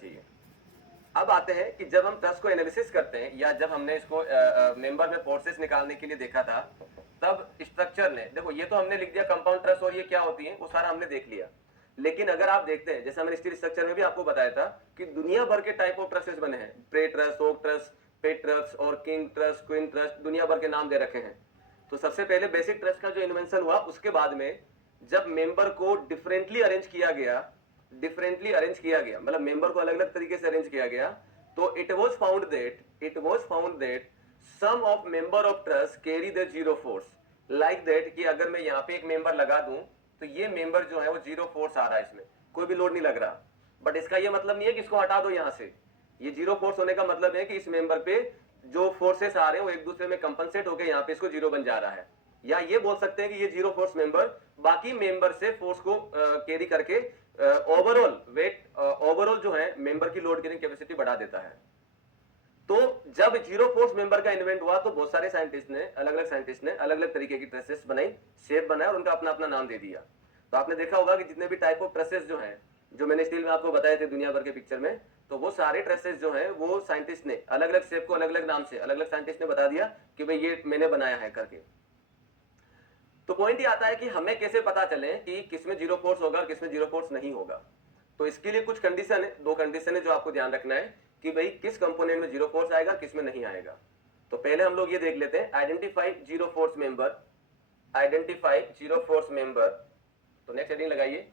चाहिए। अब आते हैं कि जब हम ट्रस्ट को एनालिसिस करते हैं या जब हमने इसको मेंबर में फोर्सेस निकालने के लिए देखा था, तब स्ट्रक्चर ने, देखो ये तो हमने लिख दिया कंपाउंड ट्रस्ट और ये क्या होती है वो सारा हमने देख लिया। लेकिन अगर आप देखते हैं, जैसे हमने स्टील स्ट्रक्चर में भी आपको बताया था कि दुनिया भर के टाइप ऑफ ट्रस्टेस बने हैं, प्रे ट्रस्ट, ओक ट्रस्ट, पेट ट्रस्ट और किंग ट्रस्ट, क्वीन ट्रस्ट, दुनिया भर के नाम दे रखे हैं। तो सबसे पहले बेसिक ट्रस्ट का जो इन्वेंशन हुआ, उसके बाद में जब मेंबर को डिफरेंटली अरेंज किया गया, मतलब मेंबर को अलग अलग तरीके से अरेंज किया गया, तो it was found that some of member of trust carry the zero force, like that कि अगर मैं यहाँ पे एक मेंबर लगा दूं तो ये मेंबर जो है वो जीरो फोर्स आ रहा है, इसमें कोई भी लोड नहीं लग रहा। बट इसका ये मतलब नहीं है कि इसको हटा दो यहाँ से। ये जीरो फोर्स होने का मतलब है कि इस मेंबर पे जो फोर्सेस आ रहे हैं वो एक दूसरे में कंपनसेट होकर यहाँ पे इसको जीरो बन जा रहा है। या ये बोल सकते हैं कि ये जीरो फोर्स मेंबर बाकी मेंबर से फोर्स को कैरी करके ओवरऑल जो है मेंबर की लोड कैरिंग कैपेसिटी बढ़ा देता है। तो जब जीरो फोर्स मेंबर का इन्वेंट हुआ तो बहुत सारे साइंटिस्ट ने अलग अलग तरीके की ट्रेसेस बनाई, शेप बनाया और उनका अपना अपना नाम दे दिया। तो आपने देखा होगा कि जितने भी टाइप ऑफ ट्रेसेस जो हैं, जो मैंने स्टील में आपको बताए थे दुनिया भर के पिक्चर में, तो वो सारे ट्रेसेस जो हैं वो साइंटिस्ट ने अलग अलग शेप को अलग अलग नाम से अलग अलग साइंटिस्ट ने बता दिया कि भाई ये मैंने बनाया है करके। तो पॉइंट ये आता है कि हमें कैसे पता चले कि किसमें जीरो फोर्स होगा और किसमें जीरो फोर्स नहीं होगा। तो इसके लिए कुछ कंडीशन है, दो कंडीशन है जो आपको ध्यान रखना है कि भाई किस कंपोनेंट में जीरो फोर्स आएगा, किस में नहीं आएगा। तो पहले हम लोग ये देख लेते हैं, आइडेंटिफाई जीरो फोर्स मेंबर। तो नेक्स्ट हेडिंग लगाइए,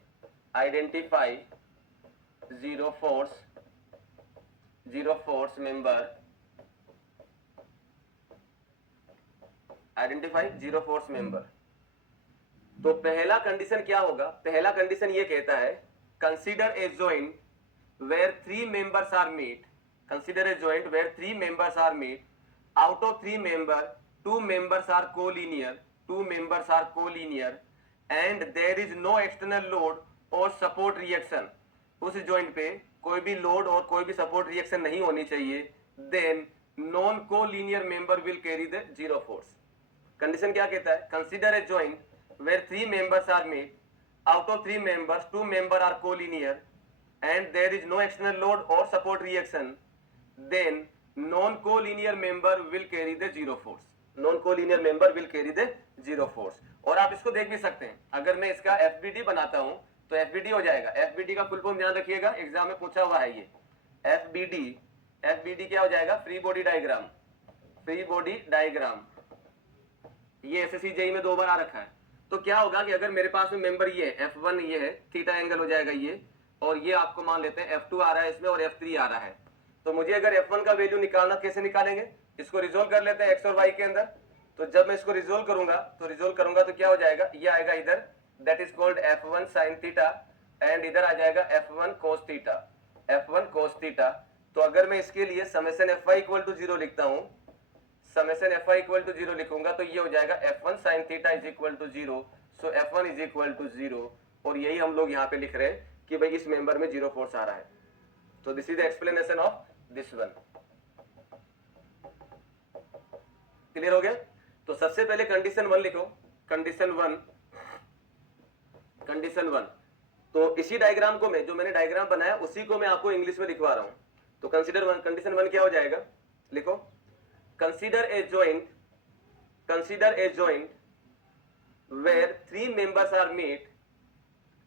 identify zero force member. Identify zero force member. तो पहला कंडीशन क्या होगा? पहला कंडीशन ये कहता है, consider a joint where three members are meet, consider a joint where three members are meet, out of three member two members are collinear and there is no external load और support reaction, उस joint पे कोई भी load और कोई भी support reaction नहीं होनी चाहिए, then non collinear member will carry the zero force। Condition क्या कहता है? Consider a joint where three members are meet, out of three members two members are collinear and there is no external load or support reaction, then non-collinear member will carry the zero force। non-collinear member will carry the zero force। और आप इसको देख भी सकते हैं, अगर मैं इसका FBD बनाता हूं तो FBD हो जाएगा। FBD का फुल फॉर्म ध्यान रखिएगा, एग्जाम में पूछा हुआ है ये। FBD क्या हो जाएगा? Free body diagram. ये SSC JEE में 2 बार आ रखा है। तो क्या होगा कि अगर मेरे पास में मेंबर ये है, F1 ये है, थीटा एंगल हो जाएगा ये, और ये आपको मान लेते हैं F2 आ रहा है इसमें और F3 आ रहा है। तो मुझे अगर F1 का वैल्यू निकालना, कैसे निकालेंगे? इसको रिजोल्व कर लेते हैं x और y के अंदर। तो जब मैं इसको रिजोल्व करूंगा तो क्या हो जाएगा? ये आएगा इधर, that is called F1 sin theta, and इधर आ जाएगा F1 cos थीटा। तो अगर मैं इसके लिए समेशन Fy इक्वल टू 0 लिखता हूं, समेशन Fy इक्वल टू 0 लिखूंगा तो ये हो जाएगा F1 sin theta is equal to 0, so F1 is equal to 0। और यही हम लोग यहाँ पे लिख रहे हैं कि भाई इस मेंबर में जीरो फोर्स आ रहा है। तो this is the explanation of this one. Clear हो गया? तो सबसे पहले कंडीशन 1 लिखो, कंडीशन वन। तो इसी डायग्राम को मैं, जो मैंने डायग्राम बनाया उसी को मैं आपको इंग्लिश में लिखवा रहा हूं। तो कंडीशन 1 क्या हो जाएगा? लिखो, consider a joint where three members are meet,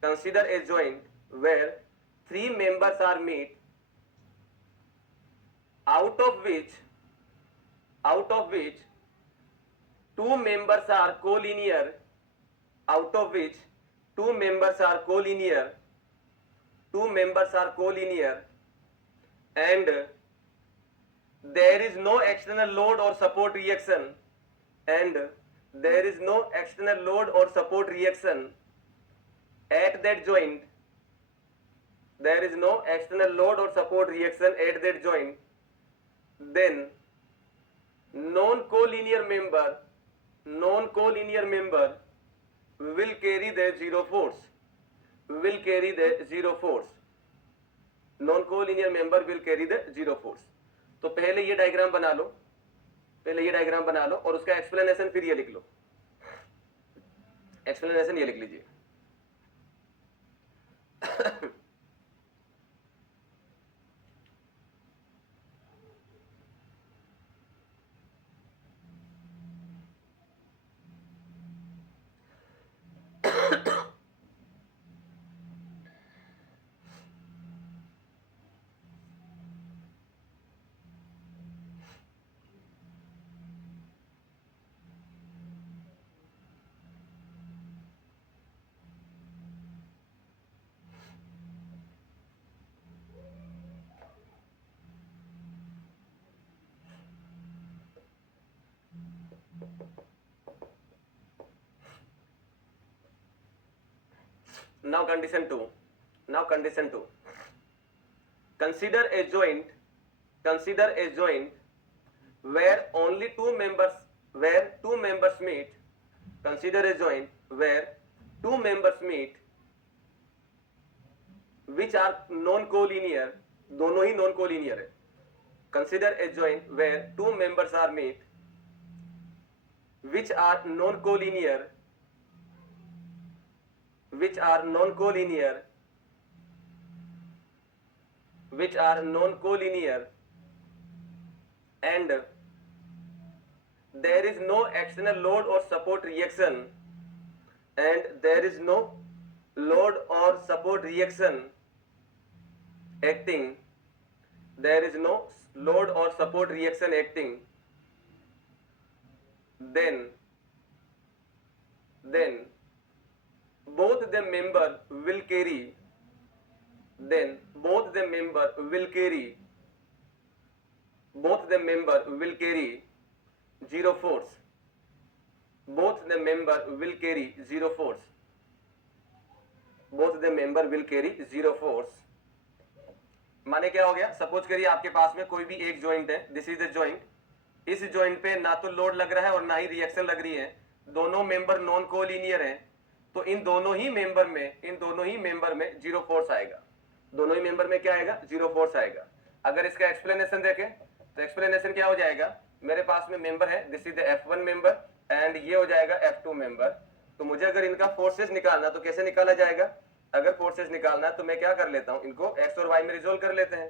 consider a joint where three members are meet, out of which two members are collinear, and there is no external load or support reaction, at that joint, then non-collinear member will carry the zero force। non-collinear member will carry the zero force। तो पहले ये diagram बना लो, और उसका explanation फिर ये लिख लो। Explanation ये लिख लीजिए now condition 2. Now condition 2. Consider a joint where only two members meet. Consider a joint where two members meet which are non-collinear. दोनों ही non collinear है. Consider a joint where two members are meet which are non-collinear and there is no external load or support reaction acting. There is no load or support reaction acting. Then both the member will carry zero force. Both the member will carry zero force. माने क्या हो गया? Suppose करिए आपके पास में कोई भी एक जॉइंट है. This is the joint. इस जॉइंट पे ना तो लोड लग रहा है और ना ही रिएक्शन लग रही है. दोनों मेंबर नॉन कोलिनियर हैं. तो इन दोनों ही मेंबर में जीरो फोर्स आएगा. दोनों ही मेंबर में क्या आएगा? जीरो फोर्स आएगा. अगर इसका एक्सप्लेनेशन देखें तो एक्सप्लेनेशन क्या हो जाएगा? मेरे पास में मेंबर है, this is the F1 member and ये हो जाएगा F2 मेंबर. तो मुझे अगर इनका फोर्सेस निकालना तो कैसे निकाला जाएगा? अगर फोर्सेस निकालना है तो मैं क्या कर लेता हूं, इनको x और y में रिजोल्व कर लेते हैं.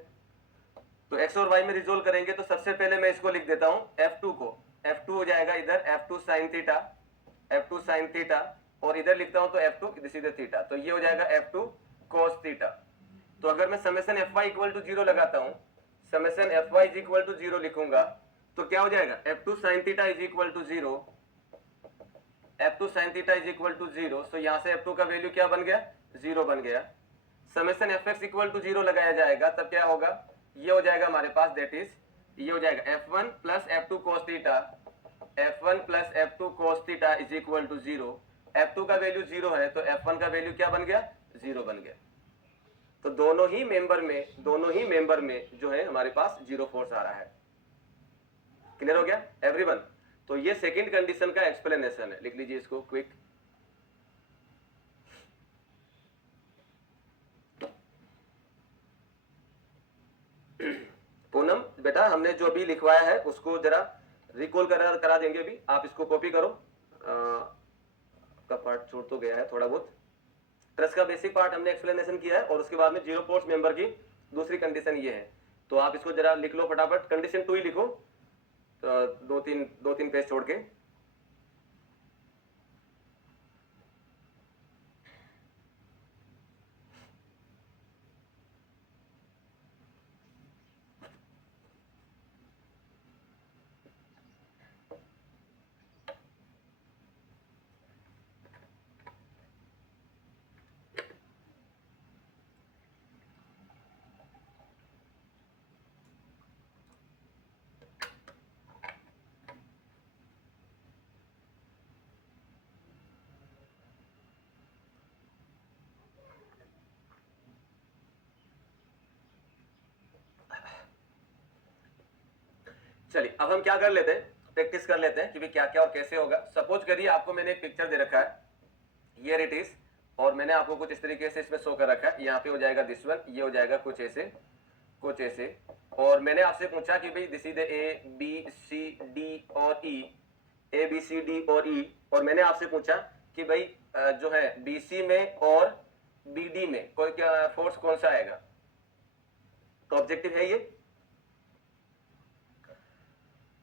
तो x और y में रिजोल्व करेंगे तो सबसे पहले मैं इसको लिख देता हूं F2 को. F2 हो जाएगा इधर F2 sin थीटा और इधर लिखता हूं तो F2 this is the theta. तो ये हो जाएगा F2 cos थीटा. तो अगर मैं समेशन Fy इक्वल टू 0 लगाता हूं, summation Fy is equal to 0 लिखूंगा तो क्या हो जाएगा? F2 sin theta is equal to 0. F2 sin theta is equal to 0. So यहां से F2 का वैल्यू क्या बन गया? 0 बन गया. समेशन Fx इक्वल टू 0 लगाया जाएगा तब क्या होगा? ये हो जाएगा हमारे पास, दैट इज ये हो जाएगा F1 plus F2 cos theta. F1 plus F2 cos theta is equal to 0. F2 का वैल्यू 0 है तो F1 का वैल्यू क्या बन गया? 0 बन गया. तो दोनों ही मेंबर में जो है हमारे पास जीरो फोर्स आ रहा है. क्लियर हो गया एवरीवन? तो ये सेकंड कंडीशन का एक्सप्लेनेशन है. लिख लीजिए इसको क्विक. पूनम बेटा हमने जो अभी लिखवाया है उसको जरा रिकॉल करा देंगे. अभी आप इसको कॉपी करो. का पार्ट छूट तो गया है थोड़ा बहुत. ट्रस का बेसिक पार्ट हमने एक्सप्लेनेशन किया है और उसके बाद में जीरो फोर्स मेंबर की दूसरी कंडीशन ये है. तो आप इसको जरा लिख लो फटाफट. कंडीशन 2 ही लिखो, दो तीन पेज छोड़ के. चलिए अब हम क्या कर लेते हैं, प्रैक्टिस कर लेते हैं कि भी क्या क्या और कैसे होगा. सपोज करिए आपको मैंने एक पिक्चर दे रखा है, हियर इट इज, और मैंने आपको कुछ इस तरीके से इसमें शो कर रखा है. यहाँ पे हो जाएगा दिस वन, ये हो जाएगा कुछ ऐसे. और मैंने आपसे पूछा कि भाई this is A B C D और ई, ए बी सी डी और ई. और मैंने आपसे पूछा कि भाई जो है BC में और BD में कोई क्या फोर्स कौन सा आएगा. तो ऑब्जेक्टिव है ये.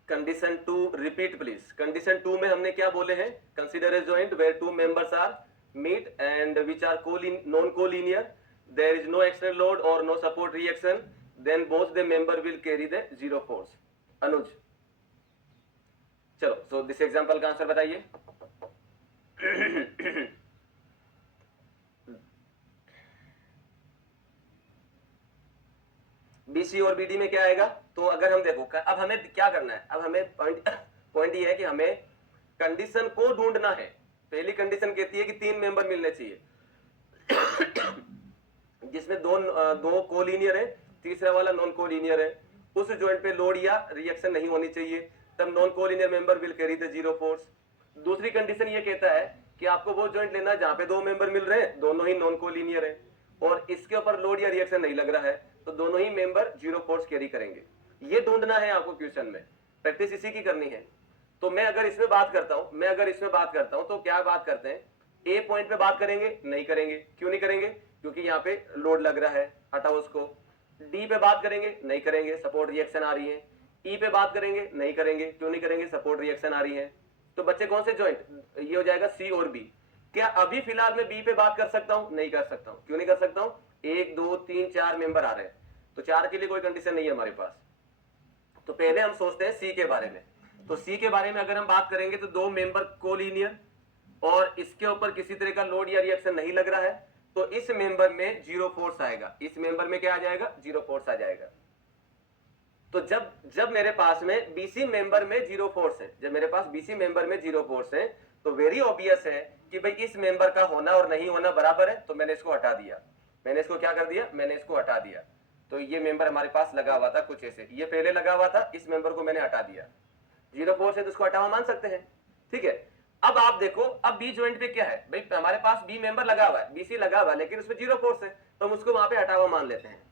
Condition 2 repeat please. कंडीशन 2 में हमने क्या बोले हैं? Consider a joint where two members are meet and which are non collinear. There is no external load और no support reaction. Then both the member will carry the zero force. Anuj चलो. So this example का answer बताइए. BC और BD में क्या आएगा? तो अगर हम देखो अब हमें क्या करना है, अब हमें पॉइंट ये है कि हमें कंडीशन को ढूंढना है. पहली कंडीशन कहती है कि 3 मेंबर मिलने चाहिए. जिसमें दो कोलिनियर है, तीसरा वाला नॉन कोलिनियर है, उस ज्वाइंट पे लोड या रिएक्शन नहीं होनी चाहिए, तब non collinear member will carry the zero force. दूसरी कंडीशन ये कहता है कि आपको वो ज्वाइंट लेना है जहां पे दो मेंबर मिल रहे हैं, दोनों ही नॉन कोलिनियर है और इसके ऊपर लोड या रिएक्शन नहीं लग रहा है, तो दोनों ही मेंबर जीरो फोर्स कैरी करेंगे। ये ढूंढना है आपको क्वेश्चन में, प्रैक्टिस इसी की करनी है। तो मैं अगर इसमें बात करता हूं तो क्या बात करते हैं, ए पॉइंट पे बात करेंगे, नहीं करेंगे। क्यों नहीं करेंगे? क्योंकि यहाँ पे लोड लग रहा है, हटाओ उसको। डी पे बात करेंगे, नहीं करेंगे, सपोर्ट रिएक्शन आ रही है। ई पे बात करेंगे, नहीं करेंगे। क्यों नहीं करेंगे? सपोर्ट रिएक्शन आ रही है। तो बच्चे कौन से ज्वाइंट? ये हो जाएगा सी और बी। क्या अभी फिलहाल मैं बी पे बात कर सकता हूं? नहीं कर सकता हूं। क्यों नहीं कर सकता हूं? 1 2 3 4 मेंबर आ रहे हैं, तो 4 के लिए कोई कंडीशन नहीं है हमारे पास। तो पहले हम सोचते हैं सी के बारे में। तो सी के बारे में अगर हम बात करेंगे तो दो मेंबर कोलिनियर और इसके ऊपर किसी तरह का लोड या रिएक्शन नहीं लग रहा है, तो इस मेंबर में जीरो फोर्स आएगा। इस मेंबर में क्या आ जाएगा? जीरो फोर्स आ जाएगा। तो जब मेरे पास में बीसी मेंबर में जीरो फोर्स है, जब मेरे पास बीसी मेंबर में जीरो फोर्स है, तो वेरी ऑब्वियस है कि भाई इस मेंबर का होना और नहीं होना बराबर है, तो मैंने इसको हटा दिया। मैंने इसको क्या कर दिया? मैंने इसको हटा दिया। तो ये मेंबर हमारे पास लगा हुआ था कुछ ऐसे, ये पहले लगा हुआ था, इस मेंबर को मैंने हटा दिया। जीरो फोर्स है तो इसको हटा हुआ मान सकते हैं, ठीक है। अब आप देखो, अब बी ज्वाइंट पे क्या है भाई, हमारे पास बी मेंबर लगा हुआ है, बीसी लगा हुआ है, लेकिन उसमें जीरो फोर्स है, तो हम उसको वहां पे हटा हुआ मान लेते हैं।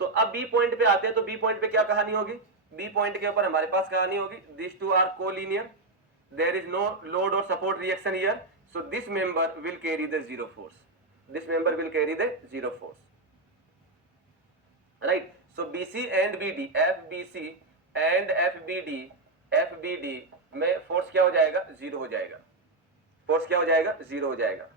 तो अब बी पॉइंट पे आते हैं, तो बी पॉइंट पे क्या कहानी होगी? बी पॉइंट के ऊपर हमारे पास कहानी होगी, this two are collinear, there is no load और support reaction here, so this member will carry the zero force. This member will carry the zero force, right. So BC and BD, F BC and F B D में force क्या हो जाएगा? Zero हो जाएगा। Force क्या हो जाएगा? Zero हो जाएगा।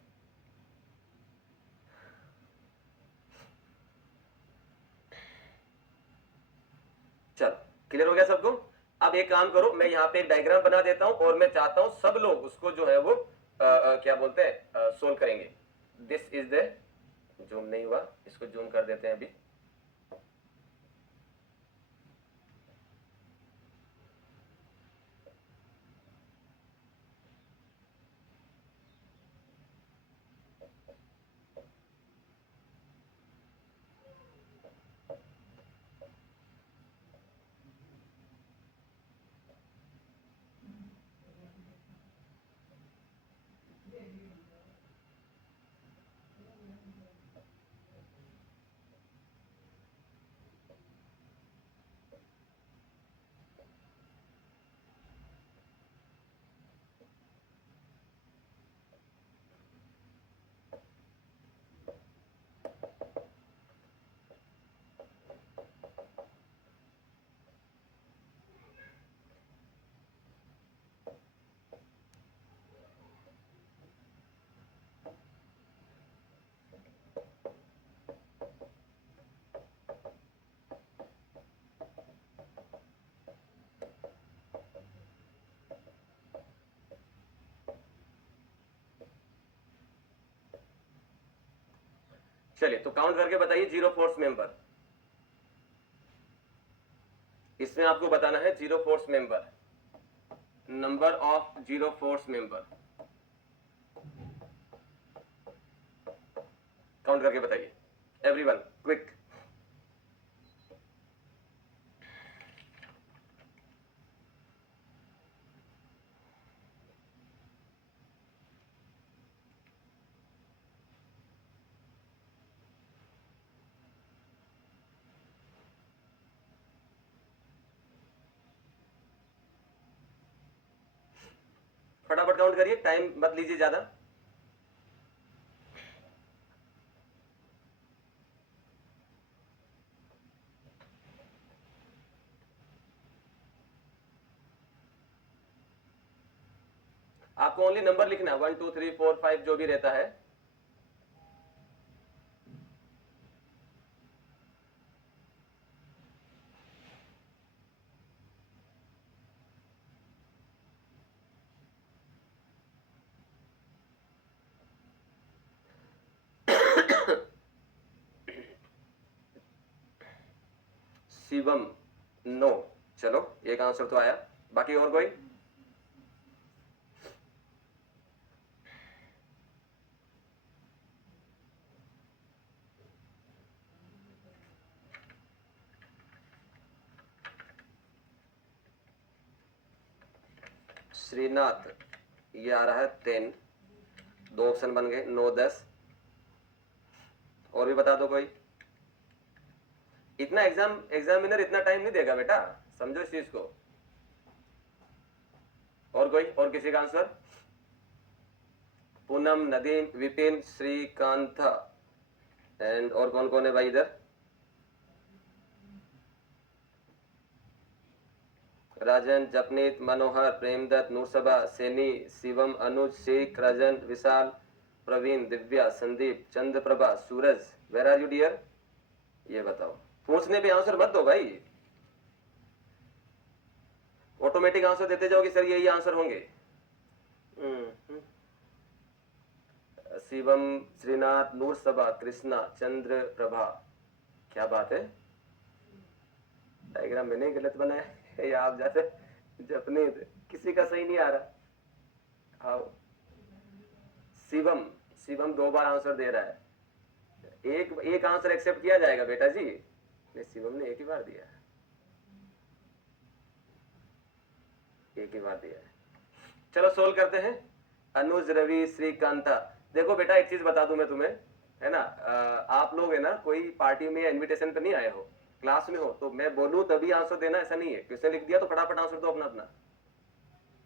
चलो, क्लियर हो गया सबको? अब एक काम करो, मैं यहाँ पे एक डायग्राम बना देता हूं और मैं चाहता हूं सब लोग उसको जो है वो क्या बोलते हैं, सोल्व करेंगे। दिस इज द, जूम नहीं हुआ, इसको जूम कर देते हैं अभी। चलिए, तो काउंट करके बताइए जीरो फोर्स मेंबर। इसमें आपको बताना है zero force member, number of zero force member. Count करके बताइए एवरीवन, क्विक। फटाफट काउंट करिए, टाइम मत लीजिए ज्यादा। आपको ओनली नंबर लिखना है, 1 2 3 4 5 जो भी रहता है। शिवम, नो। चलो, एक आंसर तो आया, बाकी और कोई? श्रीनाथ, ये आ रहा है 10, 2 ऑप्शन बन गए, 9 10। और भी बता दो कोई। इतना एग्जामिनर इतना टाइम नहीं देगा बेटा, समझो इस चीज को। और कोई, और किसी का आंसर? पूनम, नदीम, विपिन, श्रीकांत एंड और कौन कौन है भाई इधर? Rajan, Japneet, Manohar, Premdutt, Noorsaba, Saini, Shivam, Anuj, Sheikh, Rajan, Vishal, Praveen, Divya, Sandeep, Chandraprabha, Suraj. Where are you dear? ये बताओ। पूछने पे आंसर मत दो भाई, ऑटोमेटिक आंसर देते जाओगे सर यही आंसर होंगे। शिवम, श्रीनाथ, नूरसबा, कृष्णा, चंद्र प्रभा। क्या बात है, डायग्राम मैंने गलत बनाया है या आप जैसे जपने किसी का सही नहीं आ रहा। आओ शिवम, शिवम 2 बार आंसर दे रहा है, एक आंसर एक्सेप्ट किया जाएगा बेटा जी। नहीं, शिवम ने एक ही बार दिया है, एक ही बार दिया है। चलो सोल्व करते हैं। अनुज, रवि, श्रीकांता। देखो बेटा एक चीज बता दूं मैं तुम्हें, है ना, आप लोग है ना कोई पार्टी में या इनविटेशन पे नहीं आए हो, क्लास में हो, तो मैं बोलूं तभी आंसर देना, ऐसा नहीं है। क्वेश्चन लिख दिया तो फटाफट आंसर दो अपना अपना।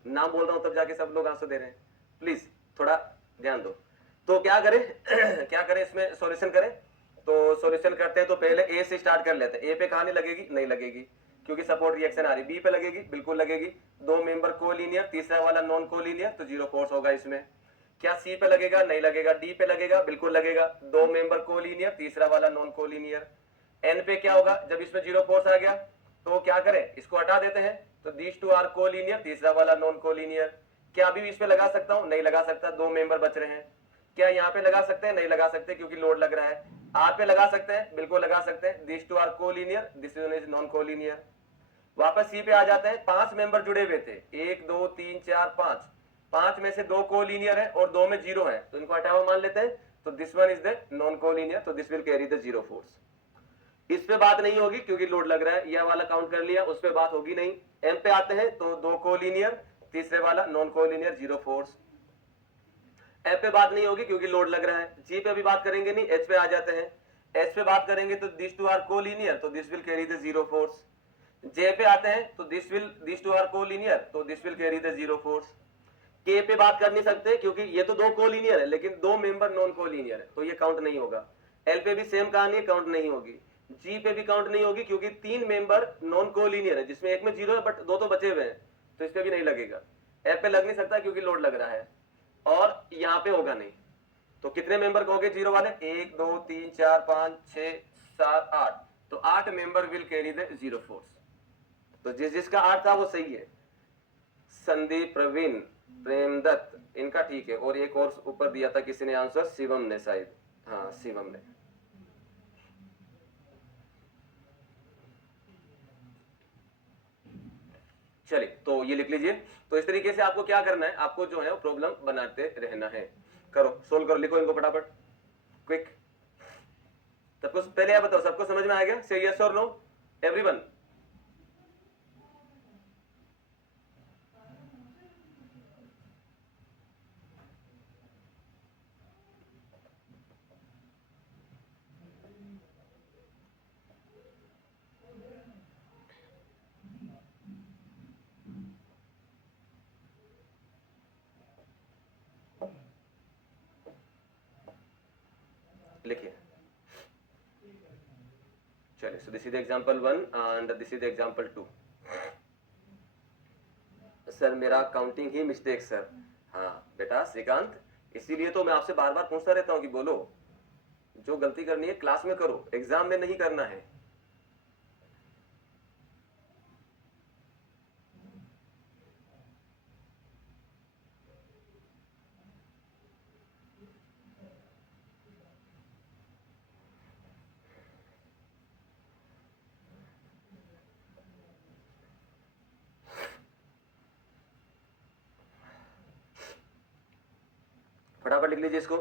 नाम बोल रहा हूं तब जाके सब लोग आंसर दे रहे हैं, प्लीज थोड़ा ध्यान दो। तो क्या करें क्या करें इसमें, सॉल्यूशन करें। तो सॉल्यूशन करते हैं तो पहले ए से स्टार्ट कर लेते हैं। ए पे कहां नहीं लगेगी? नहीं लगेगी, क्योंकि सपोर्ट रिएक्शन आ रही। बी पे लगेगी, बिल्कुल लगेगी, 2 मेंबर कोलिनियर, तीसरा वाला नॉन कोलिनियर, तो 0 फोर्स होगा इसमें। क्या सी पे लगेगा? नहीं लगेगा। डी पे लगेगा? बिल्कुल लगेगा, 2 मेंबर कोलिनियर, तीसरा वाला नॉन कोलिनियर। एन पे क्या होगा? जब इसमें 0 फोर्स आ गया तो क्या करें, इसको हटा देते हैं, तो दिस टू आर कोलिनियर, तीसरा वाला नॉन कोलिनियर। क्या अभी इस पे लगा सकता हूं? नहीं लगा सकता, 2 मेंबर बच रहे हैं। क्या यहाँ पे लगा सकते हैं? नहीं लगा सकते, क्योंकि लोड लग रहा है। आर पे लगा सकते हैं? बिल्कुल लगा सकते हैं, this two are collinear, this is non collinear. वापस सी पे आ जाते हैं। 5 मेंबर जुड़े हुए थे, 1 2 3 4 5, 5 में से 2 कोलिनियर है और 2 में 0 है, तो इनको हटा हुआ मान लेते हैं, तो this one is the non collinear, तो this will carry the 0 force. इस पे बात नहीं होगी क्योंकि लोड लग रहा है, यह वाला काउंट कर लिया, उस पे बात होगी नहीं। एम पे आते हैं तो 2 कोलिनियर, तीसरे वाला नॉन कोलिनियर, 0 फोर्स। एफ पे बात नहीं होगी क्योंकि लोड लग रहा है। जी पे भी बात करेंगे नहीं। एच पे आ जाते हैं, एच पे बात करेंगे तो दिस टू आर कोलिनियर, तो this will carry the 0 force. J पे आते हैं तो दिस टू आर कोलिनियर, तो this will carry the 0 force. K पे बात कर नहीं सकते क्योंकि ये तो 2 कोलिनियर है, लेकिन 2 मेंबर नॉन कोलिनियर है, तो ये काउंट नहीं होगा। एल पे भी सेम कहानी है, काउंट नहीं होगी। जी पे भी काउंट नहीं होगी क्योंकि 3 मेंबर नॉन कोलिनियर है, जिसमें एक में 0 है बट 2 तो बचे हुए हैं, तो इस पे भी नहीं लगेगा। एफ पे लग नहीं सकता क्योंकि लोड लग रहा है, और यहाँ पे होगा नहीं। तो कितने मेंबर कहोगे 0 वाले? 1 2 3 4 5 6 7 8, तो 8 member will carry the 0 force. तो जिसका 8 था वो सही है। संदीप, प्रवीण, प्रेमदत्त, इनका ठीक है। और एक और ऊपर दिया था किसी ने आंसर, शिवम ने शायद, हाँ शिवम ने। चलिए तो ये लिख लीजिए। तो इस तरीके से आपको क्या करना है, आपको जो है प्रॉब्लम बनाते रहना है। करो, सोल्व करो, लिखो इनको फटाफट, क्विक। सबको पहले आप बताओ, सबको समझ में आ गया? से यस और नो एवरीवन। लिखिए। चलिए, so this is example 1 and this is example 2। Sir मेरा काउंटिंग ही मिस्टेक सर। हाँ बेटा श्रीकांत, इसीलिए तो मैं आपसे बार बार पूछता रहता हूँ कि बोलो, जो गलती करनी है क्लास में करो, एग्जाम में नहीं करना है। फटाफट लिख लीजिए इसको।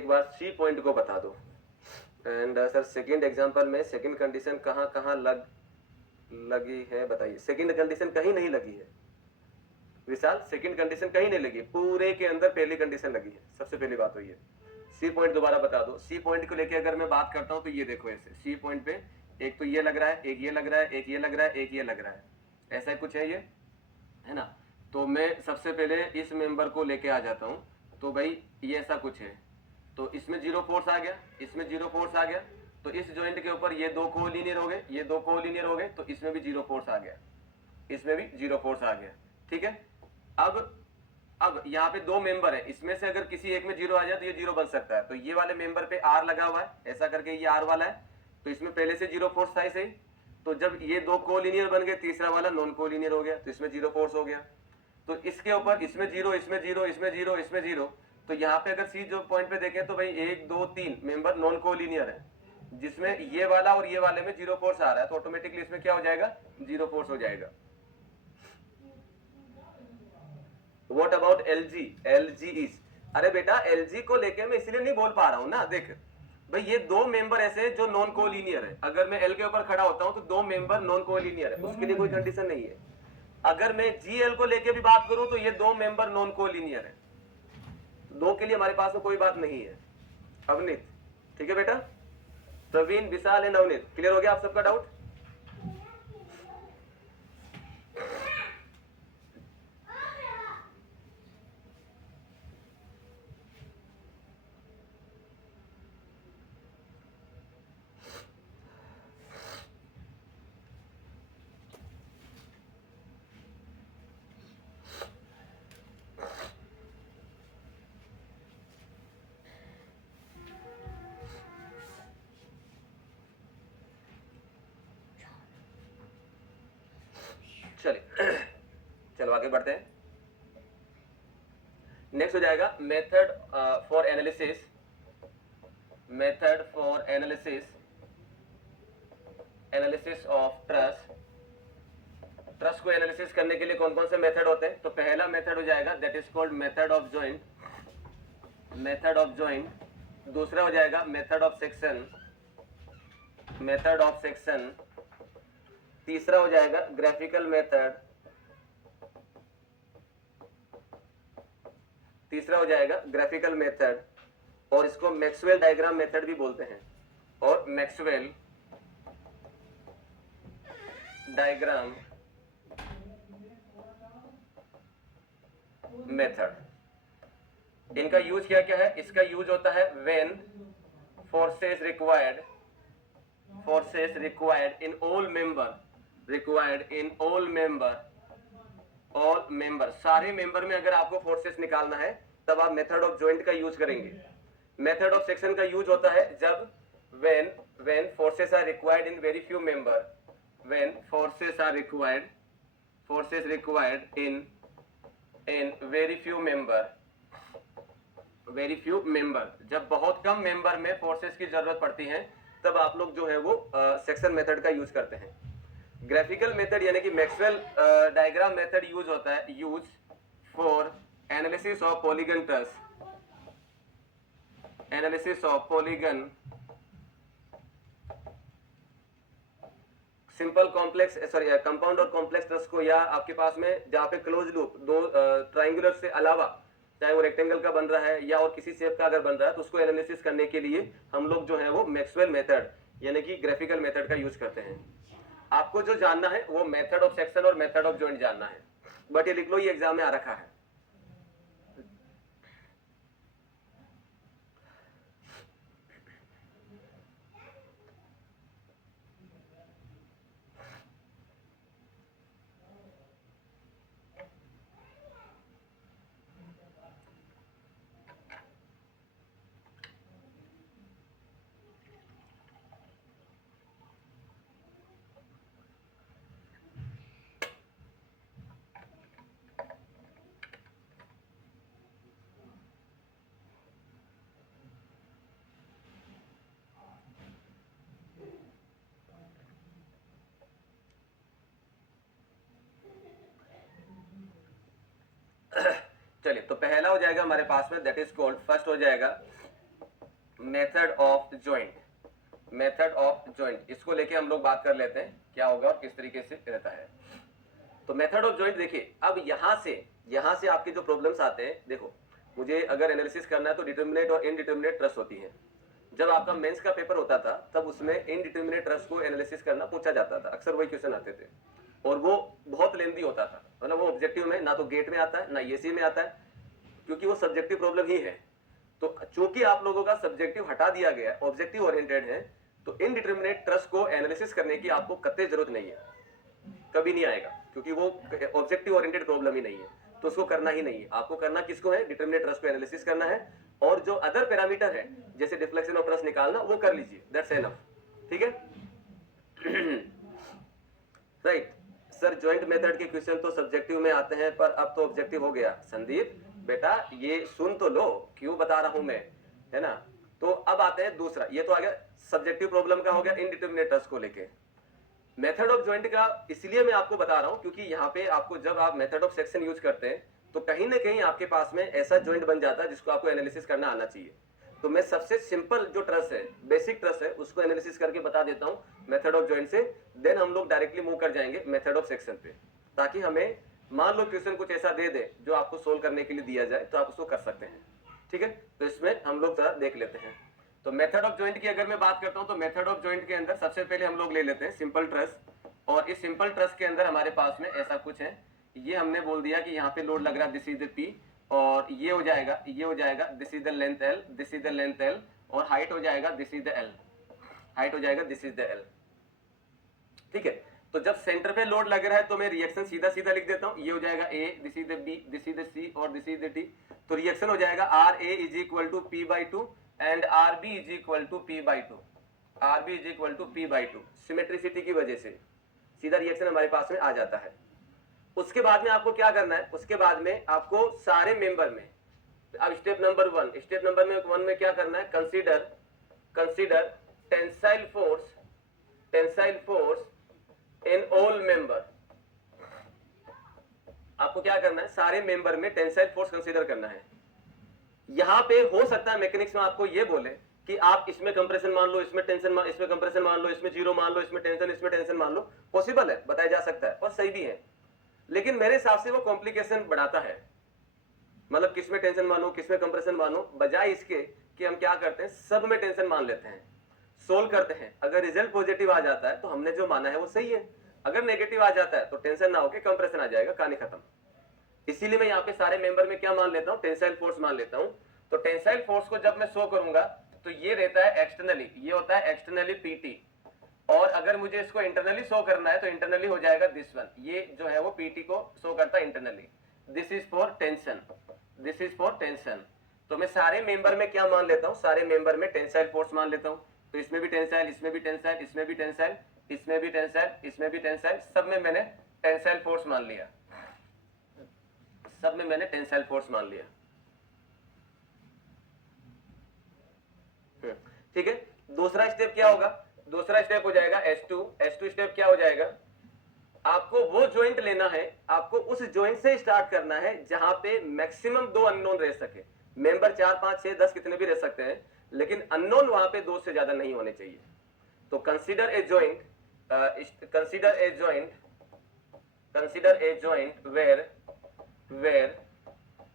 एक बार सी पॉइंट को बता दो। एंड सर सेकंड एग्जांपल में सेकंड कंडीशन कहाँ कहाँ लगी है बताइए। सेकंड कंडीशन कहीं नहीं लगी है विशाल, सेकंड कंडीशन कहीं नहीं लगी, पूरे के अंदर पहली कंडीशन लगी है। सबसे पहली बात तो ये। सी पॉइंट दोबारा बता दो। सी पॉइंट को लेके अगर मैं बात करता हूं तो ये देखो ऐसे सी पॉइंट पे एक तो ये लग रहा है, एक ये लग रहा है, एक ये लग रहा है, एक ये लग रहा है, ऐसा कुछ है ये, है ना। तो मैं सबसे पहले इस मेंबर को लेके आ जाता हूं, तो भाई ये ऐसा कुछ है, तो इसमें जीरो फोर्स आ गया, इसमें जीरो फोर्स आ गया, तो इस जॉइंट के ऊपर ये दो कोलिनियर हो गए, ये दो कोलिनियर हो गए, तो इसमें भी जीरो फोर्स आ गया, इसमें भी जीरो फोर्स आ गया, ठीक है। अब यहाँ पे दो मेंबर है, इसमें से अगर किसी एक में जीरो आ जाए तो ये जीरो बन सकता है। तो ये वाले मेंबर पे आर लगा हुआ है, ऐसा करके ये आर वाला है, तो इसमें पहले से जीरो फोर्स था इसे। तो जब ये दो कोलिनियर बन गए, तीसरा वाला नॉन कोलिनियर हो गया, तो इसमें जीरो फोर्स हो गया। तो इसके ऊपर इसमें जीरो, इसमें जीरो, इसमें जीरो, इसमें जीरो, तो यहाँ पे अगर सी जो पॉइंट पे देखें तो भाई एक दो तीन मेंबर नॉन कोलिनियर है, जिसमें ये वाला और ये वाले में जीरो फोर्स आ रहा है, तो ऑटोमेटिकली इसमें क्या हो जाएगा, जीरो फोर्स हो जाएगा। What about LG? LG is, अरे बेटा LG को लेके मैं इसलिए नहीं बोल पा रहा हूं ना, देख भाई ये दो मेंबर ऐसे जो नॉन कोलिनियर है, अगर मैं L के ऊपर खड़ा होता हूं तो दो मेंबर नॉन कोलिनियर है, उसके लिए कोई कंडीशन नहीं है। अगर मैं GL को लेके भी बात करूं तो ये दो मेंबर नॉन कोलिनियर है, दो के लिए हमारे पास में कोई बात नहीं है। अवनीत, ठीक है बेटा, प्रवीण, विशाल एंड अवनीत, क्लियर हो गया आप सबका डाउट। चलिए चलो आगे बढ़ते हैं। नेक्स्ट हो जाएगा method for analysis. Method for analysis of trust. Trust को एनालिसिस करने के लिए कौन कौन से मेथड होते हैं, तो पहला मेथड हो जाएगा that is called method of joint, method of joint. दूसरा हो जाएगा method of section, method of section. तीसरा हो जाएगा ग्राफिकल मेथड, तीसरा हो जाएगा ग्राफिकल मेथड, और इसको मैक्सवेल डायग्राम मेथड भी बोलते हैं, और मैक्सवेल डायग्राम मेथड। इनका यूज क्या क्या है, इसका यूज होता है when forces required, forces required in all member, required in all member, all member, सारे मेंबर में अगर आपको फोर्सेस निकालना है तब आप मेथड ऑफ जॉइंट का यूज करेंगे। मेथड ऑफ सेक्शन का यूज होता है जब when forces are required in very few member, when forces are required, forces required in very few member, very few member, जब बहुत कम मेंबर में फोर्सेस की जरूरत पड़ती है तब आप लोग जो है वो सेक्शन मेथड का यूज करते हैं। ग्राफिकल मेथड यानी कि मैक्सवेल डायग्राम मेथड यूज होता है use for analysis of polygon trust, analysis of polygon, simple complex sorry compound और कॉम्प्लेक्स ट्रस्ट को, या आपके पास में जहाँ पे क्लोज लूप दो ट्राइंगुलर से अलावा चाहे वो रेक्टेंगल का बन रहा है या और किसी शेप का अगर बन रहा है तो उसको एनालिसिस करने के लिए हम लोग जो है वो मैक्सवेल मेथड यानी कि ग्राफिकल मेथड का यूज करते हैं। आपको जो जानना है वो मेथड ऑफ सेक्शन और मेथड ऑफ जॉइंट जानना है, बट ये लिख लो, ये एग्जाम में आ रखा है। चलिए तो पहला हो जाएगा हमारे पास में दैट इज कॉल्ड, फर्स्ट हो जाएगा method of joint, method of joint, इसको लेके हम लोग बात कर लेते हैं क्या होगा और किस तरीके से रहता है। तो मेथड ऑफ ज्वाइंट देखिए, अब यहां से आपके जो प्रॉब्लम्स आते हैं, देखो मुझे अगर एनालिसिस करना है तो डिटर्मिनेट और इनडिटर्मिनेट ट्रस्ट होती है। जब आपका मेंस का पेपर होता था तब उसमें इनडिटर्मिनेट ट्रस्ट को एनालिसिस करना पूछा जाता था, अक्सर वही क्वेश्चन आते थे और वो बहुत लेंदी होता था, मतलब वो ऑब्जेक्टिव में ना तो गेट में आता है ना ईएसी में आता है, क्योंकि वो सब्जेक्टिव प्रॉब्लम ही है। तो चूंकि आप लोगों का सब्जेक्टिव हटा दिया गया, ऑब्जेक्टिव ओरिएंटेड है, तो इनडिटर्मिनेट ट्रस्ट को एनालिसिस करने की आपको कतई जरूरत नहीं है, कभी नहीं आएगा, क्योंकि वो ऑब्जेक्टिव ओरिएंटेड प्रॉब्लम ही नहीं है, तो उसको करना ही नहीं है। आपको करना किसको है, डिटर्मिनेट ट्रस्ट को एनालिसिस करना है, और जो अदर पैरामीटर है जैसे डिफ्लेक्शन ऑफ ट्रस्ट निकालना वो कर लीजिए, दैट्स एनफ। ठीक है राइट सर, ज्वाइंट मेथड के क्वेश्चन तो सब्जेक्टिव में आते हैं पर अब तो ऑब्जेक्टिव हो गया। संदीप बेटा ये सुन तो लो, क्यों बता रहा हूं मैं, है ना। तो अब आते हैं दूसरा, ये तो आ गया सब्जेक्टिव प्रॉब्लम का, हो गया इनडिटर्मिनेट ट्रस्ट को लेके। मेथड ऑफ ज्वाइंट का इसलिए मैं आपको बता रहा हूं क्योंकि यहाँ पे आपको जब आप मेथड ऑफ सेक्शन यूज करते हैं तो कहीं ना कहीं आपके पास में ऐसा ज्वाइंट बन जाता है जिसको आपको एनालिसिस करना आना चाहिए। तो मैं सबसे सिंपल जो ट्रस्ट है, बेसिक ट्रस्ट है, उसको एनालिसिस करके बता देता हूं मेथड ऑफ ज्वाइंट से, देन हम लोग डायरेक्टली मूव कर जाएंगे मेथड ऑफ सेक्शन पे, ताकि हमें मान लो क्वेश्चन कुछ ऐसा दे दे जो आपको सोल्व करने के लिए दिया जाए तो आप उसको कर सकते हैं। ठीक है, तो इसमें हम लोग जरा देख लेते हैं। तो मेथड ऑफ ज्वाइंट की अगर मैं बात करता हूं तो मेथड ऑफ ज्वाइंट के अंदर सबसे पहले हम लोग ले लेते हैं सिंपल ट्रस्ट, और इस सिंपल ट्रस्ट के अंदर हमारे पास में ऐसा कुछ है, ये हमने बोल दिया कि यहाँ पे लोड लग रहा है, दिस इज द पी, और ये हो जाएगा this is the length L, this is the length L, और हाइट हो जाएगा this is the L, height हो जाएगा दिस इज द एल। ठीक है, तो जब सेंटर पे लोड लग रहा है तो मैं रिएक्शन सीधा सीधा लिख देता हूं, ये हो जाएगा A, this is the B, this is the C, और दिस इज द डी। तो रिएक्शन हो जाएगा R A is equal to P by two and R B is equal to P by two, R B is equal to P by two. Symmetricity की वजह से सीधा reaction हमारे पास में आ जाता है। उसके बाद में आपको क्या करना है, उसके बाद में आपको सारे मेंबर में, अब स्टेप नंबर वन में क्या करना है, consider tensile force in all member. आपको क्या करना है, सारे मेंबर में टेंसाइल फोर्स कंसीडर करना है। यहां पे हो सकता है मैकेनिक्स में आपको ये बोले कि आप इसमें कंप्रेशन मान लो, इसमें टेंशन इसमें कंप्रेशन मान लो, इसमें जीरो मान लो, इसमें टेंशन मान लो, पॉसिबल है, बताया जा सकता है और सही भी है, लेकिन मेरे हिसाब से वो कॉम्प्लिकेशन बढ़ाता है। मतलब किसमें टेंशन मानो, किसमें कंप्रेशन मानो, बजाय इसके कि हम क्या करते हैं सब में टेंशन मान लेते हैं, सोल्व करते हैं। अगर रिजल्ट पॉजिटिव आ जाता है तो हमने जो माना है वो सही है, अगर नेगेटिव आ जाता है तो टेंशन ना होके कंप्रेशन आ जाएगा, कहानी खत्म। इसीलिए मैं यहाँ पे सारे मेंबर में क्या मान लेता हूँ, टेंसाइल फोर्स मान लेता हूँ। तो टेंसाइल फोर्स को जब मैं शो करूंगा तो ये रहता है एक्सटर्नली, ये होता है एक्सटर्नली पीटी, और अगर मुझे इसको इंटरनली शो करना है तो इंटरनली हो जाएगा दिस वन, ये जो है वो पीटी को शो करता है internally. This is for tension, this is for tension. तो मैं सारे मेंबर में क्या मान लेता हूँ, सारे मेंबर में टेंसाइल फोर्स मान लेता हूँ। तो इसमें भी टेंसाइल, इसमें भी टेंसाइल, इसमें भी टेंसाइल, इसमें भी टेंसाइल, इसमें भी टेंसाइल, सब में मैंने टेंसाइल फोर्स मान लिया, सब में मैंने टेंसाइल फोर्स मान लिया। ठीक है, दूसरा स्टेप क्या होगा, दूसरा स्टेप हो जाएगा S2 स्टेप क्या हो जाएगा, आपको वो ज्वाइंट लेना है, आपको उस ज्वाइंट से स्टार्ट करना है जहां पे मैक्सिमम दो अननोन रह सके। मेंबर 4 5 6 10 कितने भी रह सकते हैं, लेकिन अननोन वहां पे दो से ज्यादा नहीं होने चाहिए। तो consider a joint where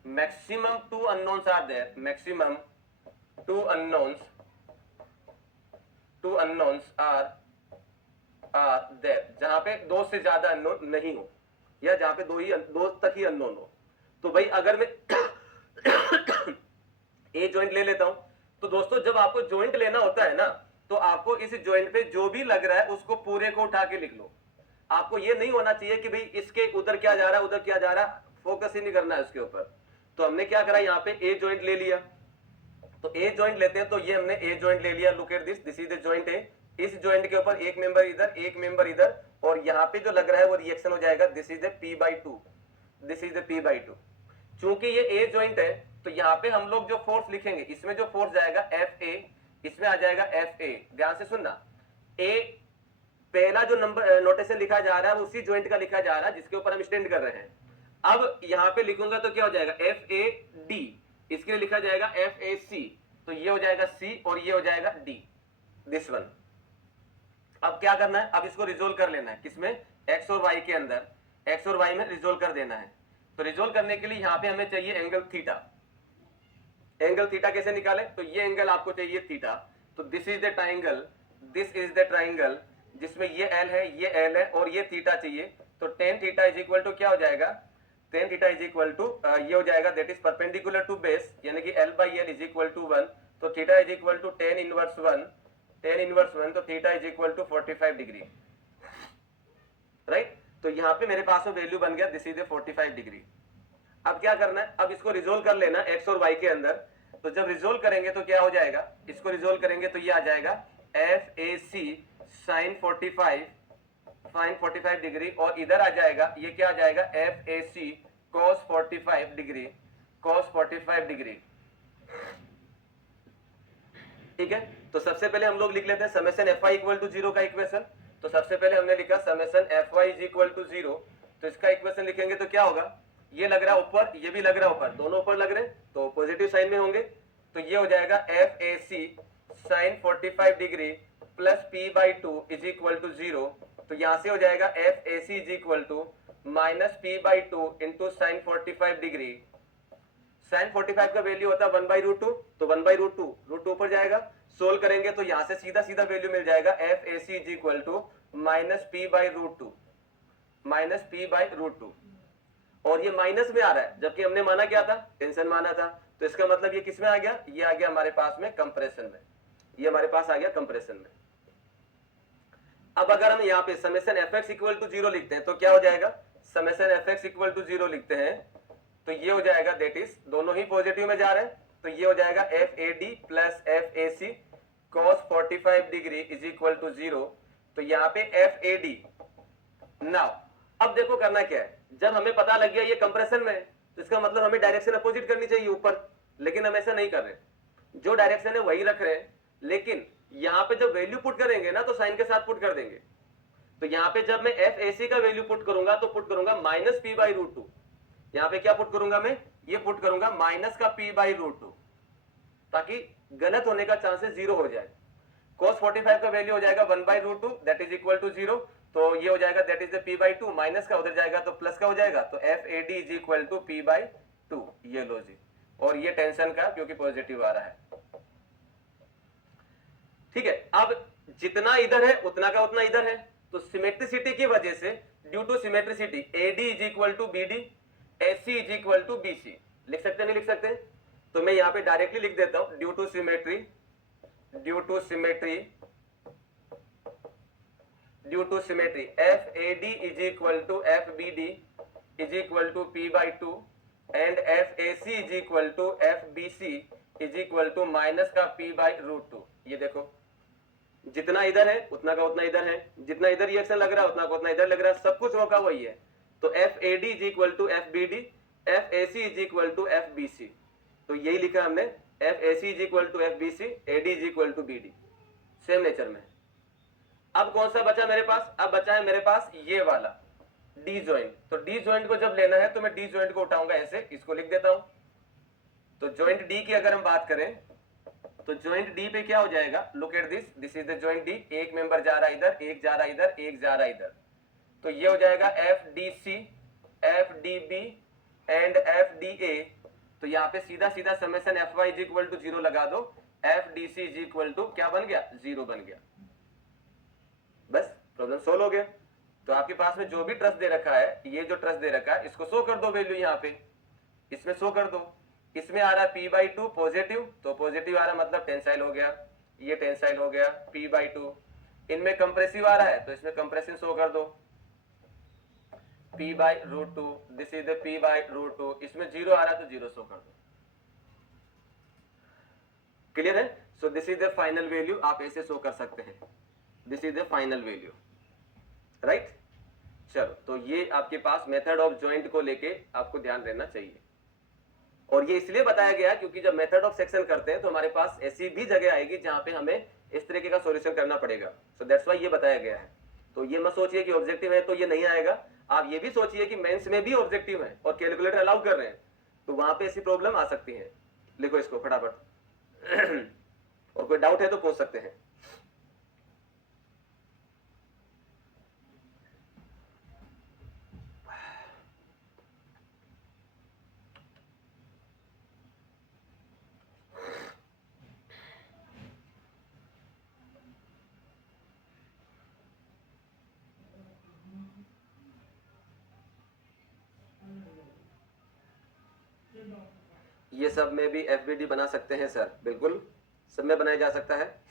maximum two unknowns are there, maximum two unknowns are there, जहां पे दो से ज्यादा अननोन नहीं हो, या जहां पे दो तक ही अननोन हो। तो भाई अगर मैं ए ज्वाइंट ले लेता हूं, तो दोस्तों जब आपको ज्वाइंट लेना होता है ना, तो आपको इस ज्वाइंट पे जो भी लग रहा है उसको पूरे को उठा के लिख लो। आपको ये नहीं होना चाहिए कि भाई इसके उधर क्या जा रहा है, उधर क्या जा रहा है, फोकस ही नहीं करना है उसके ऊपर। तो हमने क्या करा, यहाँ पे ए ज्वाइंट ले लिया, तो ए ज्वाइंट लेते हैं, तो ये हमने ए ज्वाइंट ले लिया, look at this is the joint A. इस ज्वाइंट के ऊपर एक मेंबर इधर, एक मेंबर इधर, और यहाँ पे जो लग रहा है वो रिएक्शन हो जाएगा this is the p/2, this is the p/2। चूंकि ये ए ज्वाइंट है तो यहाँ पे हम लोग जो फोर्स लिखेंगे, इसमें जो फोर्स जाएगा Fa, इसमें आ जाएगा Fa। ध्यान से सुनना, ए पहला जो नंबर नोटेशन लिखा जा रहा है वो उसी ज्वाइंट का लिखा जा रहा है जिसके ऊपर हम स्टैंड कर रहे हैं। अब यहाँ पे लिखूंगा तो क्या हो जाएगा FAD, इसके लिए लिखा जाएगा FAC, तो ये हो जाएगा सी और ये हो जाएगा डी, दिस वन। अब क्या करना है, अब इसको रिजोल्व कर लेना है, किसमें, एक्स और वाई के अंदर, एक्स और वाई में रिजोल्व कर देना है। तो रिजोल्व करने के लिए यहां पे हमें चाहिए एंगल थीटा। एंगल थीटा कैसे निकाले, तो ये एंगल आपको चाहिए थीटा। तो this is the triangle, this is the triangle जिसमें ये एल है, ये एल है और ये थीटा चाहिए। तो tan theta is equal to क्या हो जाएगा, tan theta is equal to ये हो जाएगा that is perpendicular to base, यानी कि L by L is equal to 1। तो theta is equal to tan inverse 1, tan inverse 1, तो theta is equal to 45 degree, right. तो यहाँ पे मेरे पास में वैल्यू बन गया, दिस इज 45 डिग्री। अब क्या करना है, अब इसको रिजोल्व कर लेना एक्स और वाई के अंदर। तो जब रिजोल्व करेंगे तो क्या हो जाएगा, इसको रिजोल्व करेंगे तो ये आ जाएगा F A C sine 45 degree, और इधर आ जाएगा, ये क्या आ जाएगा, F A C cos 45 degree, cos 45 degree, ठीक है। तो सबसे पहले हम लोग लिख लेते हैं summation F I equal to 0 का इक्वेशन। तो सबसे पहले हमने लिखा summation F Y is equal to 0। तो इसका इक्वेशन लिखेंगे तो क्या होगा, ये लग रहा है ऊपर, ये भी लग रहा है ऊपर, दोनों ऊपर लग रहे हैं तो पॉजिटिव साइन में होंगे। तो ये हो जाएगा F A C sine 45 degree plus P by 2 is equal to 0। तो यहां से हो जाएगा F A C is equal to minus P by 2 into sine 45 degree. Sine 45 का वैल्यू होता है 1/√2, तो 1/√2, √2 ऊपर जाएगा, सोल्व करेंगे तो यहां से सीधा सीधा वैल्यू मिल जाएगा F A C is equal to minus P by √2, minus P by √2। और ये माइनस में आ रहा है, जबकि हमने माना क्या था, टेंशन माना था। तो इसका मतलब ये किस में आ गया, ये आ गया हमारे पास में कंप्रेशन में, ये हमारे पास आ गया कंप्रेशन में। अब अगर हम यहाँ पे summation F x equal to 0 लिखते हैं तो क्या हो जाएगा, summation F x equal to 0 लिखते हैं तो ये हो जाएगा दैट इज, दोनों ही पॉजिटिव में जा रहे हैं, तो ये हो जाएगा F A D plus F A C cos 45 degree is equal to 0। तो यहाँ पे एफ ए डी। नाउ अब देखो करना क्या है, जब हमें पता लग गया ये कंप्रेशन में है, तो इसका मतलब हमें डायरेक्शन अपोजिट करनी चाहिए ऊपर, लेकिन हम ऐसा नहीं कर रहे, जो डायरेक्शन है वही रख रहे हैं। लेकिन यहाँ पे जब वैल्यू पुट करेंगे ना तो साइन के साथ पुट कर देंगे। तो यहाँ पे जब मैं एफ ए सी का वैल्यू पुट करूंगा तो पुट करूंगा माइनस पी बाई √2। यहाँ पे क्या पुट करूंगा मैं, ये पुट करूंगा माइनस का पी बाई √2, ताकि गलत होने का चांसेस 0 हो जाए। cos 45 का वैल्यू हो जाएगा 1/√2 दैट इज इक्वल टू 0। तो ये हो जाएगा that is the p by 2, minus का उधर जाएगा तो प्लस का हो जाएगा, तो F A D is equal to p by 2, ये लो जी। और ये टेंशन का क्योंकि पॉजिटिव आ रहा है, ठीक है। अब जितना इधर है उतना का उतना इधर है, तो सिमेट्रिसिटी की वजह से, due to symmetricity, AD is equal to BD, AC is equal to BC। लिख सकते नहीं लिख सकते, तो मैं यहाँ पे डायरेक्टली लिख देता हूं, due to symmetry, due to symmetry, due to symmetry FAD is equal to FBD is equal to P by 2 and FAC is equal to FBC is equal to minus का P बाई √2। ये देखो जितना इधर है उतना का उतना इधर है, जितना इधर रिएक्शन लग रहा है उतना का उतना इधर लग रहा है, सब कुछ होगा वही है। तो FAD is equal to FBD, FAC is equal to FBC। तो यही लिखा हमने, FAC is equal to FBC, AD is equal to BD, same nature में। अब कौन सा बचा मेरे पास, अब बचा है मेरे पास ये वाला डी ज्वाइंट। तो डी ज्वाइंट को जब लेना है तो मैं डी ज्वाइंट को उठाऊंगा ऐसे, इसको लिख देता हूं। तो ज्वाइंट डी की अगर हम बात करें तो ज्वाइंट डी पे क्या हो जाएगा, look at this, this is the joint D. एक मेंबर जा रहा है इधर, एक जा रहा है इधर, एक जा रहा है इधर, तो ये हो जाएगा FDC, FDB एंड FDA। तो यहाँ पे सीधा सीधा summation FY is equal to 0 लगा दो, FDC इज इक्वल टू क्या बन गया, 0 बन गया, बस प्रॉब्लम सोल्व हो गया। तो आपके पास में जो भी ट्रस्ट दे रखा है, ये जो ट्रस्ट दे रखा है इसको शो कर दो वैल्यू, यहाँ पे इसमें शो कर दो। इसमें आ रहा है P बाई 2 पॉजिटिव, तो पॉजिटिव आ रहा मतलब टेंसाइल हो गया, ये टेंसाइल हो गया P बाई 2। इनमें कंप्रेसिव आ रहा है तो इसमें कंप्रेशन शो कर दो P by √2, this is the P by √2। इसमें 0 आ रहा है तो 0 शो कर दो, क्लियर है। सो this is the final value, आप ऐसे शो कर सकते हैं, this is the final value, right. चलो, तो ये आपके पास मेथड ऑफ ज्वाइंट को लेके आपको ध्यान देना चाहिए। और ये इसलिए बताया गया क्योंकि जब मेथड ऑफ सेक्शन करते हैं तो हमारे पास ऐसी भी जगह आएगी जहां पे हमें इस तरीके का सॉल्यूशन करना पड़ेगा। सो दैट्स व्हाई ये बताया गया है। तो ये मत सोचिए कि ऑब्जेक्टिव है तो ये नहीं आएगा, आप ये भी सोचिए कि मेंस में भी ऑब्जेक्टिव है और कैलकुलेटर अलाउ कर रहे हैं, तो वहां पे ऐसी प्रॉब्लम आ सकती है। लिखो इसको फटाफट और कोई डाउट है तो पूछ सकते हैं। ये सब में भी एफबीडी बना सकते हैं सर, बिल्कुल सब में बनाया जा सकता है।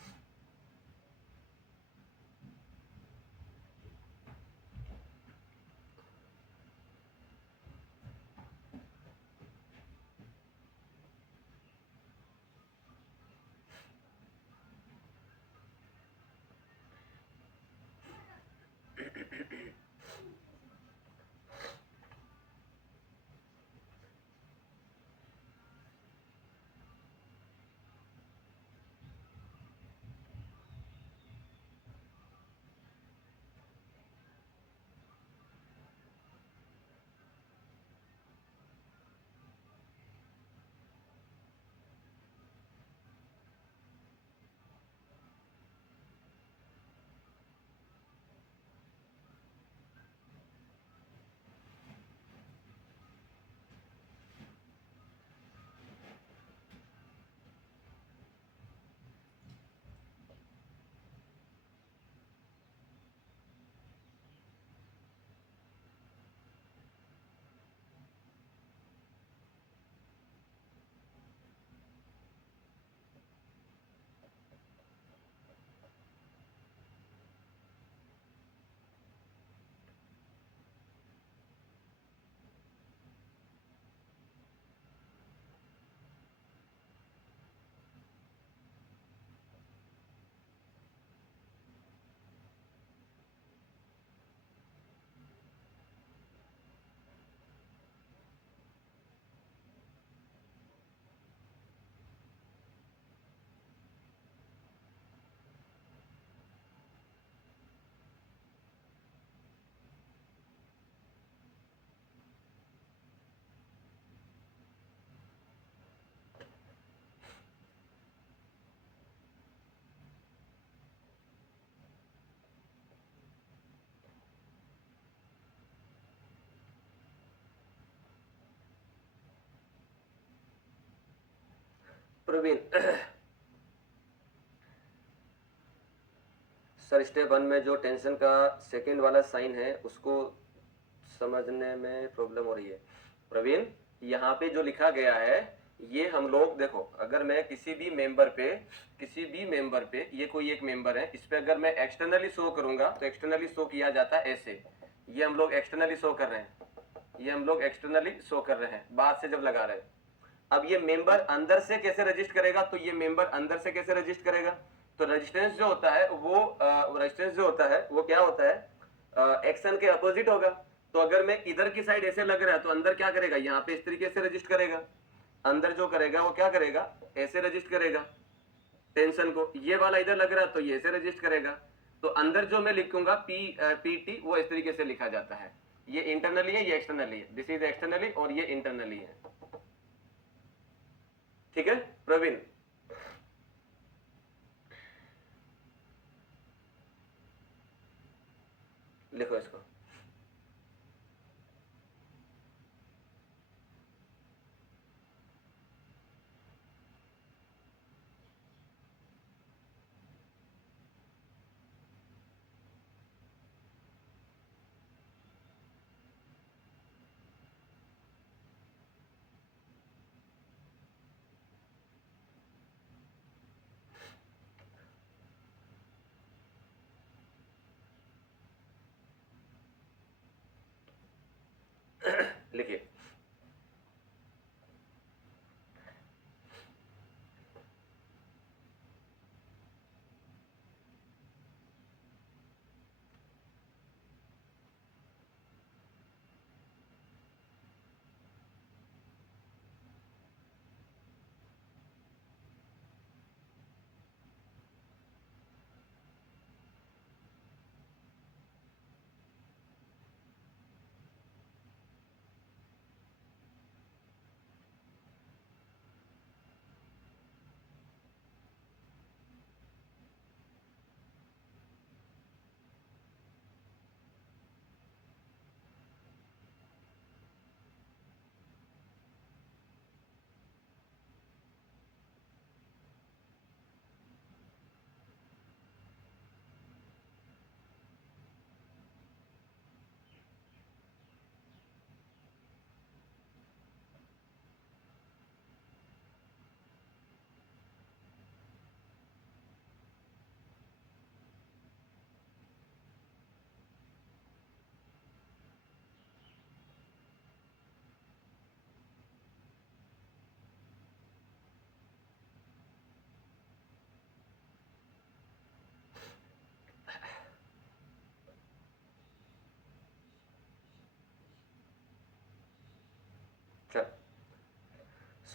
प्रवीण सर, स्टेप 1 में जो टेंशन का सेकंड वाला साइन है उसको समझने में प्रॉब्लम हो रही है। प्रवीण, यहाँ पे जो लिखा गया है ये हम लोग देखो, अगर मैं किसी भी मेंबर पे ये कोई एक मेंबर है, इस पे अगर मैं एक्सटर्नली शो करूंगा तो एक्सटर्नली शो किया जाता है ऐसे। ये हम लोग एक्सटर्नली शो कर रहे हैं, बाद से जब लगा रहे हैं। अब ये मेंबर अंदर से कैसे रजिस्टर करेगा, तो ये मेंबर अंदर से कैसे रजिस्टर करेगा, तो रेजिस्टेंस जो होता है वो क्या होता है, एक्शन के अपोजिट होगा। तो अगर मैं इधर की साइड ऐसे लग रहा है तो अंदर क्या करेगा, यहाँ पे इस तरीके से रजिस्टर करेगा। अंदर जो करेगा वो क्या करेगा, ऐसे रजिस्टर करेगा टेंशन को। ये वाला इधर लग रहा है तो ये ऐसे रजिस्टर करेगा। तो अंदर जो मैं लिखूंगा पीटी वो इस तरीके से लिखा जाता है। ये इंटरनली है, ये एक्सटर्नली है, दिस इज एक्सटर्नली और ये इंटरनली है। ठीक है प्रवीण, लिखो इसको। लिखिए।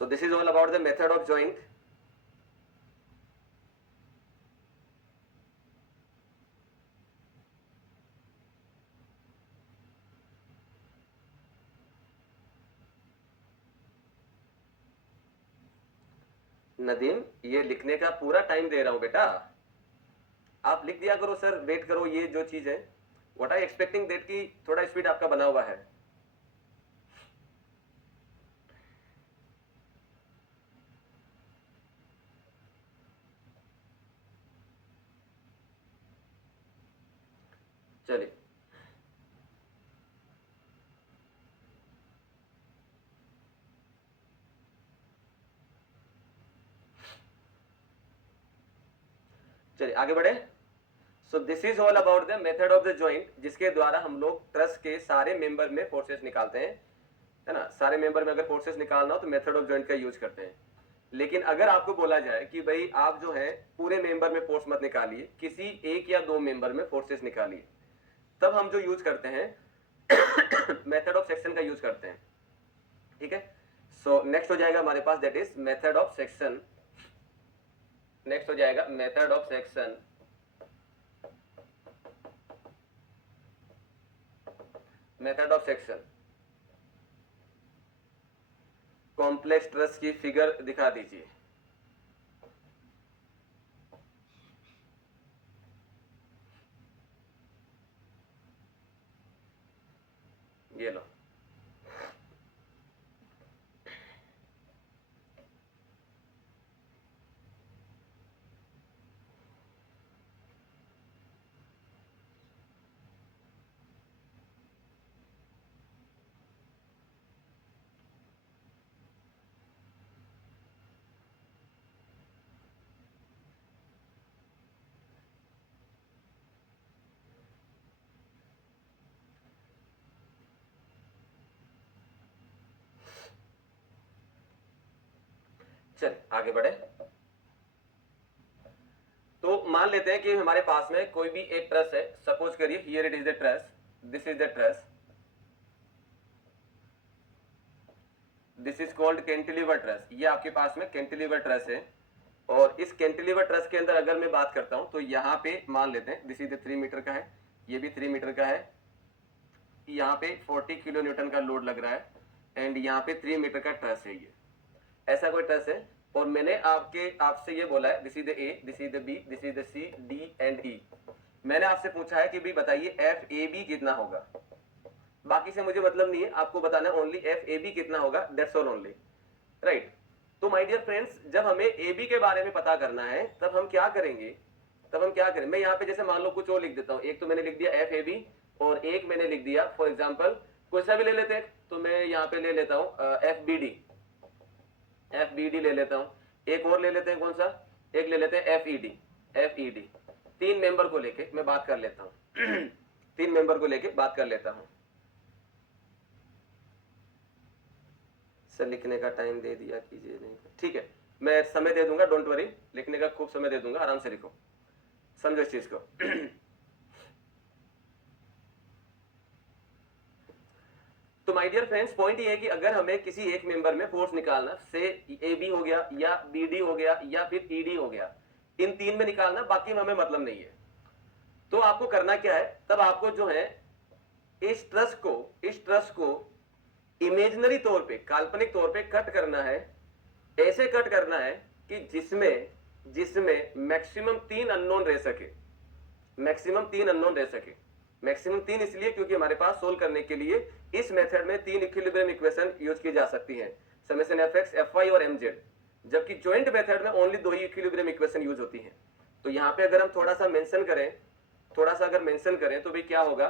So this is all about the method of joint. Nadeem, ये लिखने का पूरा टाइम दे रहा हूं बेटा, आप लिख दिया करो सर, वेट करो। ये जो चीज है, व्हाट आई एक्सपेक्टिंग दैट की थोड़ा स्पीड आपका बना हुआ है। चलिए, चलिए आगे बढ़े। सो this is all about the method of the joint, जिसके द्वारा हम लोग ट्रस के सारे मेंबर में फोर्सेस निकालते हैं, है ना। सारे मेंबर में अगर फोर्सेस निकालना हो तो मेथड ऑफ ज्वाइंट का यूज करते हैं। लेकिन अगर आपको बोला जाए कि भाई आप जो है पूरे मेंबर में फोर्स मत निकालिए, किसी एक या दो मेंबर में फोर्सेस निकालिए, तब हम जो यूज करते हैं मेथड ऑफ सेक्शन का यूज करते हैं, ठीक है। सो नेक्स्ट हो जाएगा हमारे पास, that is method of section. Next हो जाएगा method of section. Method of section, complex truss की फिगर दिखा दीजिए। ये लो, चल आगे बढ़े। तो मान लेते हैं कि हमारे पास में कोई भी एक ट्रस है, सपोज करिए here it is the truss, this is the truss, this is called cantilever truss. ये आपके पास में कैंटिलीवर ट्रस है, और इस कैंटिलीवर ट्रस के अंदर अगर मैं बात करता हूं तो यहाँ पे मान लेते हैं दिस इज 3 मीटर का है, ये भी 3 मीटर का है, यहाँ पे 40 किलो न्यूटन का लोड लग रहा है, एंड यहाँ पे 3 मीटर का ट्रस है। ये ऐसा कोई ट्रस है, और मैंने आपसे ये बोला है this is the A, this is the B, this is the C, D and E. मैंने आपसे पूछा है कि भी बताइए एफ ए बी कितना होगा, बाकी से मुझे मतलब नहीं है, आपको बताना ओनली एफ ए बी कितना होगा, दैट्स ऑल ओनली, राइट। तो माय डियर फ्रेंड्स, जब हमें ए बी के बारे में पता करना है तब हम क्या करेंगे, मैं यहाँ पे जैसे मान लो कुछ और लिख देता हूँ। एक तो मैंने लिख दिया एफ ए बी, और एक मैंने लिख दिया फॉर एग्जाम्पल कोई सा भी ले लेते हैं, तो मैं यहाँ पे ले लेता हूँ F B D, F B D ले लेता हूँ। एक और ले लेते हैं, कौन सा, एक ले लेते हैं F E D, F E D. 3 member को लेके मैं बात कर लेता हूँ 3 मेंबर को लेके बात कर लेता हूँ। सर लिखने का टाइम दे दिया कीजिए, नहीं ठीक है, मैं समय दे दूंगा, डोंट वरी, लिखने का खूब समय दे दूंगा, आराम से लिखो, समझो इस चीज को तो माय डियर फ्रेंड्स, पॉइंट ये है कि अगर हमें किसी एक मेंबर में फोर्स निकालना, से ए बी हो गया या बी डी हो गया या फिर ई डी हो गया, इन 3 में निकालना, बाकी में हमें मतलब नहीं है, तो आपको करना क्या है, तब आपको जो है इस ट्रस को इमेजिनरी तौर पे, काल्पनिक तौर पे कट करना है। ऐसे कट करना है कि जिसमें मैक्सिमम 3 अननोन रह सके, मैक्सिमम 3 अननोन रह सके। मैक्सिमम 3 इसलिए क्योंकि हमारे पास सोल्व करने के लिए इस मेथड में 3 इक्विलिब्रियम इक्वेशन यूज की जा सकती हैं, summation F X, F Y और एम जेड, जबकि ज्वाइंट मेथड में ओनली 2 ही इक्विलिब्रियम इक्वेशन यूज होती हैं। तो यहाँ पे अगर हम थोड़ा सा मेंशन करें तो भी क्या होगा,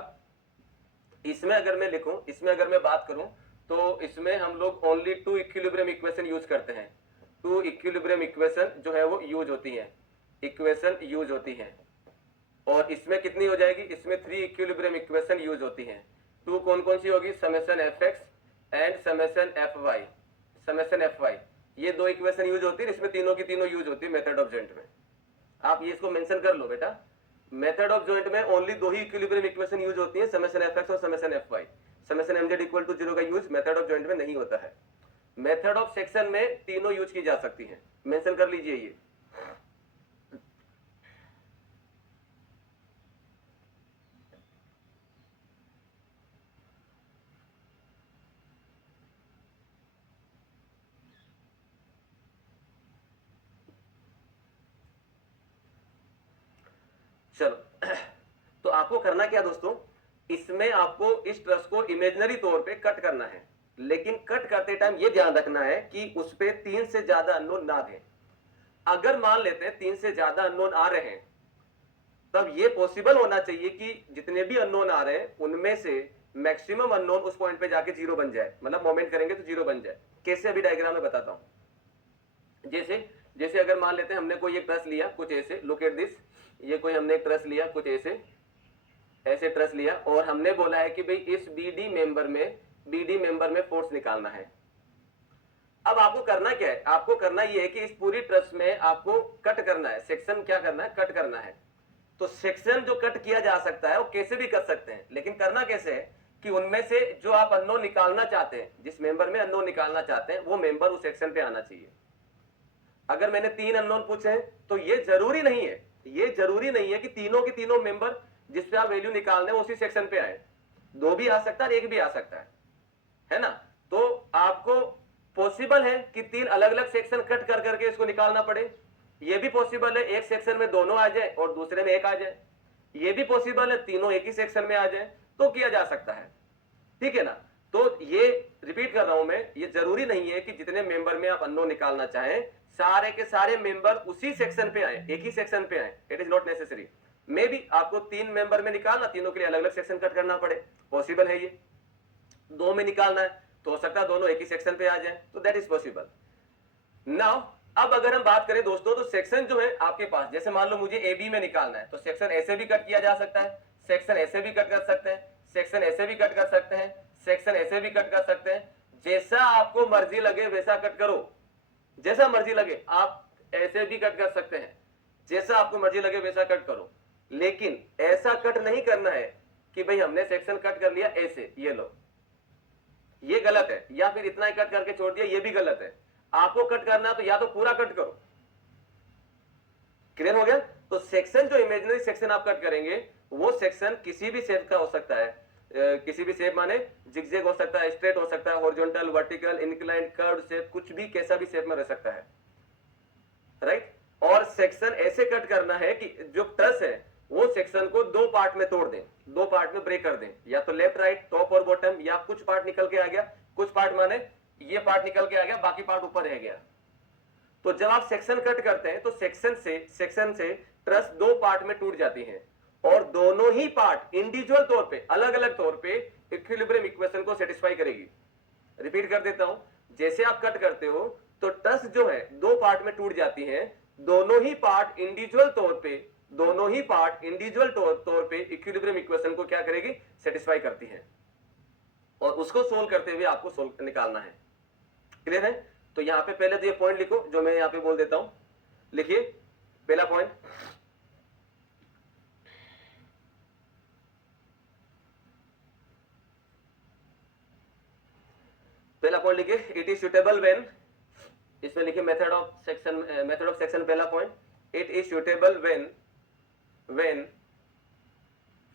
इसमें अगर मैं लिखूं, इसमें अगर मैं बात करूं तो इसमें हम लोग ओनली 2 इक्विलिब्रियम इक्वेशन यूज करते हैं। 2 इक्विलिब्रियम इक्वेशन जो है वो यूज होती हैं, और इसमें कितनी हो जाएगी, इसमें 3 इक्विलिब्रियम इक्वेशन यूज होती हैं। 2 कौन कौन सी होगी, summation F X and summation F Y, ये 2 इक्वेशन यूज होती है, इसमें तीनों की तीनों यूज होती है मेथड ऑफ जॉइंट में। आप ये इसको मेंशन कर लो बेटा, मेथड ऑफ जॉइंट में ओनली 2 ही इक्विलिब्रियम इक्वेशन यूज होती है, समेशन एफ एक्स और summation F Y. Summation M Z equal to 0 का यूज मेथड ऑफ जॉइंट में नहीं होता है। मेथड ऑफ सेक्शन में तीनों यूज की जा सकती हैं, मेंशन कर लीजिए ये। चलो तो आपको करना क्या दोस्तों, इसमें आपको इस ट्रस को इमेजिनरी तौर पे कट करना है, लेकिन कट करते टाइम ये ध्यान रखना है कि उस पे 3 से ज्यादा अननोन ना दें। अगर मान लेते हैं 3 से ज्यादा अननोन आ रहे हैं, तब ये पॉसिबल होना चाहिए कि जितने भी अननोन आ रहे हैं उनमें से मैक्सिमम अननोन उस पॉइंट पे जाके जीरो बन जाए, मतलब मोमेंट करेंगे तो जीरो बन जाए। कैसे, अभी डायग्राम में बताता हूं। जैसे जैसे अगर मान लेते हैं हमने कोई एक ट्रस लिया कुछ ऐसे, लुक एट दिस, ये कोई हमने एक ट्रस लिया कुछ ऐसे ट्रस लिया, और हमने बोला है कि भाई इस बीडी मेंबर में फोर्स निकालना है। अब आपको करना क्या है, आपको करना ये है कि इस पूरी ट्रस में आपको कट करना है, सेक्शन क्या करना है, कट करना है। तो सेक्शन जो कट किया जा सकता है वो कैसे भी कर सकते हैं, लेकिन करना कैसे है कि उनमें से जो आप अननोन निकालना चाहते हैं, जिस मेंबर में अननोन निकालना चाहते हैं, वो मेंबर उस सेक्शन पे आना चाहिए। अगर मैंने 3 अननोन पूछे हैं तो ये जरूरी नहीं है कि तीनों के तीनों मेंबर जिस पे आप वैल्यू निकालने उसी सेक्शन पे आए। 2 भी आ सकता है, 1 भी आ सकता है ना। तो आपको पॉसिबल है कि 3 अलग अलग सेक्शन कट कर करके इसको निकालना पड़े। ये भी पॉसिबल है एक सेक्शन में दोनों आ जाए और दूसरे में एक आ जाए। ये भी पॉसिबल है तीनों एक ही सेक्शन में आ जाए, तो किया जा सकता है, ठीक है ना। तो ये रिपीट कर रहा हूं मैं, ये जरूरी नहीं है कि जितने मेंबर में आप अननोन निकालना चाहें सारे के सारे मेंबर उसी सेक्शन पे आए, एक ही सेक्शन पे आए। It is not necessary. May be आपको 3 मेंबर में निकालना, तीनों के लिए अलग अलग सेक्शन कट करना पड़े, पॉसिबल है ये। 2 में निकालना है तो हो सकता है दोनों एक ही सेक्शन पे आ जाए, तो दैट इज पॉसिबल। नाउ अब अगर हम बात करें दोस्तों, तो सेक्शन जो है आपके पास, जैसे मान लो मुझे ए बी में निकालना है, तो सेक्शन ऐसे भी कट किया जा सकता है, सेक्शन ऐसे भी कट कर सकते हैं, सेक्शन ऐसे भी कट कर सकते हैं, सेक्शन ऐसे भी कट कर सकते हैं। जैसा आपको मर्जी लगे वैसा कट करो, जैसा मर्जी लगे आप ऐसे भी कट कर सकते हैं, जैसा आपको मर्जी लगे वैसा कट करो। लेकिन ऐसा कट नहीं करना है कि भाई हमने सेक्शन कट कर लिया ऐसे, ये लो, ये गलत है, या फिर इतना ही कट करके छोड़ दिया, ये भी गलत है। आपको कट करना है तो या तो पूरा कट करो। क्लियर हो गया। तो सेक्शन जो इमेजिनरी सेक्शन आप कट करेंगे वो सेक्शन किसी भी शेप का हो सकता है, किसी भी शेप माने जिगजैग हो सकता है, स्ट्रेट हो सकता है, horizontal, vertical, inclined, curved shape, कुछ भी कैसा भी शेप में रह सकता है, राइट। और सेक्शन ऐसे कट करना है कि जो ट्रस है वो सेक्शन को 2 पार्ट में तोड़ दें, 2 पार्ट में ब्रेक कर दें, या तो लेफ्ट राइट, टॉप और बॉटम, या कुछ पार्ट निकल के आ गया, कुछ पार्ट माने ये पार्ट निकल के आ गया, बाकी पार्ट ऊपर रह गया। तो जब आप सेक्शन कट करते हैं तो सेक्शन से ट्रस 2 पार्ट में टूट जाती हैं, और दोनों ही पार्ट इंडिविजुअल तौर पे, अलग अलग तौर पे इक्विलिब्रियम इक्वेशन को सेटिस्फाई करेगी। रिपीट कर देता हूं, जैसे आप कट करते हो तो ट्रस जो है 2 पार्ट में टूट जाती है, दोनों ही पार्ट इंडिविजुअल तौर पे इक्विलिब्रियम इक्वेशन को क्या करेगी, सेटिस्फाई करती है, और उसको सोल्व करते हुए आपको सोल्व निकालना है। क्लियर है। तो यहां पे पहले तो ये पॉइंट लिखो जो मैं यहां पे बोल देता हूं, लिखिए पहला पॉइंट, लिखिए, इट इज सुटेबल व्हेन, इसमें लिखिए मेथड ऑफ सेक्शन पहला point, it is suitable when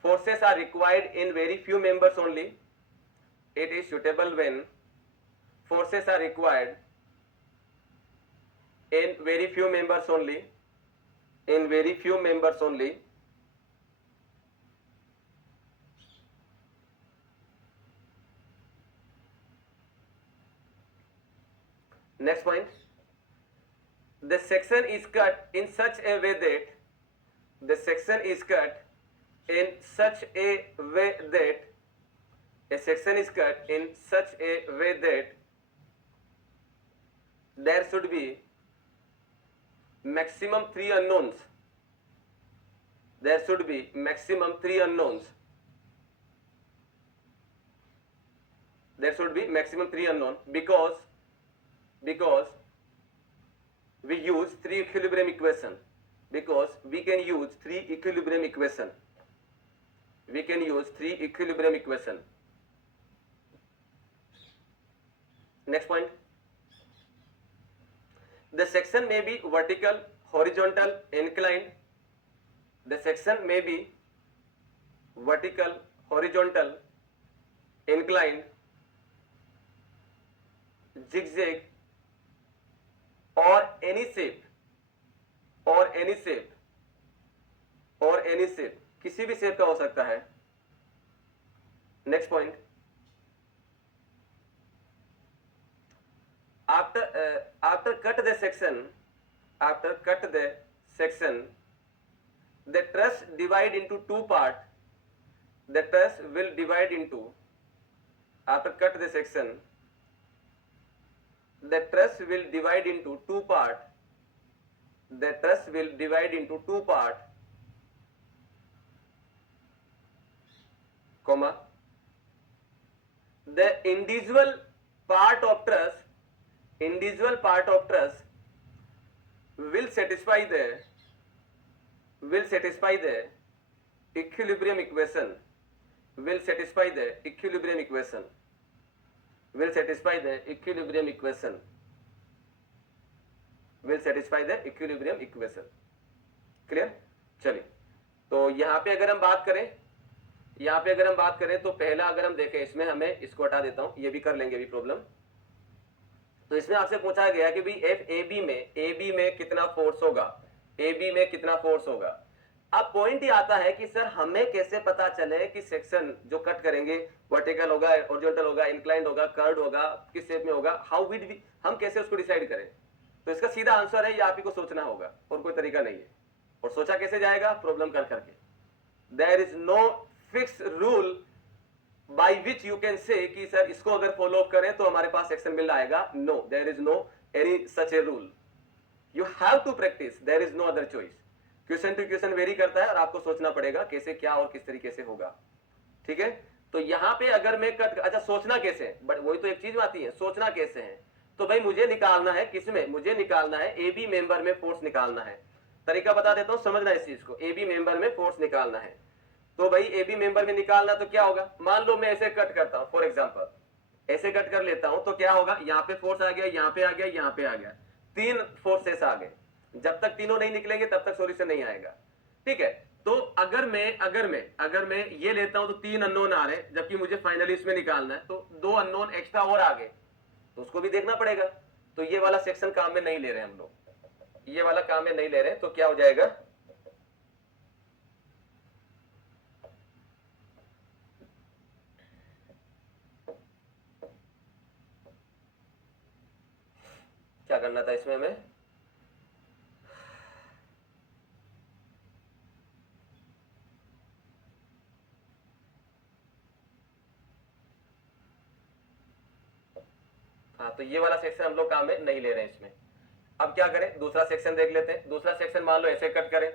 forces are required in very few members only. It is suitable when forces are required in very few members only, Next point, the section is cut in such a way that a section is cut in such a way that there should be maximum 3 unknowns. There should be maximum 3 unknowns. There should be maximum 3 unknown because we use 3 equilibrium equation. Because we can use 3 equilibrium equation. We can use 3 equilibrium equation. Next point. The section may be vertical, horizontal, inclined. The section may be vertical, horizontal, inclined, zigzag, or any shape, or any shape, or any shape, किसी भी shape का हो सकता है. Next point. After cut the section, the truss divide into two part. The truss will divide into, after cut the section, the truss will divide into two part. The truss will divide into two part, comma. The individual part of truss will satisfy the equilibrium equation. Will satisfy the equilibrium equation. Will satisfy the equilibrium equation. Will satisfy the equilibrium equation. Clear? चलिए, तो यहाँ पे अगर हम बात करें तो पहला अगर हम देखें, इसमें हमें इसको हटा देता हूं, ये भी कर लेंगे अभी प्रॉब्लम. तो इसमें आपसे पूछा गया कि भाई ए बी में कितना फोर्स होगा, AB में कितना फोर्स होगा. अब पॉइंट ये आता है कि सर हमें कैसे पता चले कि सेक्शन जो कट करेंगे वर्टिकल होगा, हॉरिजॉन्टल होगा, इंक्लाइंड होगा, कर्व्ड होगा, किस शेप में होगा, हाउ विड वी, हम कैसे उसको डिसाइड करें. तो इसका सीधा आंसर है, ये आप ही को सोचना होगा और कोई तरीका नहीं है. और सोचा कैसे जाएगा, प्रॉब्लम कर करके. There is no fix rule by which you can say कि सर इसको अगर फॉलो अप करें तो हमारे पास सेक्शन मिल जाएगा. No, there is no any such a rule. You have to practise, there is no other choice. Question to question vary करता है और आपको सोचना पड़ेगा कैसे, क्या और किस तरीके से होगा. ठीक है, तो यहां पे अगर मैं कट, अच्छा सोचना कैसे, बट वही तो एक चीज आती है, सोचना कैसे है. तो भाई मुझे निकालना है किसमें, मुझे निकालना है ए बी मेंबर में फोर्स निकालना है. तरीका बता देता हूं, समझना इस चीज को. ए बी मेंबर में फोर्स निकालना है, तो भाई ए बी मेंबर में निकालना तो क्या होगा, मान लो मैं ऐसे कट करता हूं, फॉर एग्जांपल ऐसे कट कर लेता हूं, तो क्या होगा, यहाँ पे फोर्स आ गया, यहाँ पे आ गया, यहाँ पे आ गया, तीन फोर्सेस आ गए. जब तक तीनों नहीं निकलेंगे तब तक सॉल्यूशन नहीं आएगा. ठीक है, तो अगर मैं ये लेता हूं तो तीन अननोन आ रहे हैं, जबकि मुझे फाइनली इसमें निकालना है, तो दो अननोन एक्स्ट्रा और आ गए, तो उसको भी देखना पड़ेगा. तो ये वाला सेक्शन काम में नहीं ले रहे हम लोग, ये वाला काम में नहीं ले रहे, तो क्या हो जाएगा, क्या करना था इसमें हमें, हाँ, तो ये वाला सेक्शन हम लोग काम में नहीं ले रहे हैं इसमें. अब क्या करें, दूसरा सेक्शन देख लेते हैं. दूसरा सेक्शन मान लो ऐसे कट करें,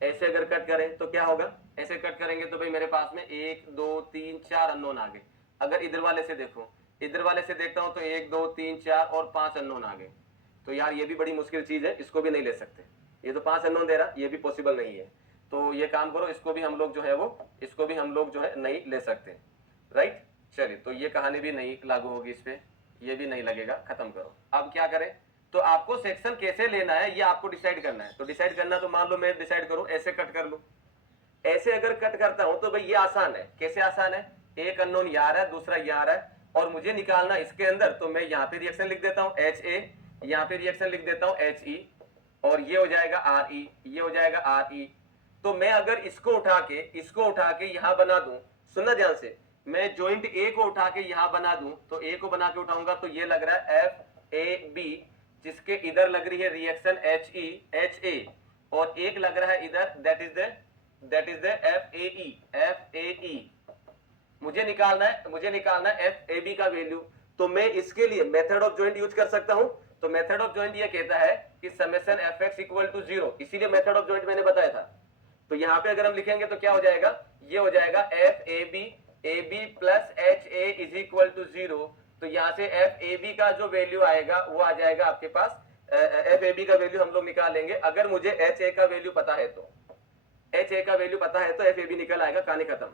ऐसे अगर कट करें तो क्या होगा, ऐसे कट करेंगे तो भाई मेरे पास में 1 2 3 4 अननोन आ गए. अगर इधर वाले से देखो, इधर वाले से देखता हूं तो 1 2 3 4 और 5 अननोन आ गए. तो यार ये भी बड़ी मुश्किल चीज है, इसको भी नहीं ले सकते. ये तो 5 अननोन दे रहा, ये भी पॉसिबल नहीं है. तो ये काम करो, इसको भी हम लोग जो है वो, इसको भी हम लोग जो है नहीं ले सकते. राइट, चलिए, तो ये कहानी भी नहीं लागू होगी इस पे, ये भी नहीं लगेगा, खत्म करो. अब क्या करें, तो आपको सेक्शन कैसे लेना है ये आपको डिसाइड करना है. तो डिसाइड करना, तो मान लो मैं डिसाइड करूं ऐसे कट कर लूं, ऐसे अगर कट करता हूं तो भाई ये आसान है. कैसे आसान है, एक अननोन यहाँ आ रहा है, दूसरा यहाँ आ रहा है, और मुझे निकालना इसके अंदर, तो मैं यहाँ पे रिएक्शन लिख देता हूँ HA, यहाँ पे रिएक्शन लिख देता हूँ HE, और ये हो जाएगा RE, ये हो जाएगा RE. तो मैं अगर इसको उठा के यहाँ बना दूं, सुनना ध्यान से, मैं जॉइंट ए को उठा के यहां बना दूं, तो ए को बना के उठाऊंगा तो ये लग रहा है FAB, जिसके इधर लग रही है रिएक्शन HA, और एक लग रहा है इधर, दैट इज द FAE. मुझे निकालना है FAB का वैल्यू. तो मैं इसके लिए मेथड ऑफ जॉइंट यूज कर सकता हूं. तो मेथड ऑफ जॉइंट ये कहता है कि समेशन Fx इक्वल टू 0, इसीलिए मेथड ऑफ जॉइंट मैंने बताया था. तो यहाँ पे अगर हम लिखेंगे तो क्या हो जाएगा, ये हो जाएगा FAB plus HA is equal to 0. तो यहाँ से FAB का जो वैल्यू आएगा वो आ जाएगा आपके पास, FAB का वैल्यू हम लोग निकालेंगे. अगर मुझे HA का वैल्यू पता है तो, HA का वैल्यू पता है तो FAB निकल आएगा, कहानी खत्म,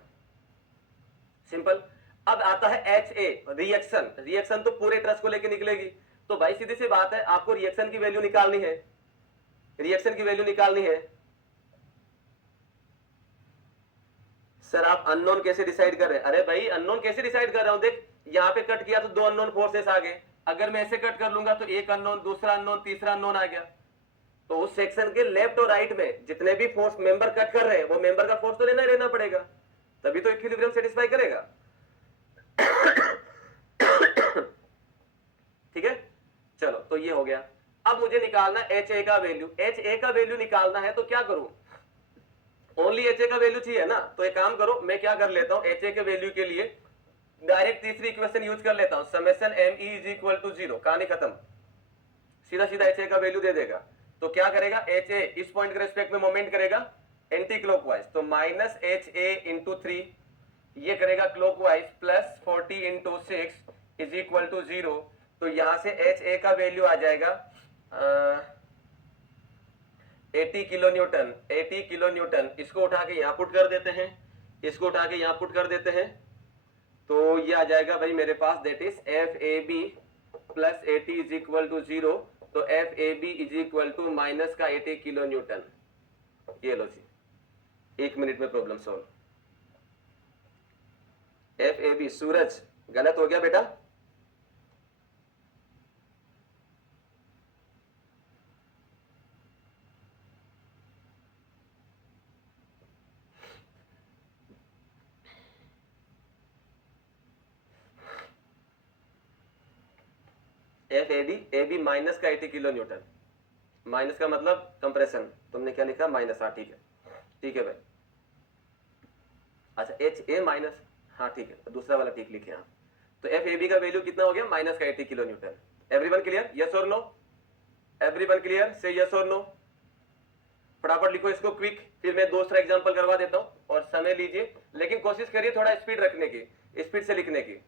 सिंपल. अब आता है HA, रिएक्शन तो पूरे ट्रस को लेके निकलेगी. तो भाई सीधी सी बात है, आपको रिएक्शन की वैल्यू निकालनी है, रिएक्शन की वैल्यू निकालनी है। सर आप अननोन कैसे डिसाइड कर रहे हैं? अरे भाई अननोन कैसे डिसाइड कर रहा हूं, देख यहां पे कट किया तो दो अननोन फोर्सेस आ गए, अगर मैं ऐसे कट कर लूंगा तो एक अननोन, दूसरा अननोन, तीसरा अननोन आ गया। तो उस सेक्शन के लेफ्ट और राइट में जितने भी फोर्स मेंबर कट कर रहे हैं वो मेंबर का फोर्स तो लेना ही लेना पड़ेगा, तभी तो इक्विलिब्रियम सेटिस्फाई करेगा। ठीक है, चलो तो ये हो गया। अब मुझे निकालना एच ए का वैल्यू, एच ए का वैल्यू निकालना है तो क्या करूं, ओनली एच ए का वैल्यू चाहिए ना, तो एक काम करो मैं क्या कर लेता हूं, एच ए के वैल्यू के लिए डायरेक्ट तीसरी इक्वेशन यूज कर लेता हूं, summation M E is equal to 0, कहानी खत्म, सीधा सीधा एच ए का वैल्यू दे देगा। तो क्या करेगा, एच ए इस पॉइंट के रेस्पेक्ट में मोमेंट करेगा एंटी क्लॉकवाइज, तो माइनस एच ए इंटू 3, ये करेगा clockwise plus 40 into 6 is equal to 0। तो यहां से एच ए का वैल्यू आ जाएगा 80 किलो न्यूटन, 80 किलो न्यूटन। इसको उठा के यहां पुट कर देते हैं, इसको उठा के यहां पुट कर देते हैं, तो ये आ जाएगा भाई मेरे पास, that is F A B plus 80 is equal to 0। तो F A B is equal to minus का 80 किलो न्यूटन। ये लो जी, 1 मिनट में problem solve. F A B, Suraj गलत हो गया बेटा, एफ ए बी माइनस का 80 किलो न्यूटन, माइनस का मतलब कंप्रेशन, तुमने क्या लिखा माइनस, हाँ ठीक है, ठीक है भाई। अच्छा एच ए माइनस, हाँ ठीक है, तो दूसरा वाला ठीक लिखे आप। तो एफ ए बी का वैल्यू कितना हो गया, माइनस का 80 kilo Newton. Everyone clear, yes और नो? एवरीवन क्लियर, से यस और नो? फटाफट लिखो इसको क्विक, फिर मैं दूसरा एग्जांपल करवा देता हूं और समय लीजिए, लेकिन कोशिश करिए थोड़ा स्पीड रखने की, स्पीड से लिखने की।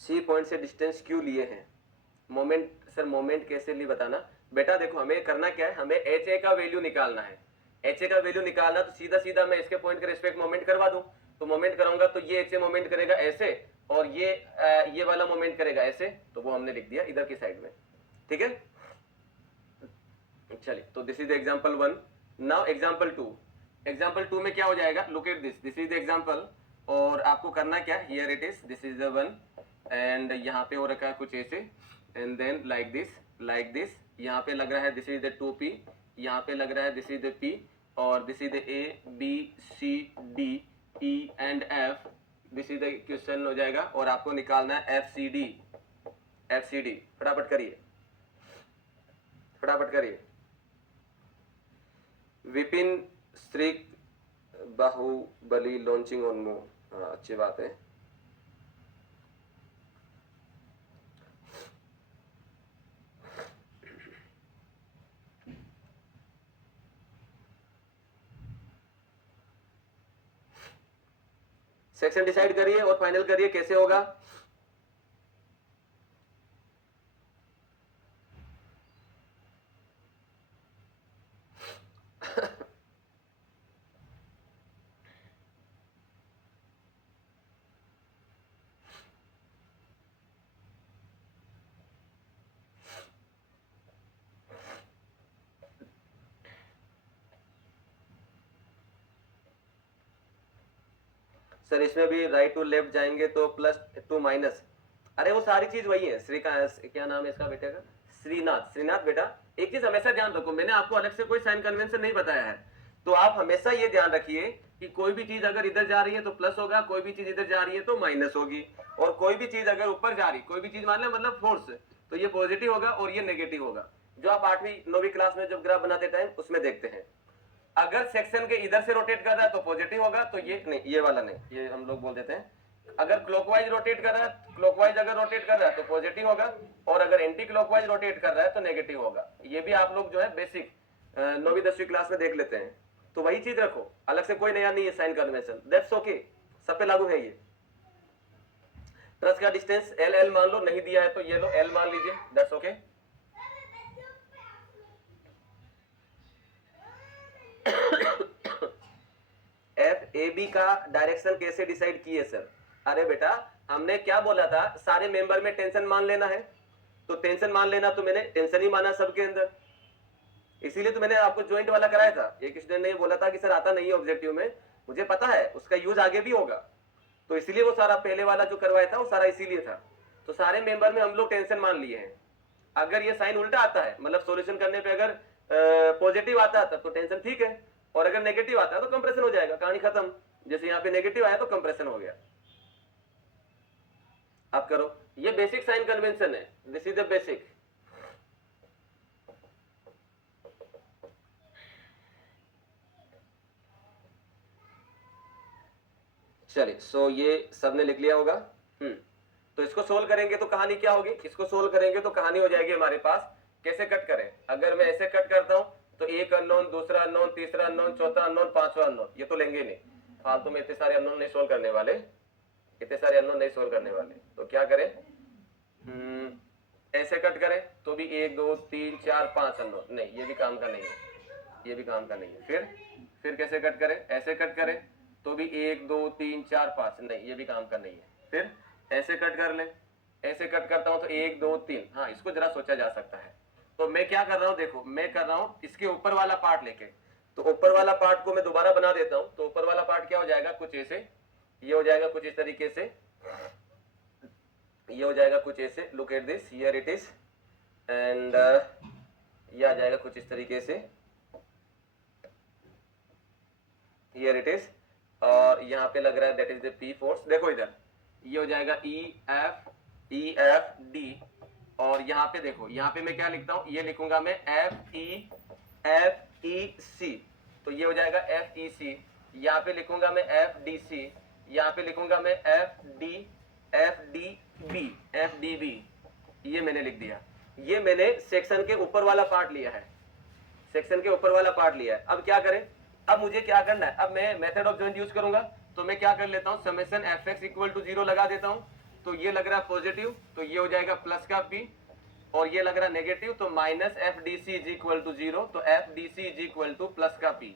सी पॉइंट से डिस्टेंस क्यों लिए हैं, मोमेंट सर मोमेंट कैसे लिए बताना। बेटा देखो हमें करना क्या है, हमें एच ए का वैल्यू निकालना है, एच ए का वैल्यू निकालना, तो सीधा सीधा मैं इसके पॉइंट के रिस्पेक्ट मोमेंट करवा दूं, तो मोमेंट करूंगा तो ये एच ए मोमेंट करेगा ऐसे, और ये वाला मोमेंट करेगा ऐसे, तो वो हमने लिख दिया इधर की साइड में, ठीक है। चलिए तो this is example 1। Now example 2, example 2 में क्या हो जाएगा, look at this, this is the example, और आपको करना क्या है, here it is, this is the one, and यहाँ पे हो रखा है कुछ ऐसे, एंड देन लाइक दिस, यहाँ पे लग रहा है दिस इज द 2p, यहाँ पे लग रहा है दिस इज द p, और this is the a b c d e and f, this is the question हो जाएगा, और आपको निकालना है एफ सी डी, फटाफट करिए, फटाफट करिए। Vipin Shri Baahubali launching on move, हाँ अच्छी बात है। सेक्शन डिसाइड करिए और फाइनल करिए कैसे होगा। सर इसमें भी राइट टू लेफ्ट जाएंगे तो प्लस टू माइनस, अरे वो सारी चीज वही है। श्रीकांत, क्या नाम है इसका बेटे का, श्रीनाथ। श्रीनाथ बेटा एक चीज हमेशा ध्यान रखो, मैंने आपको अलग से कोई साइन कन्वेंशन नहीं बताया है, तो आप हमेशा ये ध्यान रखिए कि कोई भी चीज अगर इधर जा रही है तो प्लस होगा, कोई भी चीज इधर जा रही है तो माइनस होगी, और कोई भी चीज अगर ऊपर जा रही, कोई भी चीज मान ले मतलब फोर्स, तो ये पॉजिटिव होगा और ये नेगेटिव होगा, जो आप 8वीं 9वीं क्लास में जब ग्राफ बनाते टाइम उसमें देखते हैं। अगर सेक्शन के इधर से रोटेट कर रहा है तो पॉजिटिव होगा, तो ये नहीं, ये वाला नहीं, ये हम लोग बोल देते हैं। अगर क्लॉकवाइज रोटेट कर रहा है, क्लॉकवाइज अगर रोटेट कर रहा है तो पॉजिटिव होगा, और अगर एंटी क्लॉकवाइज रोटेट कर रहा है तो नेगेटिव होगा। ये भी आप लोग जो है बेसिक 9वीं 10वीं क्लास में देख लेते हैं। तो वही चीज रखो, अलग से कोई नया नहीं है साइन कन्वेंशन, दैट्स ओके, सब पे लागू है ये। ट्रस का डिस्टेंस एल एल मान लो, नहीं दिया है तो ये लो एल मान लीजिए, that's okay. F A B का डायरेक्शन कैसे डिसाइड किए सर? अरे बेटा हमने क्या बोला था, सारे मेंबर में टेंशन मान लेना है, तो टेंशन मान लेना, तो मैंने टेंशन ही माना सबके अंदर, इसीलिए तो मैंने आपको ज्वाइंट वाला कराया था। एक स्टूडेंट ने बोला था कि सर आता नहीं है ऑब्जेक्टिव में, मुझे पता है उसका यूज आगे भी होगा, तो इसीलिए वो सारा पहले वाला जो करवाया था वो सारा इसीलिए था। तो सारे मेंबर में हम लोग टेंशन मान लिए हैं। अगर ये साइन उल्टा आता है, मतलब सॉल्यूशन करने पे अगर पॉजिटिव आता है तब तो टेंशन ठीक है, और अगर नेगेटिव आता है तो कंप्रेशन हो जाएगा, कहानी खत्म। जैसे यहाँ पे नेगेटिव आया तो कंप्रेशन हो गया। आप करो, ये बेसिक साइन कन्वेंशन है, दिस इज द बेसिक। चलिए सो ये सबने लिख लिया होगा। तो इसको सोल्व करेंगे तो कहानी क्या होगी, इसको सोल्व करेंगे तो कहानी हो जाएगी हमारे पास कैसे कट करें। अगर मैं ऐसे कट करता हूं तो एक अननोन, दूसरा अननोन, तीसरा अननोन, चौथा अननोन, पांचवा अननोन, ये तो लेंगे नहीं, फालतू में इतने सारे अननोन नहीं सोल्व करने वाले, इतने सारे अननोन नहीं सोल्व करने वाले। तो क्या करें, ऐसे कट करें तो भी 1 2 3 4 5 अननोन, नहीं ये भी काम का नहीं है, ये भी काम का नहीं है। फिर कैसे कट करें, ऐसे कट करें तो भी 1 2 3 4 5, नहीं ये भी काम का नहीं है। फिर ऐसे कट कर लें, ऐसे कट करता हूं तो 1 2 3, हाँ इसको जरा सोचा जा सकता है। तो मैं क्या कर रहा हूं, देखो मैं कर रहा हूं इसके ऊपर वाला पार्ट लेके, तो ऊपर वाला पार्ट को मैं दोबारा बना देता हूं। तो ऊपर वाला पार्ट क्या हो जाएगा, कुछ ऐसे, ये हो जाएगा कुछ इस तरीके से, ये हो जाएगा कुछ ऐसे, look at this, here it is, and ये आ जाएगा कुछ इस तरीके से, हियर इट इज, और यहाँ पे लग रहा है that is the P force. देखो इधर ये हो जाएगा ई एफ डी, और यहाँ पे देखो, यहाँ पे मैं क्या लिखता हूँ, ये लिखूंगा मैं एफ ई सी, तो ये हो जाएगा एफ ई सी। यहाँ पे लिखूंगा मैं एफ डी सी, यहाँ पे लिखूंगा मैं एफ डी बी, ये मैंने लिख दिया। ये मैंने सेक्शन के ऊपर वाला पार्ट लिया है, सेक्शन के ऊपर वाला पार्ट लिया है। अब क्या करें, अब मुझे क्या करना है, अब मैं मेथड ऑफ जॉइंट यूज करूंगा। तो मैं क्या कर लेता हूँ, summation F x equal to 0 लगा देता हूँ। तो ये लग रहा है पॉजिटिव, तो ये हो जाएगा प्लस का पी, और ये लग रहा है नेगेटिव, तो minus F D C is equal to 0, तो F D C is equal to plus का P,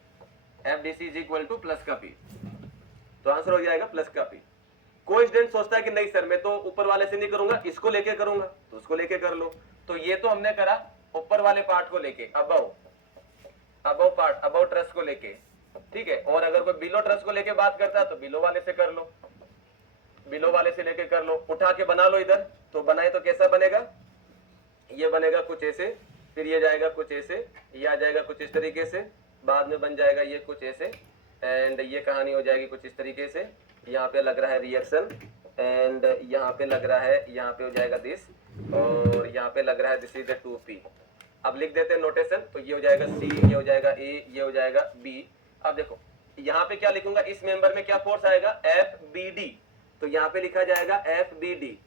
F D C is equal to plus का पी, तो आंसर हो जाएगा प्लस का पी। कोई स्टूडेंट सोचता है कि नहीं सर मैं तो ऊपर वाले से नहीं करूंगा, इसको लेके करूंगा, तो उसको लेके कर लो। तो ये तो हमने करा ऊपर वाले पार्ट को लेके, अबव पार्ट, अबव ट्रस को लेके, ठीक है। और अगर कोई बिलो ट्रस को लेके बात करता है तो बिलो वाले से कर लो, बिलो वाले से लेके कर लो, उठा के बना लो इधर। तो बनाए तो कैसा बनेगा, ये बनेगा कुछ ऐसे, फिर ये जाएगा कुछ ऐसे, ये आ जाएगा कुछ इस तरीके से, बाद में बन जाएगा ये कुछ ऐसे, एंड ये कहानी हो जाएगी कुछ इस तरीके से। यहाँ पे लग रहा है रिएक्शन, एंड यहाँ पे लग रहा है, यहाँ पे हो जाएगा दिस, और यहाँ पे लग रहा है दिस इज द 2p। अब लिख देते हैं नोटेशन, तो ये हो जाएगा C, ये हो जाएगा A, ये हो जाएगा B। अब देखो यहाँ पे क्या लिखूंगा, इस मेंबर में क्या फोर्स आएगा, एफ बी डी, तो यहाँ पे लिखा जाएगा एफ बी डी।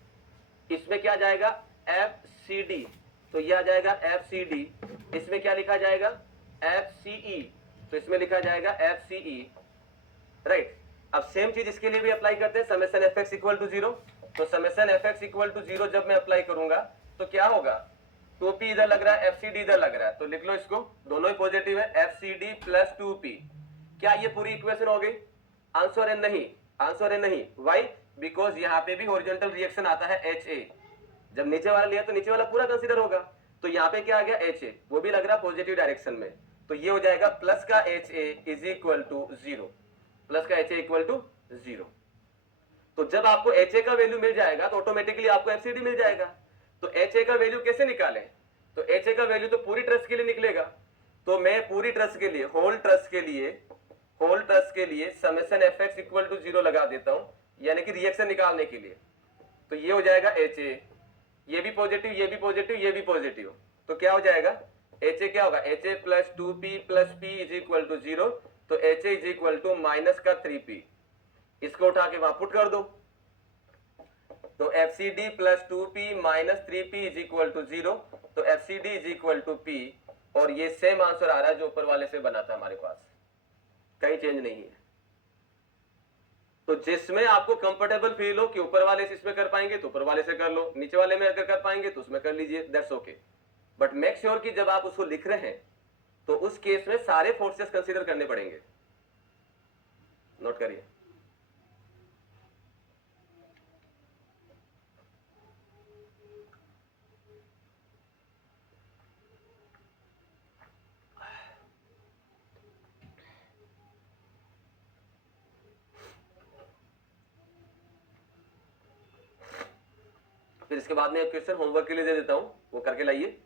इसमें क्या जाएगा, एफ सी डी, तो यह आ जाएगा एफ सी डी। इसमें क्या लिखा जाएगा, एफ सी ई, तो इसमें लिखा जाएगा एफ सी ई, राइट। अब सेम चीज इसके लिए भी अप्लाई करते हैं, summation F x equal to zero. तो summation F x equal to zero जब मैं अप्लाई करूंगा तो क्या होगा, टू पी इधर लग रहा है, एफ सी डी इधर लग रहा है, तो लिख लो इसको, दोनों ही पॉजिटिव है, F C D plus two P. क्या ये पूरी इक्वेशन हो गई, आंसर है नहीं, आंसर है नहीं। वाई, बिकॉज यहाँ पे भी हॉरिजॉन्टल रिएक्शन आता है एच ए, जब नीचे वाला लिया तो नीचे वाला पूरा कंसीडर होगा। तो यहाँ पे क्या आ गया, एच ए, वो भी लग रहा है पॉजिटिव डायरेक्शन में, तो ये हो जाएगा प्लस का H A is equal to zero, plus का H A equal to zero. तो जब आपको एच ए का वैल्यू मिल जाएगा तो ऑटोमेटिकली आपको एफसीडी मिल जाएगा। तो एच ए का वैल्यू कैसे निकालें, तो एच ए का वैल्यू तो पूरी ट्रस्ट के लिए निकलेगा। तो मैं पूरी ट्रस्ट के लिए, होल ट्रस्ट के लिए summation F x equal to zero लगा देता हूं, यानी कि रिएक्शन निकालने के लिए। तो ये हो जाएगा एच ए, ये भी पॉजिटिव, ये भी पॉजिटिव, ये भी पॉजिटिव, तो क्या हो जाएगा, एच ए क्या होगा, H A plus two P plus P is equal to zero. तो H A is equal to minus का थ्री पी, इसको उठा के वहां पुट कर दो, तो F C D plus two P minus three P is equal to zero. तो F C D is equal to P, और ये सेम आंसर आ रहा है जो ऊपर वाले से बना था हमारे पास, कहीं चेंज नहीं है। तो जिसमें आपको कंफर्टेबल फील हो कि ऊपर वाले से इसमें कर पाएंगे तो ऊपर वाले से कर लो, नीचे वाले में अगर कर पाएंगे तो उसमें कर लीजिए, that's okay. But make sure कि जब आप उसको लिख रहे हैं तो उस केस में सारे फोर्सेस कंसीडर करने पड़ेंगे, नोट करिए। फिर इसके बाद में एक क्वेश्चन होमवर्क के लिए दे देता हूं, वो करके लाइए।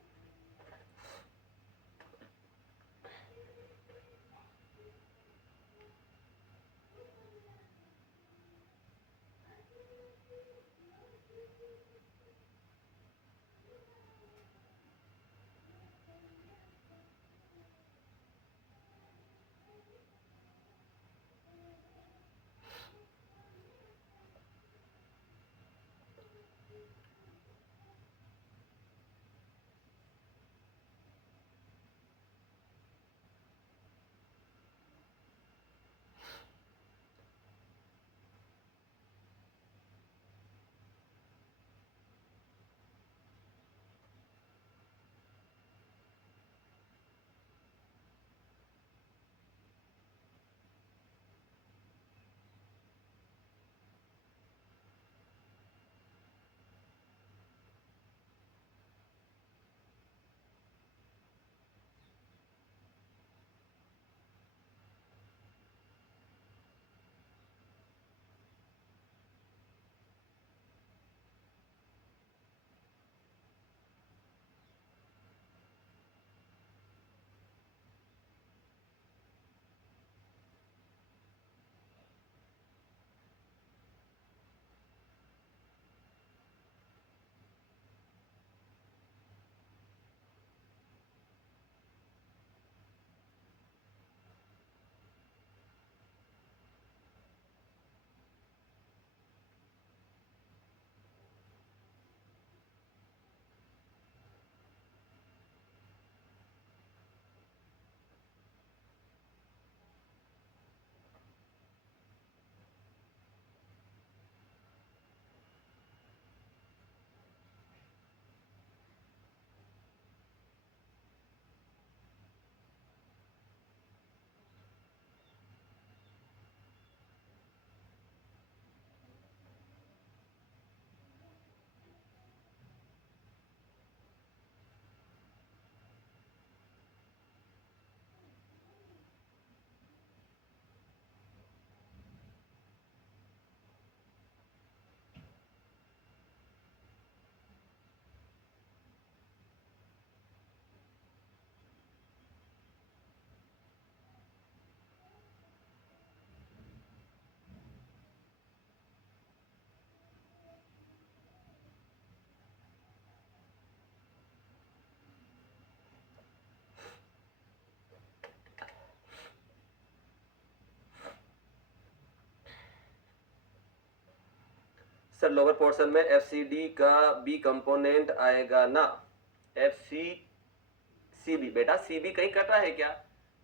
सर लोअर पोर्शन में FCD का बी कंपोनेंट आएगा ना, FCCB, बेटा CB कहीं कटा है क्या?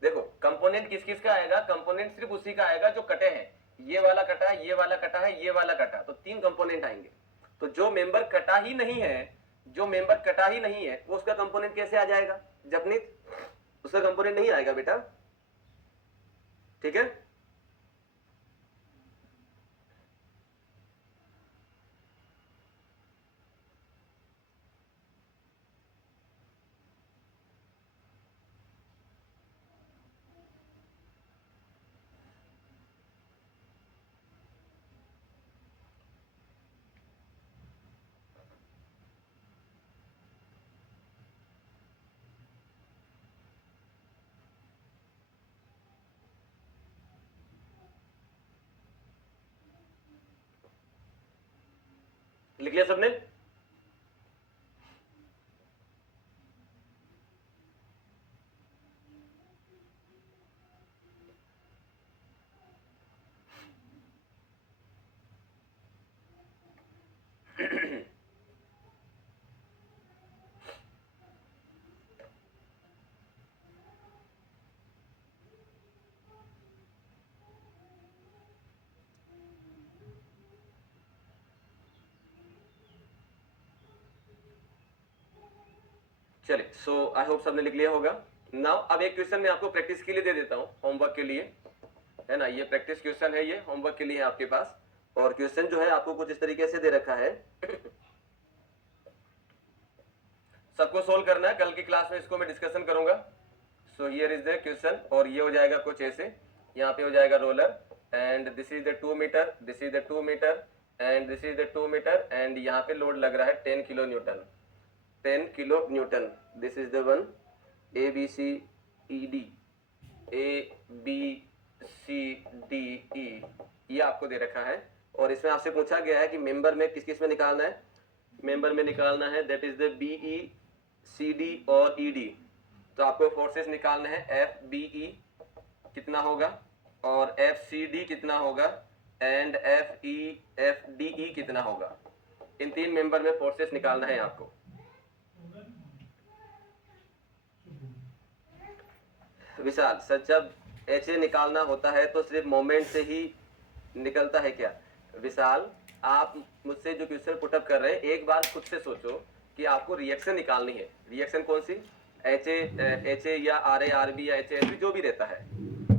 देखो कंपोनेंट किस किस का आएगा, कंपोनेंट सिर्फ उसी का आएगा जो कटे हैं, ये वाला कटा है, ये वाला कटा है, ये वाला कटा, तो 3 कंपोनेंट आएंगे। तो जो मेंबर कटा ही नहीं है, जो मेंबर कटा ही नहीं है वो उसका कंपोनेंट कैसे आ जाएगा जपनीत? उसका कंपोनेंट नहीं आएगा बेटा, ठीक है। लिख लिया सबने? चलिए, सो आई होप सबने लिख लिया होगा। नाउ अब एक क्वेश्चन मैं आपको प्रैक्टिस के लिए दे देता हूँ, होमवर्क के लिए, है ना। ये प्रैक्टिस क्वेश्चन है, ये होमवर्क के लिए है आपके पास। और क्वेश्चन जो है आपको कुछ इस तरीके से दे रखा है सबको सोल्व करना है, कल की क्लास में इसको मैं डिस्कशन करूंगा। So here is the question, और ये हो जाएगा कुछ ऐसे, यहाँ पे हो जाएगा roller, and this is the 2 metre, this is the 2 metre, and this is the 2 metre, and यहाँ पे लोड लग रहा है 10 kilo newton, 10 kilo newton. This is the one ABCED, ABCDE, ये आपको दे रखा है। और इसमें आपसे पूछा गया है कि मेंबर में किस किस में निकालना है, मेंबर में निकालना है that is the BE, CD और ED। तो आपको फोर्सेस निकालने हैं, FBE कितना होगा और FCD कितना होगा एंड FDE कितना होगा। इन 3 मेंबर में फोर्सेस निकालना है आपको। विशाल सर, जब HA निकालना होता है तो सिर्फ मोमेंट से ही निकलता है क्या? विशाल, आप मुझसे जो क्वेश्चन पुटअप कर रहे हैं, एक बार खुद से सोचो कि आपको रिएक्शन निकालनी है। रिएक्शन कौन सी? HA या RA RB या HASB जो भी रहता है,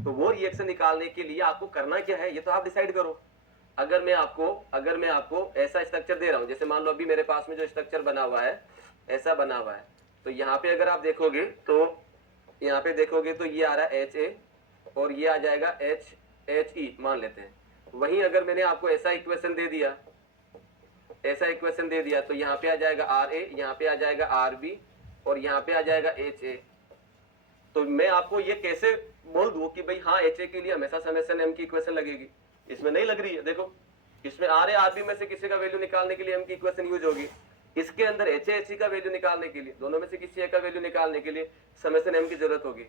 तो वो रिएक्शन निकालने के लिए आपको करना क्या है ये तो आप डिसाइड करो। अगर मैं आपको ऐसा स्ट्रक्चर दे रहा हूँ, जैसे मान लो अभी मेरे पास में जो स्ट्रक्चर बना हुआ है, ऐसा बना हुआ है, तो यहाँ पे अगर आप देखोगे तो यहाँ पे देखोगे तो ये आ रहा है HA और ये आ जाएगा HE मान लेते हैं। वहीं अगर मैंने आपको ऐसा इक्वेशन दे दिया, तो यहाँ पे आ जाएगा RA, यहाँ पे आ जाएगा RB और यहाँ पे आ जाएगा HA। तो मैं आपको ये कैसे बोल दूं कि भाई हाँ HA के लिए हमेशा समेशन M की इक्वेशन लगेगी? इसमें नहीं लग रही है। देखो इसमें RA RB में से किसी का वैल्यू निकालने के लिए M की इक्वेशन यूज होगी, इसके अंदर HA HE का वैल्यू निकालने के लिए, दोनों में से किसी एक का वैल्यू निकालने के लिए समेशन M की जरूरत होगी,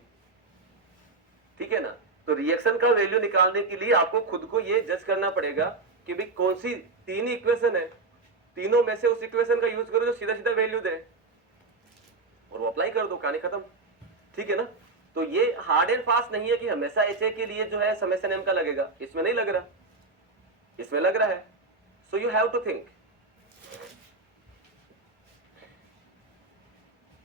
ठीक है ना। तो रिएक्शन का वैल्यू निकालने के लिए आपको खुद को ये जज करना पड़ेगा कि भाई कौन सी 3 इक्वेशन है, तीनों में से उस इक्वेशन का यूज करो जो सीधा सीधा वैल्यू दे और वो अप्लाई कर दो, कहानी खत्म, ठीक है ना। तो ये हार्ड एंड फास्ट नहीं है कि हमेशा HA के लिए जो है समेशन M का लगेगा, इसमें नहीं लग रहा, इसमें लग रहा है। So you have to think.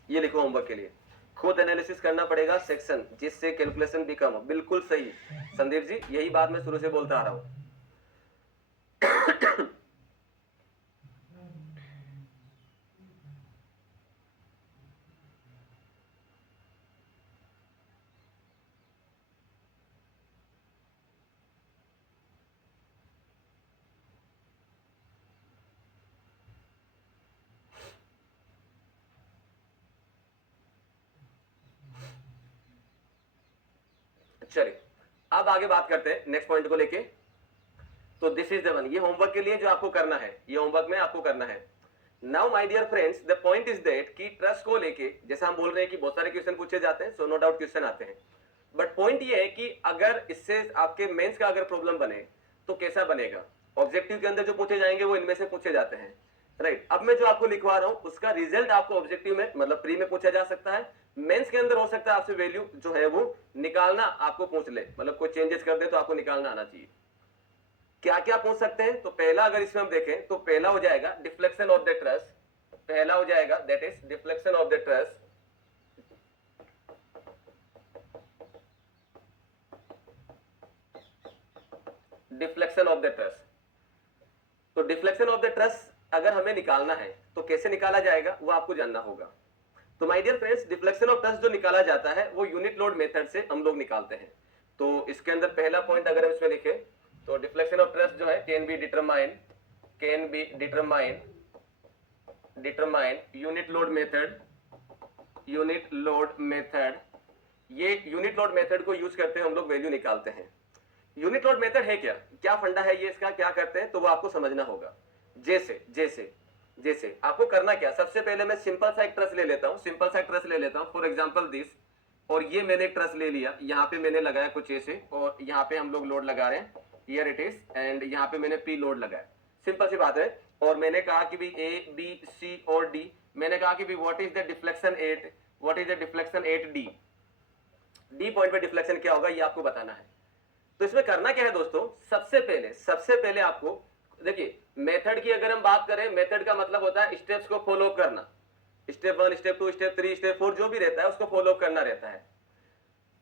ये लिखो होमवर्क के लिए, खुद एनालिसिस करना पड़ेगा सेक्शन, जिससे कैलकुलेशन भी कम हो। बिल्कुल सही संदीप जी, यही बात मैं शुरू से बोलता आ रहा हूं। चलिए अब आगे बात करते हैं नेक्स्ट पॉइंट को लेके। तो दिस इज द वन, ये होमवर्क के लिए जो आपको करना है, ये होमवर्क में आपको करना है। Now my dear friends, the point is that कि ट्रस्ट को लेके जैसे हम बोल रहे हैं कि बहुत सारे क्वेश्चन पूछे जाते हैं, सो नो डाउट क्वेश्चन आते हैं, बट पॉइंट ये है कि अगर इससे आपके मेंस का अगर प्रॉब्लम बने तो कैसा बनेगा। ऑब्जेक्टिव के अंदर जो पूछे जाएंगे वो इनमें से पूछे जाते हैं, राइट। अब मैं जो आपको लिखवा रहा हूं उसका रिजल्ट आपको ऑब्जेक्टिव में मतलब प्री में पूछा जा सकता है, मेंस के अंदर हो सकता है आपसे वैल्यू जो है वो निकालना आपको पूछ ले, मतलब कोई चेंजेस कर दे तो आपको निकालना आना चाहिए। क्या क्या पूछ सकते हैं, तो पहला अगर इसमें हम देखें तो पहला हो जाएगा डिफ्लेक्शन ऑफ द ट्रस, पहला हो जाएगा that is deflection of the truss, deflection of the truss. तो डिफ्लेक्शन ऑफ द ट्रस अगर हमें निकालना है तो कैसे निकाला जाएगा वो आपको जानना होगा। तो my dear friends, deflection of truss जो निकाला जाता है वो यूनिट लोड मेथड से हम लोग निकालते हैं। तो इसके अंदर पहला पॉइंट अगर हम इसमें लिखें तो डिफ्लेक्शन ऑफ ट्रस जो है can be determine unit load method. ये यूनिट लोड मेथड को यूज करते हैं हम लोग वैल्यू निकालते हैं। यूनिट लोड मेथड है क्या, क्या फंडा है ये इसका, क्या करते हैं, तो वो आपको समझना होगा। जैसे जैसे जैसे आपको करना क्या, सबसे पहले मैं सिंपल सा एक ट्रस ले लेता हूं, फॉर एग्जांपल दिस, और ये मैंने एक ट्रस ले लिया, यहाँ पे मैंने लगाया कुछ ऐसे, और यहाँ पे हम लोग लोड लगा रहे हैं, हियर इट इज, एंड यहाँ पे मैंने पी लोड लगाया, सिंपल सी बात है। और मैंने कहा कि भी ए बी सी और डी, मैंने कहा कि भी what is the deflection 8 D point पे डिफ्लेक्शन क्या होगा ये आपको बताना है। तो इसमें करना क्या है दोस्तों, सबसे पहले आपको देखिए मेथड की अगर हम बात करें, मेथड का मतलब होता है स्टेप्स को फॉलो करना, स्टेप 1 स्टेप 2 स्टेप 3 स्टेप 4 जो भी रहता है उसको फॉलो करना रहता है।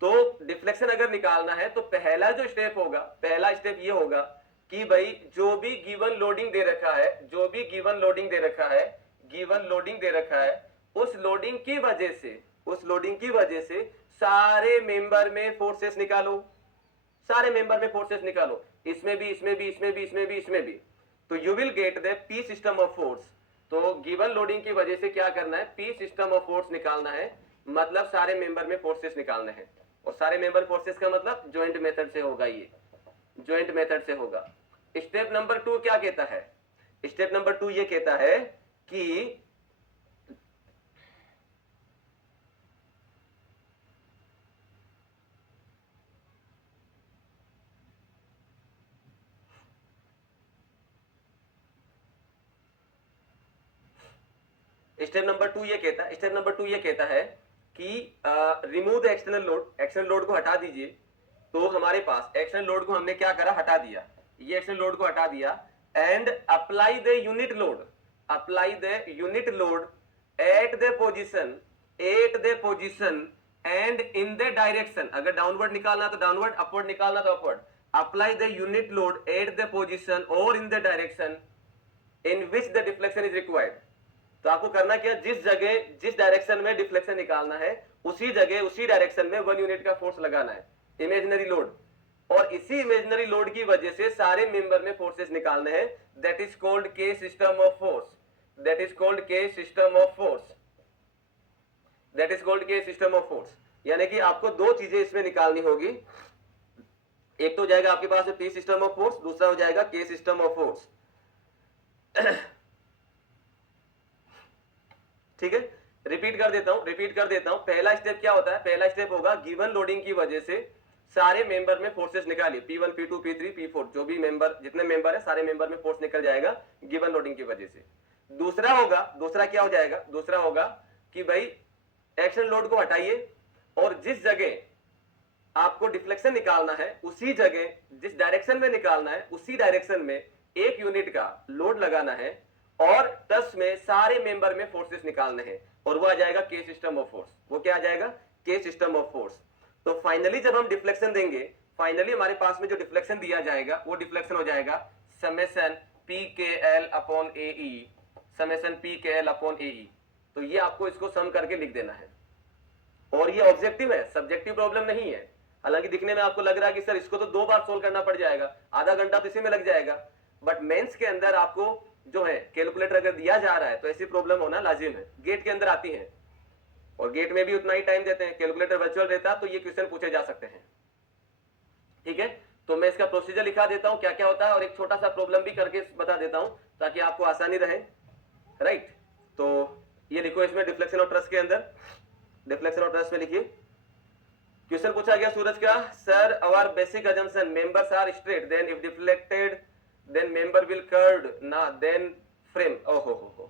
तो डिफ्लेक्शन अगर निकालना है तो पहला जो स्टेप होगा, पहला स्टेप ये होगा कि भाई जो भी गिवन लोडिंग दे रखा है, उस लोडिंग की वजह से सारे मेंबर में फोर्सेस निकालो, इसमें भी। तो you will get the P system of force. तो गिवन लोडिंग की वजह से क्या करना है, पी सिस्टम ऑफ फोर्स निकालना है, मतलब सारे मेंबर में फोर्सेस निकालने हैं। और सारे मेंबर फोर्सेस का मतलब ज्वाइंट मेथड से होगा, ये ज्वाइंट मेथड से होगा। स्टेप नंबर 2 क्या कहता है, स्टेप नंबर 2 ये कहता है कि स्टेप नंबर 2 ये कहता है कि रिमूव द एक्सटर्नल लोड को हटा दीजिए। तो हमारे पास एक्सटर्नल लोड को हमने क्या करा, हटा दिया, ये एक्सटर्नल लोड को हटा दिया, and apply the unit load at the position and in the direction. अगर डाउनवर्ड निकालना तो डाउनवर्ड, अपवर्ड निकालना तो upward. Apply the unit load at the position और in the direction in which the deflection is required. तो आपको करना क्या, जिस डायरेक्शन में डिफ्लेक्शन निकालना है उसी डायरेक्शन में 1 यूनिट का फोर्स लगाना है, इमेजिनरी लोड, और इसी इमेजिनरी लोड की वजह से सारे मेंबर में फोर्सेस निकालने हैं। दैट इज कॉल्ड के सिस्टम ऑफ फोर्स। यानी कि आपको दो चीजें इसमें निकालनी होगी, एक तो जाएगा आपके पास पी सिस्टम ऑफ फोर्स, दूसरा हो जाएगा के सिस्टम ऑफ फोर्स। ठीक है, रिपीट कर देता हूं। पहला स्टेप क्या होता है, पहला स्टेप होगा गिवन लोडिंग की वजह से सारे मेंबर में फोर्सेस निकालिए, P1 P2 P3 P4, जो भी मेंबर, जितने मेंबर है सारे मेंबर में फोर्स निकल जाएगा गिवन लोडिंग की वजह से। दूसरा क्या हो जाएगा, दूसरा होगा कि भाई एक्शन लोड को हटाइए, और जिस जगह आपको डिफ्लेक्शन निकालना है उसी जगह, जिस डायरेक्शन में निकालना है उसी डायरेक्शन में 1 यूनिट का लोड लगाना है, और ट्रस में सारे मेंबर में फोर्सेस निकालने हैं, और वो आ जाएगा के सिस्टम ऑफ फोर्स। वो क्या आ जाएगा, के सिस्टम ऑफ फोर्स। तो फाइनली जब हम डिफ्लेक्शन देंगे, फाइनली हमारे पास में जो डिफ्लेक्शन दिया जाएगा वो डिफ्लेक्शन हो जाएगा summation P K L upon ए। तो ये आपको इसको सम करके लिख देना है, और ये ऑब्जेक्टिव है, सब्जेक्टिव प्रॉब्लम नहीं है। हालांकि दिखने में आपको लग रहा है कि सर इसको तो 2 बार सोल्व करना पड़ जाएगा, आधा घंटा तो इसी में लग जाएगा, बट मेंस के अंदर आपको जो है कैलकुलेटर अगर दिया जा रहा है तो ऐसी प्रॉब्लम होना लाजिम है, गेट के अंदर आती है, और गेट में भी उतना ही टाइम देते हैं। कैलकुलेटर वर्चुअल रहता तो ये क्वेश्चन पूछे जा सकते हैं। ठीक है, तो मैं इसका प्रोसीजर लिखा देता हूं क्या क्या होता है, और एक छोटा सा प्रॉब्लम भी करके बता देता हूं ताकि आपको आसानी रहे, राइट। तो ये लिखो इसमें डिफ्लेक्शन ऑफ ट्रस के अंदर, डिफ्लेक्शन ऑफ ट्रस में लिखिए। क्वेश्चन पूछा गया सूरज का, sir our basic assumption members are straight, then if deflected then member will curved ना then frame। ओहो ओहो,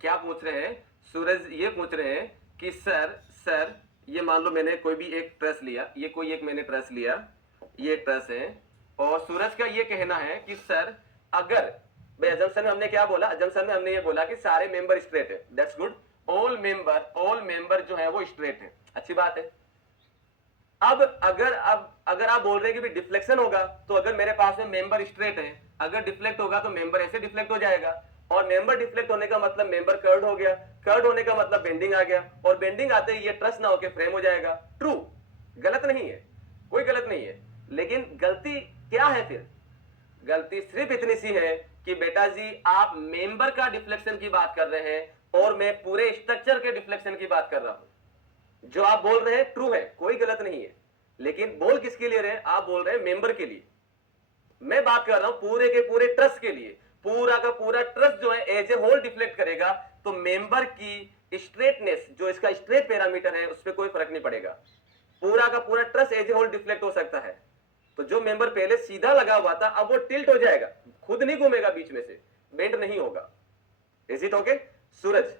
क्या पूछ रहे हैं सूरज? ये पूछ रहे हैं कि सर ये मान लो मैंने कोई भी एक ट्रस लिया, ये कोई एक मैंने ट्रस लिया, ये ट्रस है, और सूरज का ये कहना है कि सर अगर भाई अजम्पशन में हमने क्या बोला, अजम्पशन में हमने ये बोला कि सारे मेंबर स्ट्रेट है, दैट्स गुड, ऑल मेंबर जो है वो स्ट्रेट है, अच्छी बात है। अब अगर आप बोल रहे हैं कि डिफ्लेक्शन होगा, तो अगर मेरे पास में मेंबर स्ट्रेट है, अगर डिफ्लेक्ट होगा तो मेंबर ऐसे डिफ्लेक्ट हो जाएगा, और मेंबर डिफ्लेक्ट होने का मतलब मेंबर कर्व्ड हो गया, कर्व्ड होने का मतलब बेंडिंग आ गया, और बेंडिंग आते ही ये ट्रस ना होके फ्रेम हो जाएगा। ट्रू, गलत नहीं है, कोई गलत नहीं है, लेकिन गलती क्या है फिर? गलती सिर्फ इतनी सी है कि बेटा जी आप मेंबर का डिफ्लेक्शन की बात कर रहे हैं और मैं पूरे स्ट्रक्चर के डिफ्लेक्शन की बात कर रहा हूं। जो आप बोल रहे हैं ट्रू है, कोई गलत नहीं है, लेकिन बोल किसके लिए रहे हैं? आप बोल रहे हैं मेंबर के लिए, मैं बात कर रहा हूं पूरे के पूरे ट्रस्ट के लिए। पूरा का पूरा ट्रस्ट जो है एज ए होल डिफ्लेक्ट करेगा, तो मेंबर की स्ट्रेटनेस, जो इसका स्ट्रेट पैरामीटर है, उस पर कोई फर्क नहीं पड़ेगा। पूरा का पूरा truss as a whole deflect हो सकता है, तो जो मेंबर पहले सीधा लगा हुआ था अब वो टिल्ट हो जाएगा, खुद नहीं घूमेगा, बीच में से बेंड नहीं होगा। Is it okay Suraj?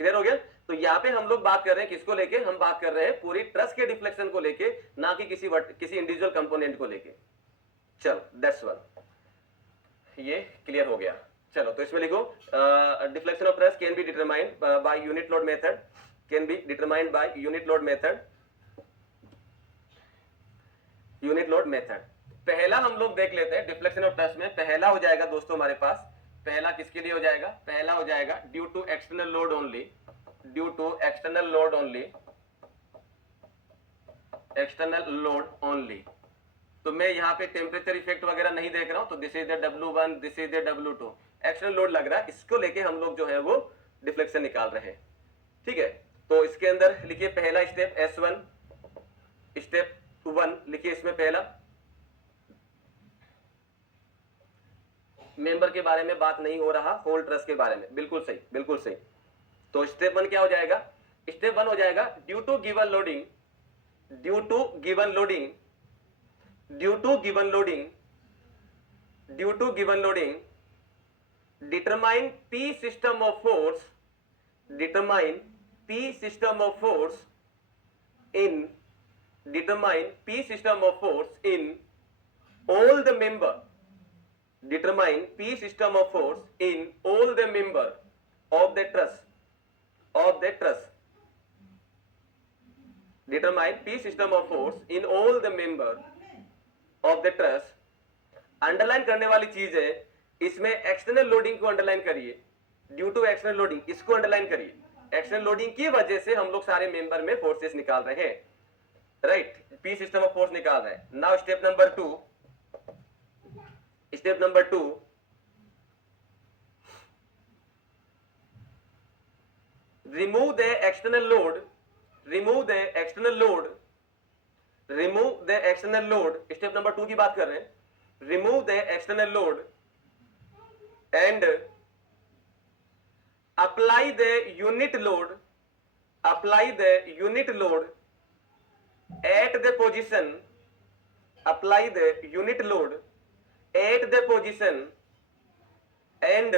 Clear हो गया? तो यहाँ पे हम लोग बात कर रहे हैं किसको लेके? हम बात कर रहे हैं पूरी ट्रस के डिफ्लेक्शन को लेके, ना कि किसी इंडिविजुअल कंपोनेंट को लेके। चलो दैट्स वन, ये क्लियर हो गया। चलो तो इसमें लिखो deflection of truss can be determined by unit load method, can be determined by unit load method, unit load method. पहला हम लोग देख लेते हैं डिफ्लेक्शन ऑफ ट्रस में। पहला हो जाएगा दोस्तों हमारे पास, पहला किसके लिए हो जाएगा? पहला हो जाएगा due to external load only, due to external load only, external load only. तो मैं यहाँ पे टेम्परेचर इफेक्ट वगैरह नहीं देख रहा हूं, तो this is the W1, this is the W2, external load लग रहा है, इसको लेके हम लोग जो है वो डिफ्लेक्शन निकाल रहे हैं। ठीक है, तो इसके अंदर लिखिए पहला स्टेप S1, स्टेप 1 लिखिए, इसमें पहला मेंबर के बारे में बात नहीं हो रहा, होल ट्रस के बारे में। बिल्कुल सही, बिल्कुल सही। तो स्टेप 1 क्या हो जाएगा? स्टेप 1 हो जाएगा due to given loading, due to given loading, due to given loading, due to given loading, determine P system of force, determine P system of force in, determine P system of force in all the member, determine P system of force in all the member of the truss, of the truss, determine P system of force in all the member of the truss। Underline करने वाली चीज है इसमें, external loading को underline करिए, due to external loading इसको underline करिए। External loading की वजह से हम लोग सारे मेंबर में फोर्सेस निकाल रहे हैं, right? P system of force निकाल रहे हैं। Now step number 2, step number 2, remove the external load, remove the external load, remove the external load। Step number 2 की बात कर रहे हैं। remove the external load and apply the unit load, apply the unit load at the position, apply the unit load at the position and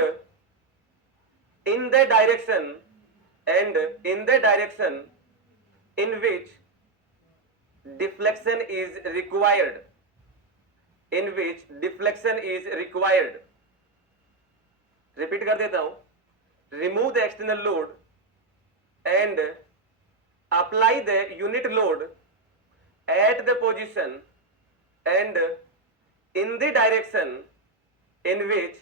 in the direction, and in the direction in which deflection is required, in which deflection is required। Repeat कर देता हूं, remove the external load and apply the unit load at the position and in the direction in which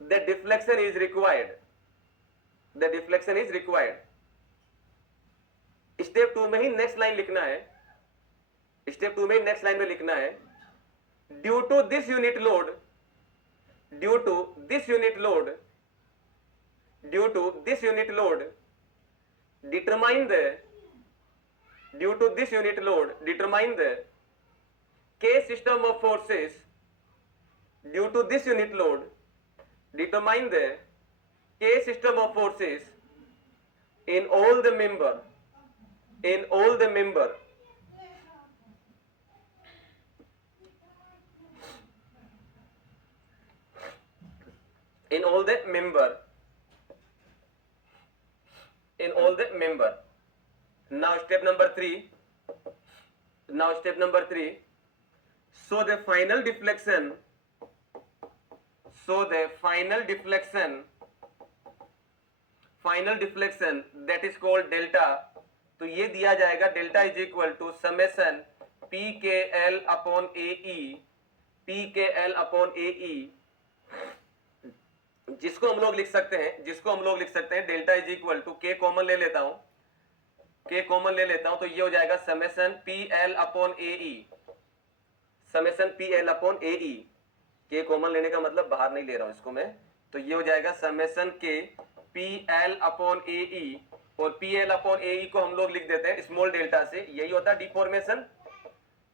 the deflection is required, the deflection is required। Step 2 में ही next line लिखना है, step 2 में next line में लिखना है due to this unit load, due to this unit load, due to this unit load determine the, due to this unit load determine the K system of forces, due to this unit load determine the K system of forces in all the member, in all the member, in all the member, in all the member. Now step number 3, now step number 3, so the final deflection, so the final deflection that is called delta, तो ये दिया जाएगा delta is equal to summation P K L upon A E, P K L upon A E, जिसको हम लोग लिख सकते हैं delta is equal to K common ले लेता हूं, तो ये हो जाएगा summation P L upon A E, summation P L upon A E, K common लेने का मतलब बाहर नहीं ले रहा हूं इसको मैं, तो ये हो जाएगा समेशन के पी एल अपॉन ए ई, और पी एल अपॉन ए ई को हम लोग लिख देते हैं स्मॉल डेल्टा से, यही होता है डिफॉर्मेशन,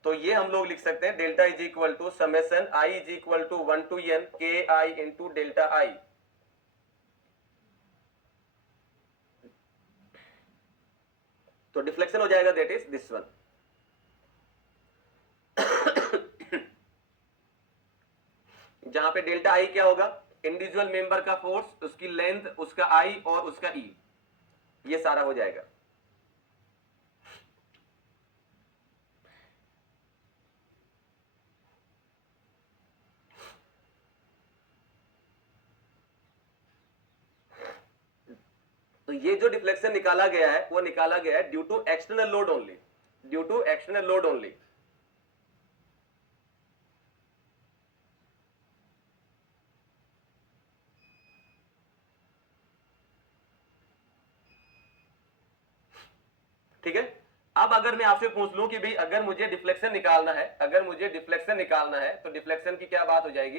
तो ये हम लोग लिख सकते हैं delta is equal to summation I is equal to 1 to n K I into delta आई। तो डिफ्लेक्शन हो जाएगा दैट इज दिस वन। जहां पे डेल्टा आई क्या होगा, इंडिविजुअल मेंबर का फोर्स, उसकी लेंथ, उसका आई और उसका ई, ये सारा हो जाएगा। तो ये जो डिफ्लेक्शन निकाला गया है वो निकाला गया है due to external load only, due to external load only. ठीक है, अब अगर मैं आपसे पूछ लूं कि भाई अगर मुझे डिफ्लेक्शन निकालना है, तो डिफ्लेक्शन की क्या बात हो जाएगी,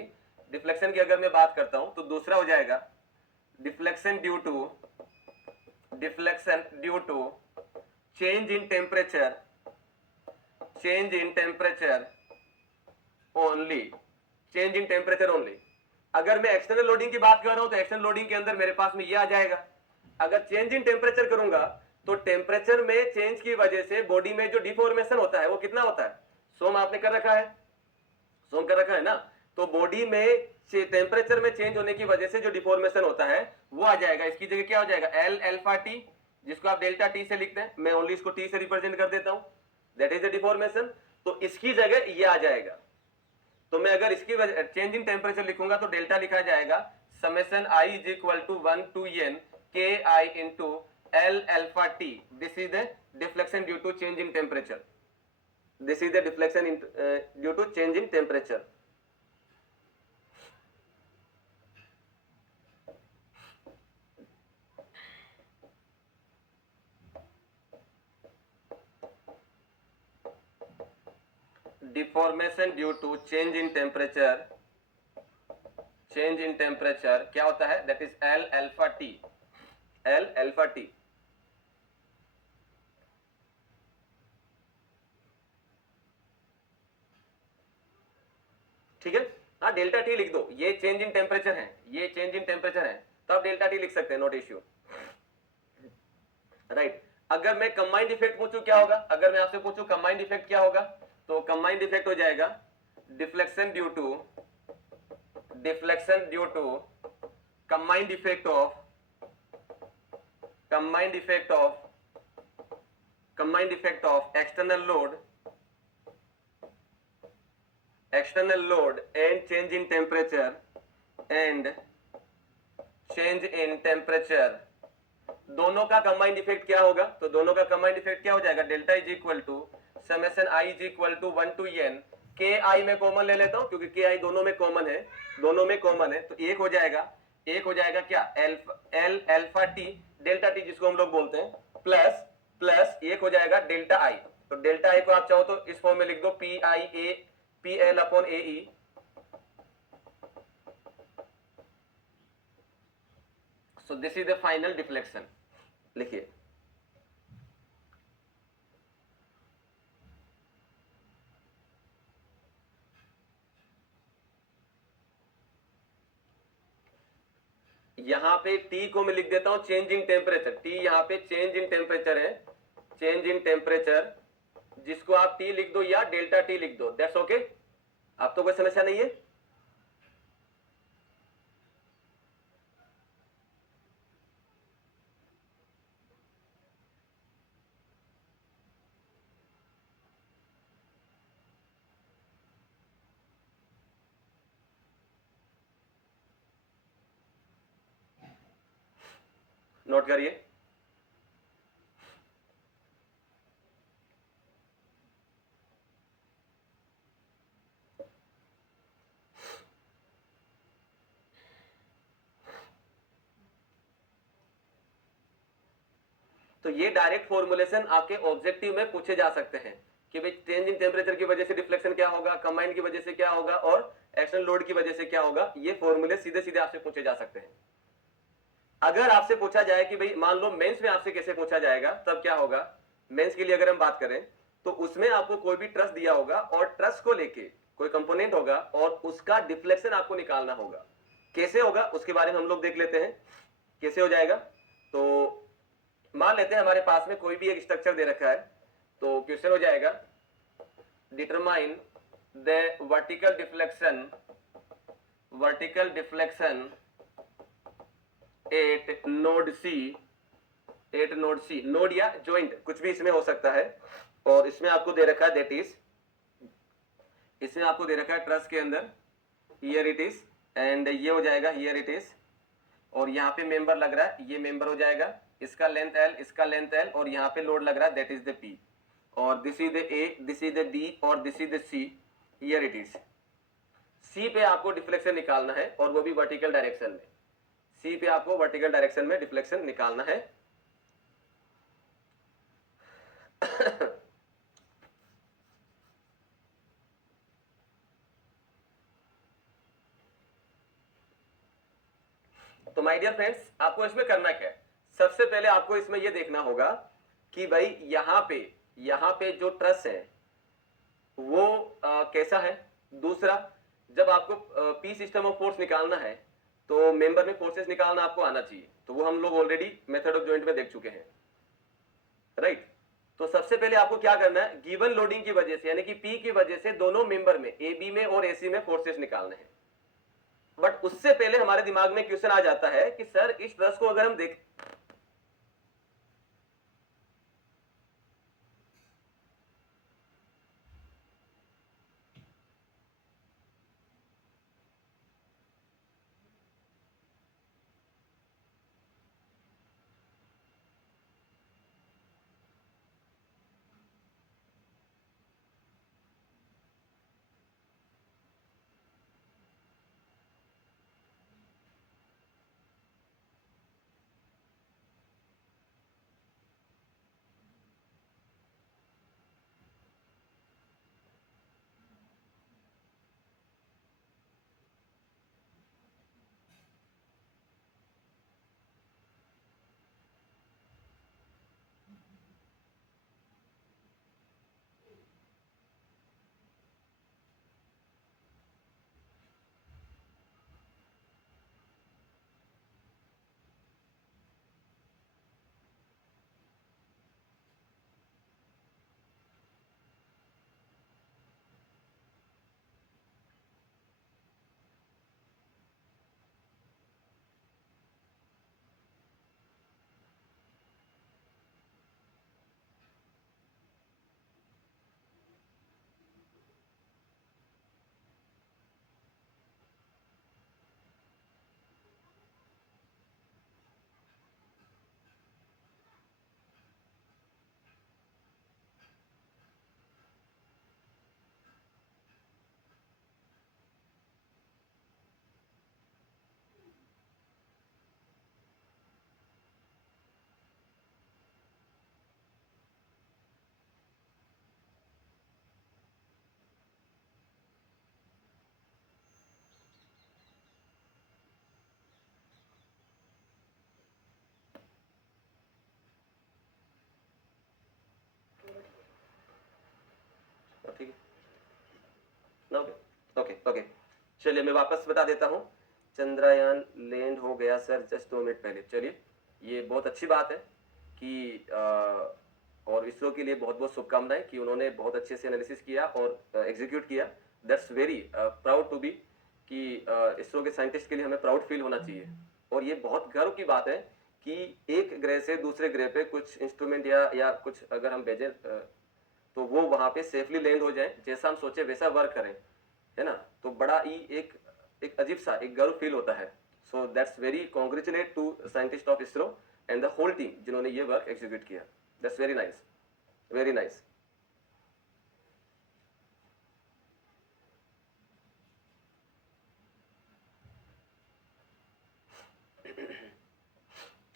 डिफ्लेक्शन की अगर मैं बात करता हूं तो दूसरा हो जाएगा deflection due to change in temperature only, change in temperature only. अगर मैं एक्सटर्नल लोडिंग की बात कर रहा हूं तो एक्सटर्नल लोडिंग के अंदर मेरे पास में ये आ जाएगा। अगर चेंज इन टेम्परेचर करूंगा तो टेम्परेचर में चेंज की वजह से बॉडी में जो डिफॉर्मेशन होता है वो कितना होता है, सोम आपने कर रखा है, सोम कर रखा है ना, तो बॉडी में टेम्परेचर में चेंज होने की वजह से जो डिफॉर्मेशन होता है वो आ जाएगा। इसकी जगह क्या हो जाएगा, एल अल्फा टी, जिसको आप डेल्टा टी से लिखते हैं, मैं ओनली इसको टी से रिप्रेजेंट कर देता हूं, दैट इज द डिफॉर्मेशन। तो इसकी जगह ये आ जाएगा, तो मैं अगर इसकी वजह चेंज इन टेम्परेचर लिखूंगा तो डेल्टा लिखा जाएगा summation I is equal to 1 to n K I into L alpha T. This is the deflection due to change in temperature. This is the deflection due to change in temperature. Deformation due to change in temperature. Change in temperature क्या होता है? That is L alpha T. L alpha T. ठीक है, हाँ delta T लिख दो, ये change in temperature है, ये चेंज इन टेम्परेचर है, तो आप डेल्टा टी लिख सकते हैं, नोट इश्यू, राइट। अगर मैं कंबाइंड इफेक्ट पूछूं क्या होगा, अगर मैं आपसे पूछूं कंबाइंड इफेक्ट क्या होगा, तो कंबाइंड इफेक्ट हो जाएगा deflection due to combined effect of external load and change in temperature, दोनों का कंबाइंड इफेक्ट क्या होगा, तो दोनों का कंबाइंड इफेक्ट क्या हो जाएगा, delta is equal to summation I is equal to 1 to n K आई में कॉमन ले लेता हूं क्योंकि के आई दोनों में कॉमन है, तो एक हो जाएगा क्या, L alpha T, delta T जिसको हम लोग बोलते हैं, प्लस एक हो जाएगा डेल्टा आई। तो डेल्टा आई को आप चाहो तो इस फॉर्म में लिख दो P L upon A E, so this is the final deflection. लिखिए यहां पे T को मैं लिख देता हूं चेंज इन टेम्परेचर, T यहां पे चेंज इन टेम्परेचर है, चेंज इन टेम्परेचर, जिसको आप T लिख दो या डेल्टा T लिख दो, दैट्स ओके, अब तो कोई समस्या नहीं है। नोट करिए। तो ये डायरेक्ट फॉर्मुलेशन आपके ऑब्जेक्टिव में पूछे जा सकते हैं कि भाई चेंज इन टेम्परेचर की वजह से डिफ्लेक्शन क्या होगा, कंबाइंड की वजह से क्या होगा और एक्सटर्नल लोड की वजह से क्या होगा। ये फॉर्मूले सीधे सीधे आपसे पूछे जा सकते हैं। अगर आपसे पूछा जाए कि भाई मान लो मेंस में आपसे कैसे पूछा जाएगा, तब क्या होगा। मेंस के लिए अगर हम बात करें तो उसमें आपको कोई भी ट्रस दिया होगा और ट्रस को लेके कोई कंपोनेंट होगा और उसका डिफ्लेक्शन आपको निकालना होगा। कैसे होगा उसके बारे में हम लोग देख लेते हैं कैसे हो जाएगा। तो मान लेते हैं हमारे पास में कोई भी एक स्ट्रक्चर दे रखा है, तो क्वेश्चन हो जाएगा determine the vertical deflection at node C, node या जॉइंट कुछ भी इसमें हो सकता है। और इसमें आपको दे रखा है दैट इज, इसमें आपको दे रखा है ट्रस के अंदर, हियर इट इज, एंड ये हो जाएगा हियर इट इज। और यहाँ पे मेंबर लग रहा है, ये मेंबर हो जाएगा, इसका लेंथ एल, इसका लेंथ एल, और यहाँ पे लोड लग रहा है दैट इज द पी। और this is the A, this is the D और this is the C, here it is. C पे आपको डिफ्लेक्शन निकालना है और वो भी वर्टिकल डायरेक्शन में। सी पे आपको वर्टिकल डायरेक्शन में डिफ्लेक्शन निकालना है। तो माय डियर फ्रेंड्स, आपको इसमें करना क्या है, सबसे पहले आपको इसमें यह देखना होगा कि भाई यहां पे जो ट्रस है वो कैसा है। दूसरा, जब आपको पी सिस्टम ऑफ फोर्स निकालना है तो मेंबर में फोर्सेस निकालना आपको आना चाहिए, तो वो हम लोग ऑलरेडी मेथड ऑफ जॉइंट में देख चुके हैं, राइट। तो सबसे पहले आपको क्या करना है, गिवन लोडिंग की वजह से यानी कि पी की वजह से दोनों मेंबर में, ए बी में और एसी में फोर्सेस निकालने हैं। बट उससे पहले हमारे दिमाग में क्वेश्चन आ जाता है कि सर इस ट्रस को अगर हम देख, ठीक है, ओके ओके ओके, चलिए मैं वापस बता देता हूँ। चंद्रयान लैंड हो गया सर जस्ट 2 मिनट पहले। चलिए, ये बहुत अच्छी बात है कि और इसरो के लिए बहुत बहुत शुभकामनाएं कि उन्होंने बहुत अच्छे से एनालिसिस किया और एग्जीक्यूट किया। That's very proud to be कि इसरो के साइंटिस्ट के लिए हमें प्राउड फील होना चाहिए। और ये बहुत गर्व की बात है कि एक ग्रह से दूसरे ग्रह पे कुछ इंस्ट्रूमेंट या कुछ अगर हम भेजें तो वो वहां पे सेफली लैंड हो जाए, जैसा हम सोचे वैसा वर्क करें, है ना। तो बड़ा ही एक अजीब सा एक गर्व फील होता है। So that's very congratulate to scientist of ISRO and the whole team जिन्होंने ये वर्क एग्जीक्यूट किया. That's very nice, very nice.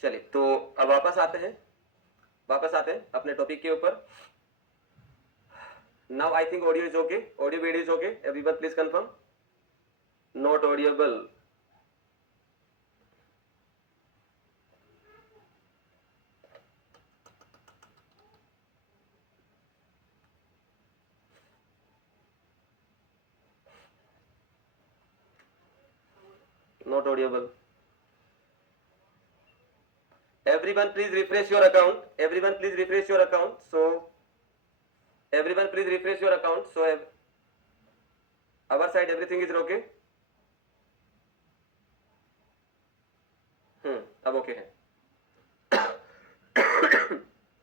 चलिए, तो अब वापस आते हैं अपने टॉपिक के ऊपर. Now I think audio is okay, audio video is okay. Everyone please confirm. Not audible. Not audible. Everyone please refresh your account. Everyone please refresh your account. So everyone please refresh your account. So our side everything is okay. अब okay है.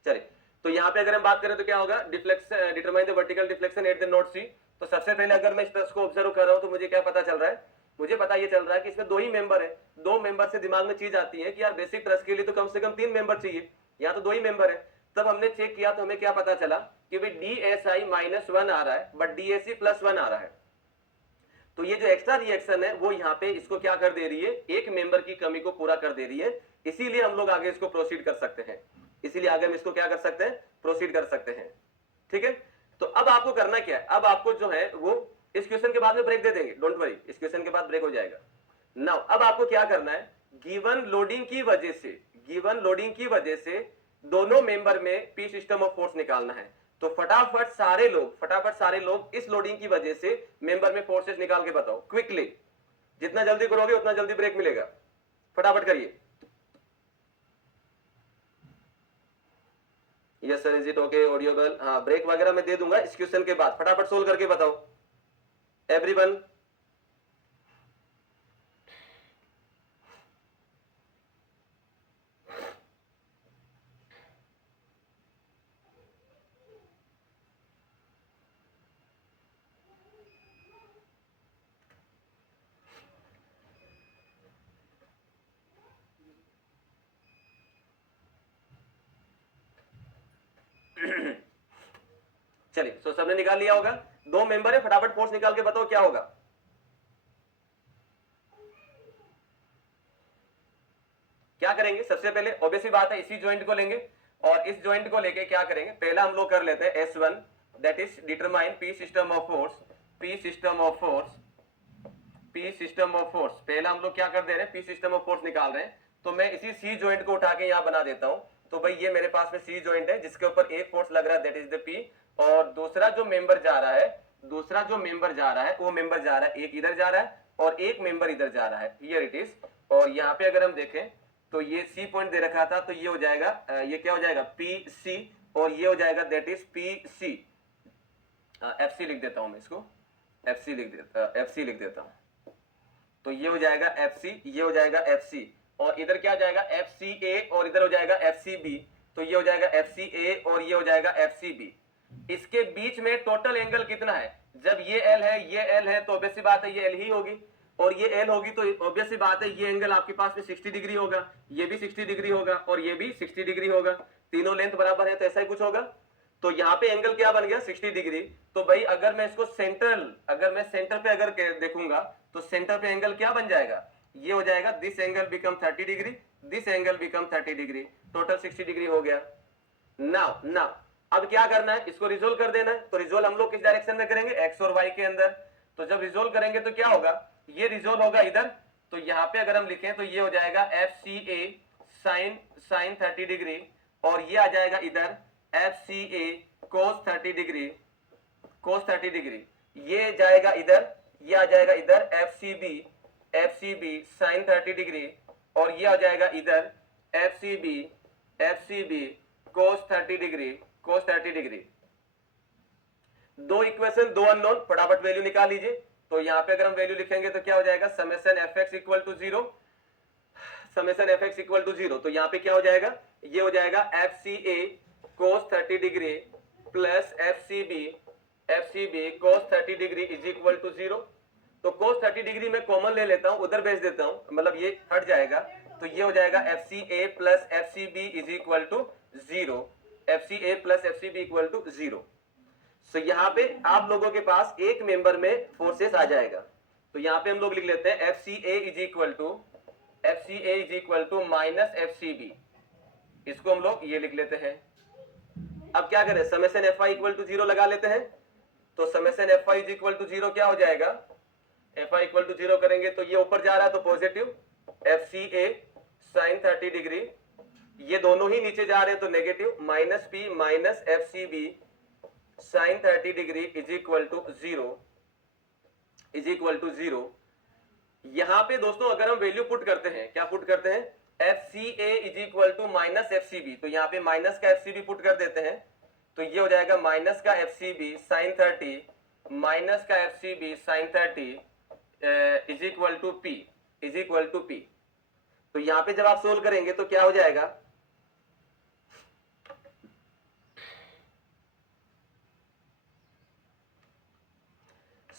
चलिए, तो यहाँ पे अगर हम बात करें तो क्या होगा, deflection, determine the vertical deflection at the node C. तो सबसे पहले अगर मैं इस ट्रस को ऑब्जर्व कर रहा हूँ तो मुझे क्या पता चल रहा है, मुझे पता ये चल रहा है कि इसमें दो ही मेंबर है. दो मेंबर से दिमाग में चीज आती है कि यार बेसिक ट्रस्ट के लिए तो कम से कम 3 मेंबर चाहिए, यहाँ तो 2 ही मेंबर है. तब हमने चेक किया तो हमें क्या पता चला कि भाई DSI -1 आ रहा है बट DSE +1 आ रहा है. तो ये जो एक्स्ट्रा रिएक्शन है वो यहाँ पे इसको क्या कर दे रही है, एक मेंबर की कमी को पूरा कर दे रही है. इसीलिए हम लोग आगे इसको प्रोसीड कर सकते हैं. इसीलिए आगे हम इसको क्या कर सकते हैं, प्रोसीड कर सकते हैं. ठीक है, तो अब आपको करना क्या है, अब आपको जो है वो इस क्वेश्चन के बाद में ब्रेक दे देंगे, डोंट वरी, इस क्वेश्चन के बाद ब्रेक हो जाएगा. नाउ अब आपको क्या करना है, गिवन लोडिंग की वजह से दोनों मेंबर में पी सिस्टम ऑफ फोर्स निकालना है. तो फटाफट सारे लोग इस लोडिंग की वजह से मेंबर में फोर्सेस निकाल के बताओ क्विकली. जितना जल्दी करोगे उतना जल्दी ब्रेक मिलेगा. फटाफट करिए. Yes sir, is it okay, audible? हाँ, ब्रेक वगैरह मैं दे दूंगा इस क्वेश्चन के बाद. फटाफट सोल्व करके बताओ एवरीवन. चलिए, तो सबने निकाल लिया होगा. 2 मेंबर है, फटाफट फोर्स निकाल के बताओ क्या होगा. क्या करेंगे, सबसे पहले ऑब्वियसली बात है इसी जॉइंट को लेंगे और इस जॉइंट को लेके क्या करेंगे, पहला हम लोग कर लेते हैं S1 that is determine P system of force. पहला हम लोग क्या कर दे रहे हैं, P सिस्टम ऑफ फोर्स निकाल रहे हैं. तो मैं इसी C जॉइंट को उठा के यहाँ बना देता हूं. तो भाई ये मेरे पास में C जॉइंट है जिसके ऊपर एक फोर्स लग रहा है दैट इज द P. और दूसरा जो मेंबर जा रहा है वो मेंबर जा रहा है, एक इधर जा रहा है और एक मेंबर इधर जा रहा है. Here it is. और यहाँ पे अगर हम देखें तो ये C पॉइंट दे रखा था, तो ये हो जाएगा, ये क्या हो जाएगा, PC. और ये हो जाएगा दैट इज PC. FC लिख देता हूं मैं इसको, FC लिख देता हूं. तो ये हो जाएगा FC, ये हो जाएगा FC. और इधर क्या जाएगा, FCA और इधर हो जाएगा FCB. तो ये हो जाएगा FCA और ये हो जाएगा FCB. इसके बीच में टोटल एंगल कितना है, जब ये L है ये L है तो ऑब्वियस सी बात है ये L ही होगी. और ये L होगी तो ऑब्वियस सी बात है ये एंगल आपके पास में 60 डिग्री होगा, ये भी 60 डिग्री होगा और ये भी 60 डिग्री होगा. तीनों लेंथ बराबर है तो ऐसा ही कुछ होगा. तो यहाँ पे एंगल क्या बन गया, 60 डिग्री. तो भाई अगर मैं इसको सेंटर पे अगर देखूंगा तो सेंटर पे एंगल क्या बन जाएगा, ये हो जाएगा this angle become 30 degree, this angle become 30 degree. Total 60 degree हो गया. नाउ अब क्या करना है, इसको रिजोल्व कर देना है. तो रिजोल्व हम लोग किस डायरेक्शन में करेंगे, एक्स और वाई के अंदर. तो जब रिजोल्व करेंगे तो क्या होगा, ये रिजोल्व होगा इधर. तो यहाँ पे अगर हम लिखें तो ये हो जाएगा FCA साइन 30 डिग्री और ये आ जाएगा इधर FCA cos 30 डिग्री. ये जाएगा इधर, ये आ जाएगा इधर FCB साइन 30 डिग्री और ये आ जाएगा इधर FCB cos 30 डिग्री. दो इक्वेशन, दो अननोन, फटाफट वैल्यू निकाल लीजिए. तो यहाँ पे अगर हम वैल्यू लिखेंगे तो क्या हो जाएगा, समेशन fx इक्वल टू 0. तो यहाँ पे क्या हो जाएगा, ये हो जाएगा FCA cos 30 degree plus FCB cos 30 degree is equal to 0. तो cos 30 डिग्री में कॉमन ले लेता हूं, उधर भेज देता हूं, मतलब ये हट जाएगा, तो ये हो जाएगा FCA plus FCB is equal to 0, FCA plus FCB equal to 0। So यहाँ पे आप लोगों के पास एक मेंबर में फोर्सेस आ जाएगा, तो यहाँ पे हम लोग लिख लेते हैं FCA is equal to minus FCB, इसको हम लोग ये लिख लेते हैं। अब क्या करें, समेशन Fy इक्वल टू 0 लगा लेते हैं, तो summation Fy is equal to 0 क्या हो जाएगा, Fy इक्वल टू 0 करेंगे तो ये ऊपर जा रहा है तो पॉजिटिव, FCA साइन 30 डिग्री, ये दोनों ही नीचे जा रहे हैं तो negative, minus P minus FCB sine 30 degree is equal to 0। यहां पे दोस्तों अगर हम वैल्यू पुट करते हैं, क्या पुट करते हैं, FCA is equal to minus FCB, तो यहाँ पे माइनस का FCB पुट कर देते हैं, तो ये हो जाएगा माइनस का FCB साइन 30 माइनस का FCB sine 30 is equal to P। तो यहाँ पे जब आप सोल्व करेंगे तो क्या हो जाएगा,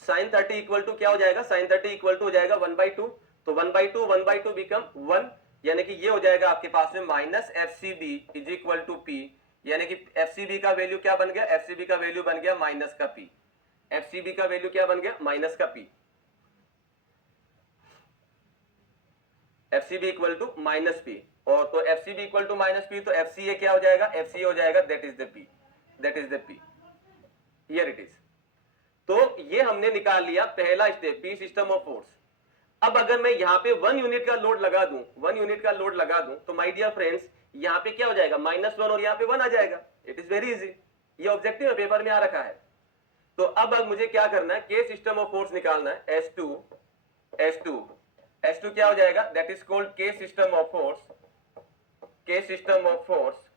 साइन 30 इक्वल टू क्या हो जाएगा, साइन 30 इक्वल टू हो जाएगा 1/2, तो 1/2 बिकम 1, यानी कि ये हो जाएगा आपके पास में minus FCB is equal to P, यानी कि FCB का वैल्यू क्या बन गया, FCB का वैल्यू बन गया माइनस का P, FCB का वैल्यू क्या बन गया, माइनस का P, FCB equal to minus P, और तो FCB equal to minus P, तो FCA क्या हो जाएगा, FCA हो जाएगा that is the P, here it is. तो ये हमने निकाल लिया पहला step, P system of force. अब अगर मैं यहाँ पे 1 यूनिट का लोड लगा दूं, तो माय डियर फ्रेंड्स यहाँ पे क्या हो जाएगा, -1 और यहाँ पे 1 आ जाएगा। इट इज वेरी इजी, ये ऑब्जेक्टिव पेपर में आ रखा है। तो अब मुझे क्या करना है, K सिस्टम ऑफ फोर्स निकालना है, S2 क्या हो जाएगा, that is called K system of force.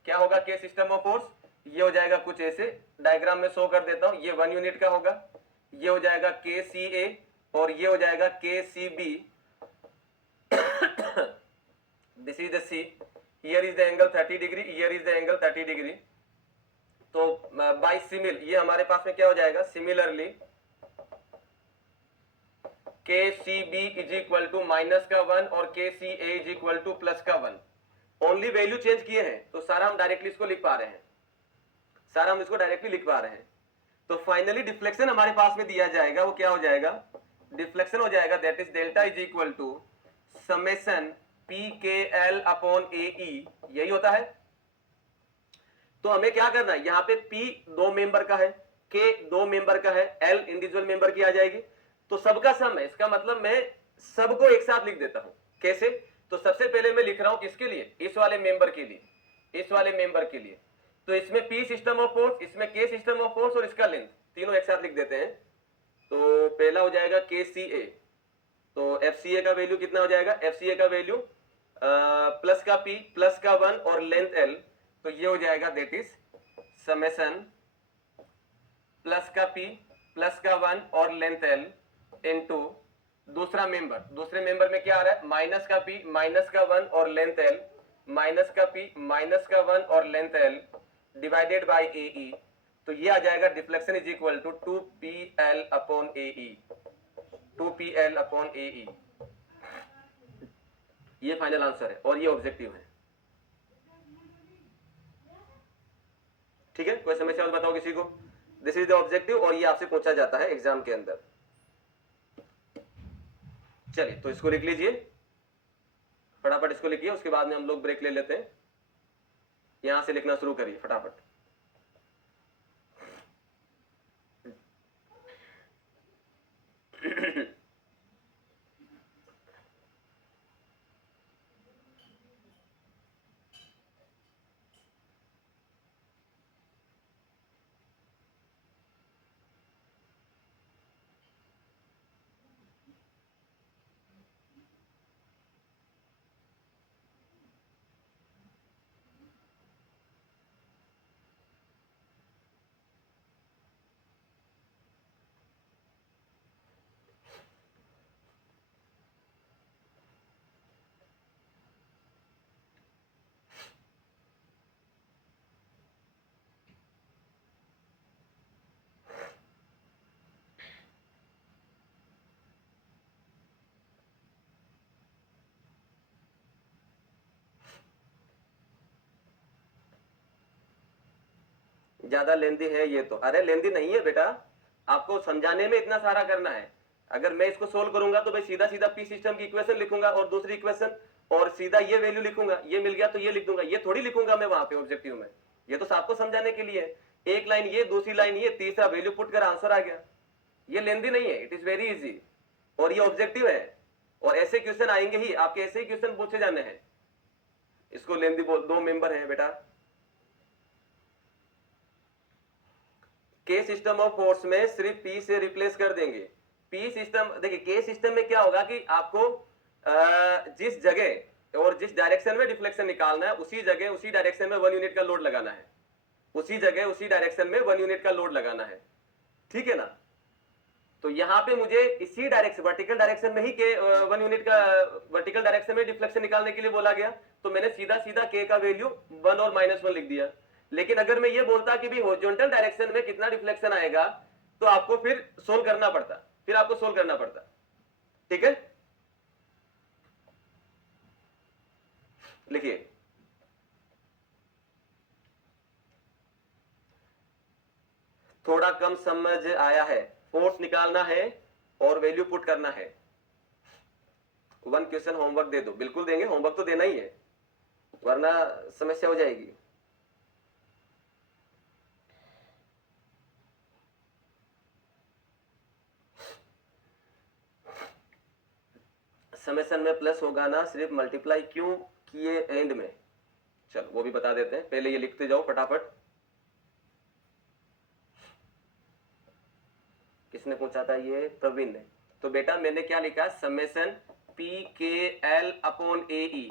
क्या होगा K सिस्टम ऑफ फोर्स, ये हो जाएगा कुछ ऐसे, डायग्राम में शो कर देता हूं, ये 1 यूनिट का होगा, ये हो जाएगा KCA और ये हो जाएगा KCB, this is the C, here is the angle 30 degree, here is the angle 30 degree. तो बाय सिमिल ये हमारे पास में क्या हो जाएगा, similarly KCB is equal to minus का 1 और KCA is equal to plus का 1, ओनली वैल्यू चेंज किए हैं, तो सारा हम डायरेक्टली इसको लिख पा रहे हैं, तो फाइनली डिफ्लेक्शन हमारे पास में दिया जाएगा, वो क्या हो जाएगा, डिफ्लेक्शन हो जाएगा that is delta is equal to summation PKL upon AE, यही होता है। तो हमें क्या करना है, यहाँ पे P 2 मेंबर का है, K 2 मेंबर का है, L इंडिविजुअल मेंबर की आ जाएगी, तो सबका सम है, इसका मतलब मैं सबको एक साथ लिख देता हूं। कैसे, तो सबसे पहले मैं लिख रहा हूं किसके लिए, इस वाले मेंबर के लिए, तो इसमें P सिस्टम ऑफ फोर्स, इसमें K सिस्टम ऑफ फोर्स और इसका लेंथ, तीनों एक साथ लिख देते हैं। तो पहला हो जाएगा KCA, तो FCA का वैल्यू कितना हो जाएगा, FCA का वैल्यू प्लस का P प्लस का 1 और लेंथ L, तो ये हो जाएगा दैट इज समेशन प्लस का P प्लस का 1 और लेंथ L इनटू दूसरे मेंबर में क्या आ रहा है, माइनस का P माइनस का 1 और लेंथ L, माइनस का P माइनस का 1 और length L divided by AE, तो ये आ जाएगा deflection is equal to 2PL upon AE, ये फाइनल आंसर है और ये ऑब्जेक्टिव है। ठीक है, कोई समस्या और बताओ किसी को, दिस इज द ऑब्जेक्टिव और ये आपसे पूछा जाता है एग्जाम के अंदर। चलिए तो इसको लिख लीजिए, फटाफट इसको लिखिए, उसके बाद में हम लोग ब्रेक ले लेते हैं। यहां से लिखना शुरू करिए फटाफट। ज्यादा लेंदी है ये तो। अरे लेंदी नहीं है बेटा, आपको समझाने में इतना सारा करना है। अगर मैं इसको सोल्व करूंगा तो मैं सीधा सीधा पी सिस्टम की इक्वेशन लिखूंगा और दूसरी इक्वेशन, और सीधा ये वैल्यू लिखूंगा, ये मिल गया तो ये लिख दूंगा। ये थोड़ी लिखूंगा मैं वहां पे ऑब्जेक्टिव में, ये तो आपको समझाने के लिए। एक लाइन ये, दूसरी लाइन ये, तीसरा वैल्यू पुट कर आंसर आ गया। ये लेंदी नहीं है, इट इज वेरी इजी, और ये ऑब्जेक्टिव है। और ऐसे क्वेश्चन आएंगे ही, आपके ऐसे ही क्वेश्चन पूछे जाने हैं। इसको लेंदी बोल, 2 मेंबर है बेटा। के सिस्टम ऑफ फोर्स में सिर्फ पी से रिप्लेस कर देंगे। पी सिस्टम, देखिए के सिस्टम में क्या होगा कि आपको जिस जगह और जिस डायरेक्शन में डिफ्लेक्शन निकालना है, उसी जगह उसी डायरेक्शन में 1 यूनिट का लोड लगाना है। उसी जगह उसी डायरेक्शन में 1 यूनिट का लोड लगाना है, ठीक है ना। तो यहां पे मुझे इसी डायरेक्शन, वर्टिकल डायरेक्शन में ही के 1 यूनिट का वर्टिकल डायरेक्शन में डिफ्लेक्शन निकालने के लिए बोला गया। तो मैंने सीधा सीधा के का वैल्यू 1 और -1 लिख दिया। लेकिन अगर मैं ये बोलता कि भी हॉरिजॉन्टल डायरेक्शन में कितना डिफ्लेक्शन आएगा, तो आपको फिर सोल्व करना पड़ता, ठीक है। लिखिए, थोड़ा कम समझ आया है, फोर्स निकालना है और वैल्यू पुट करना है। 1 क्वेश्चन होमवर्क दे दो, बिल्कुल देंगे, होमवर्क तो देना ही है, वरना समस्या हो जाएगी। समेशन में प्लस होगा ना, सिर्फ मल्टीप्लाई क्यों किए एंड में? चलो वो भी बता देते हैं, पहले ये लिखते जाओ फटाफट। किसने पूछा था ये? प्रवीण ने। तो बेटा मैंने क्या लिखा, summation P K L upon A ई।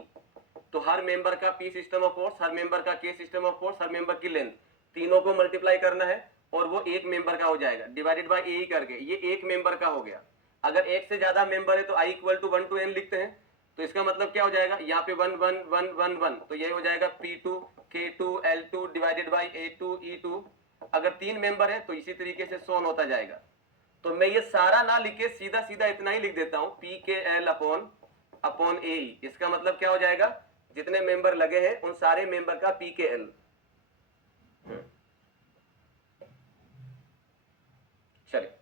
तो हर मेंबर का P system of force, her member का के system of force, her member की लेंथ, तीनों को मल्टीप्लाई करना है और वो एक मेंबर का हो जाएगा, डिवाइडेड बाय ए करके। ये एक मेंबर का हो गया। अगर एक से ज्यादा मेंबर है तो आई इक्वल टू 1 to n लिखते हैं। तो इसका मतलब क्या हो जाएगा, यहाँ पे 1 1 1 1 1, तो ये हो जाएगा P2 K2 L2 divided by A2 E2। अगर 3 मेंबर है तो इसी तरीके से सोन होता जाएगा। तो मैं ये सारा ना लिख के सीधा सीधा इतना ही लिख देता हूं, पी के एल अपॉन ए। इसका मतलब क्या हो जाएगा, जितने मेंबर लगे हैं उन सारे मेंबर का पी के एल। चलिए,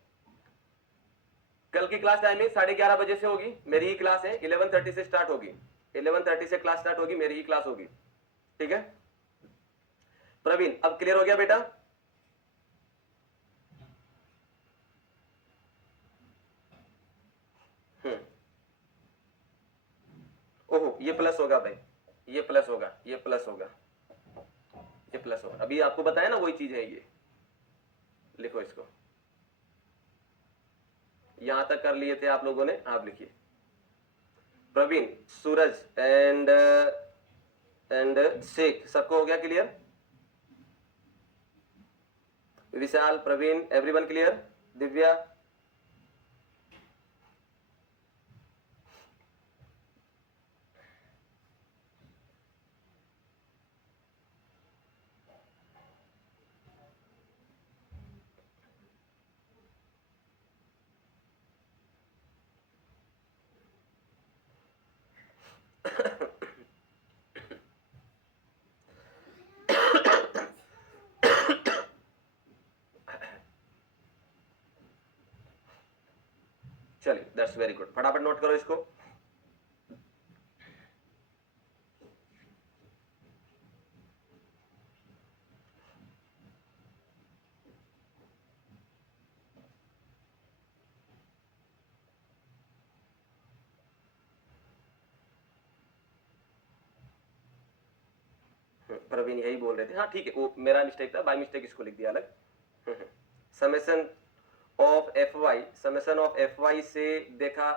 कल की क्लास टाइमिंग 11:30 बजे से होगी, मेरी ही क्लास है। 11:30 से स्टार्ट होगी, 11:30 से क्लास स्टार्ट होगी, मेरी ही क्लास होगी, ठीक है। प्रवीण अब क्लियर हो गया बेटा? ओहो, ये प्लस होगा भाई, ये प्लस होगा, ये प्लस होगा, ये प्लस होगा। अभी आपको बताया ना वही चीज है ये। लिखो इसको, यहां तक कर लिए थे आप लोगों ने, आप लिखिए। प्रवीण, सूरज एंड शेख, सबको हो गया क्लियर? विशाल, प्रवीण, एवरीवन क्लियर? दिव्या? चलिए, दैट्स वेरी गुड, फटाफट नोट करो इसको। प्रवीण यही बोल रहे थे, हाँ ठीक है, वो मेरा मिस्टेक था, बाय मिस्टेक इसको लिख दिया अलग। Summation of F Y, summation of F Y से देखा,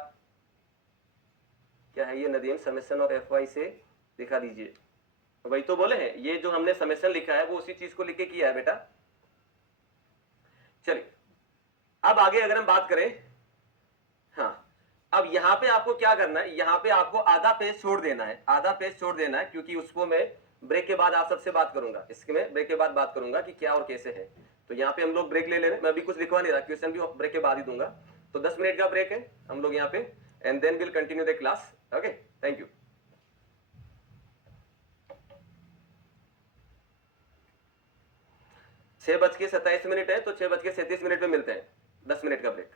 क्या है ये Nadeem? Summation of F Y से दिखा दीजिए। वही तो बोले हैं, ये जो हमने समेशन लिखा है वो उसी चीज को लिख के किया है बेटा। चलिए, अब आगे अगर हम बात करें, हाँ, अब यहाँ पे आपको क्या करना है, यहाँ पे आपको आधा पेज छोड़ देना है, आधा पेज छोड़ देना है, क्योंकि उसको मैं ब्रेक के बाद आप सबसे बात करूंगा, इसके मैं ब्रेक के बाद बात करूंगा कि क्या और कैसे है। तो यहाँ पे हम लोग ब्रेक ले रहे हैं, मैं अभी कुछ लिखवा नहीं रहा, क्वेश्चन भी ब्रेक के बाद ही दूंगा। तो 10 मिनट का ब्रेक है हम लोग यहाँ पे, and then will continue the class. Okay, thank you. 6:27 है तो 6:37 में मिलते हैं, 10 मिनट का ब्रेक।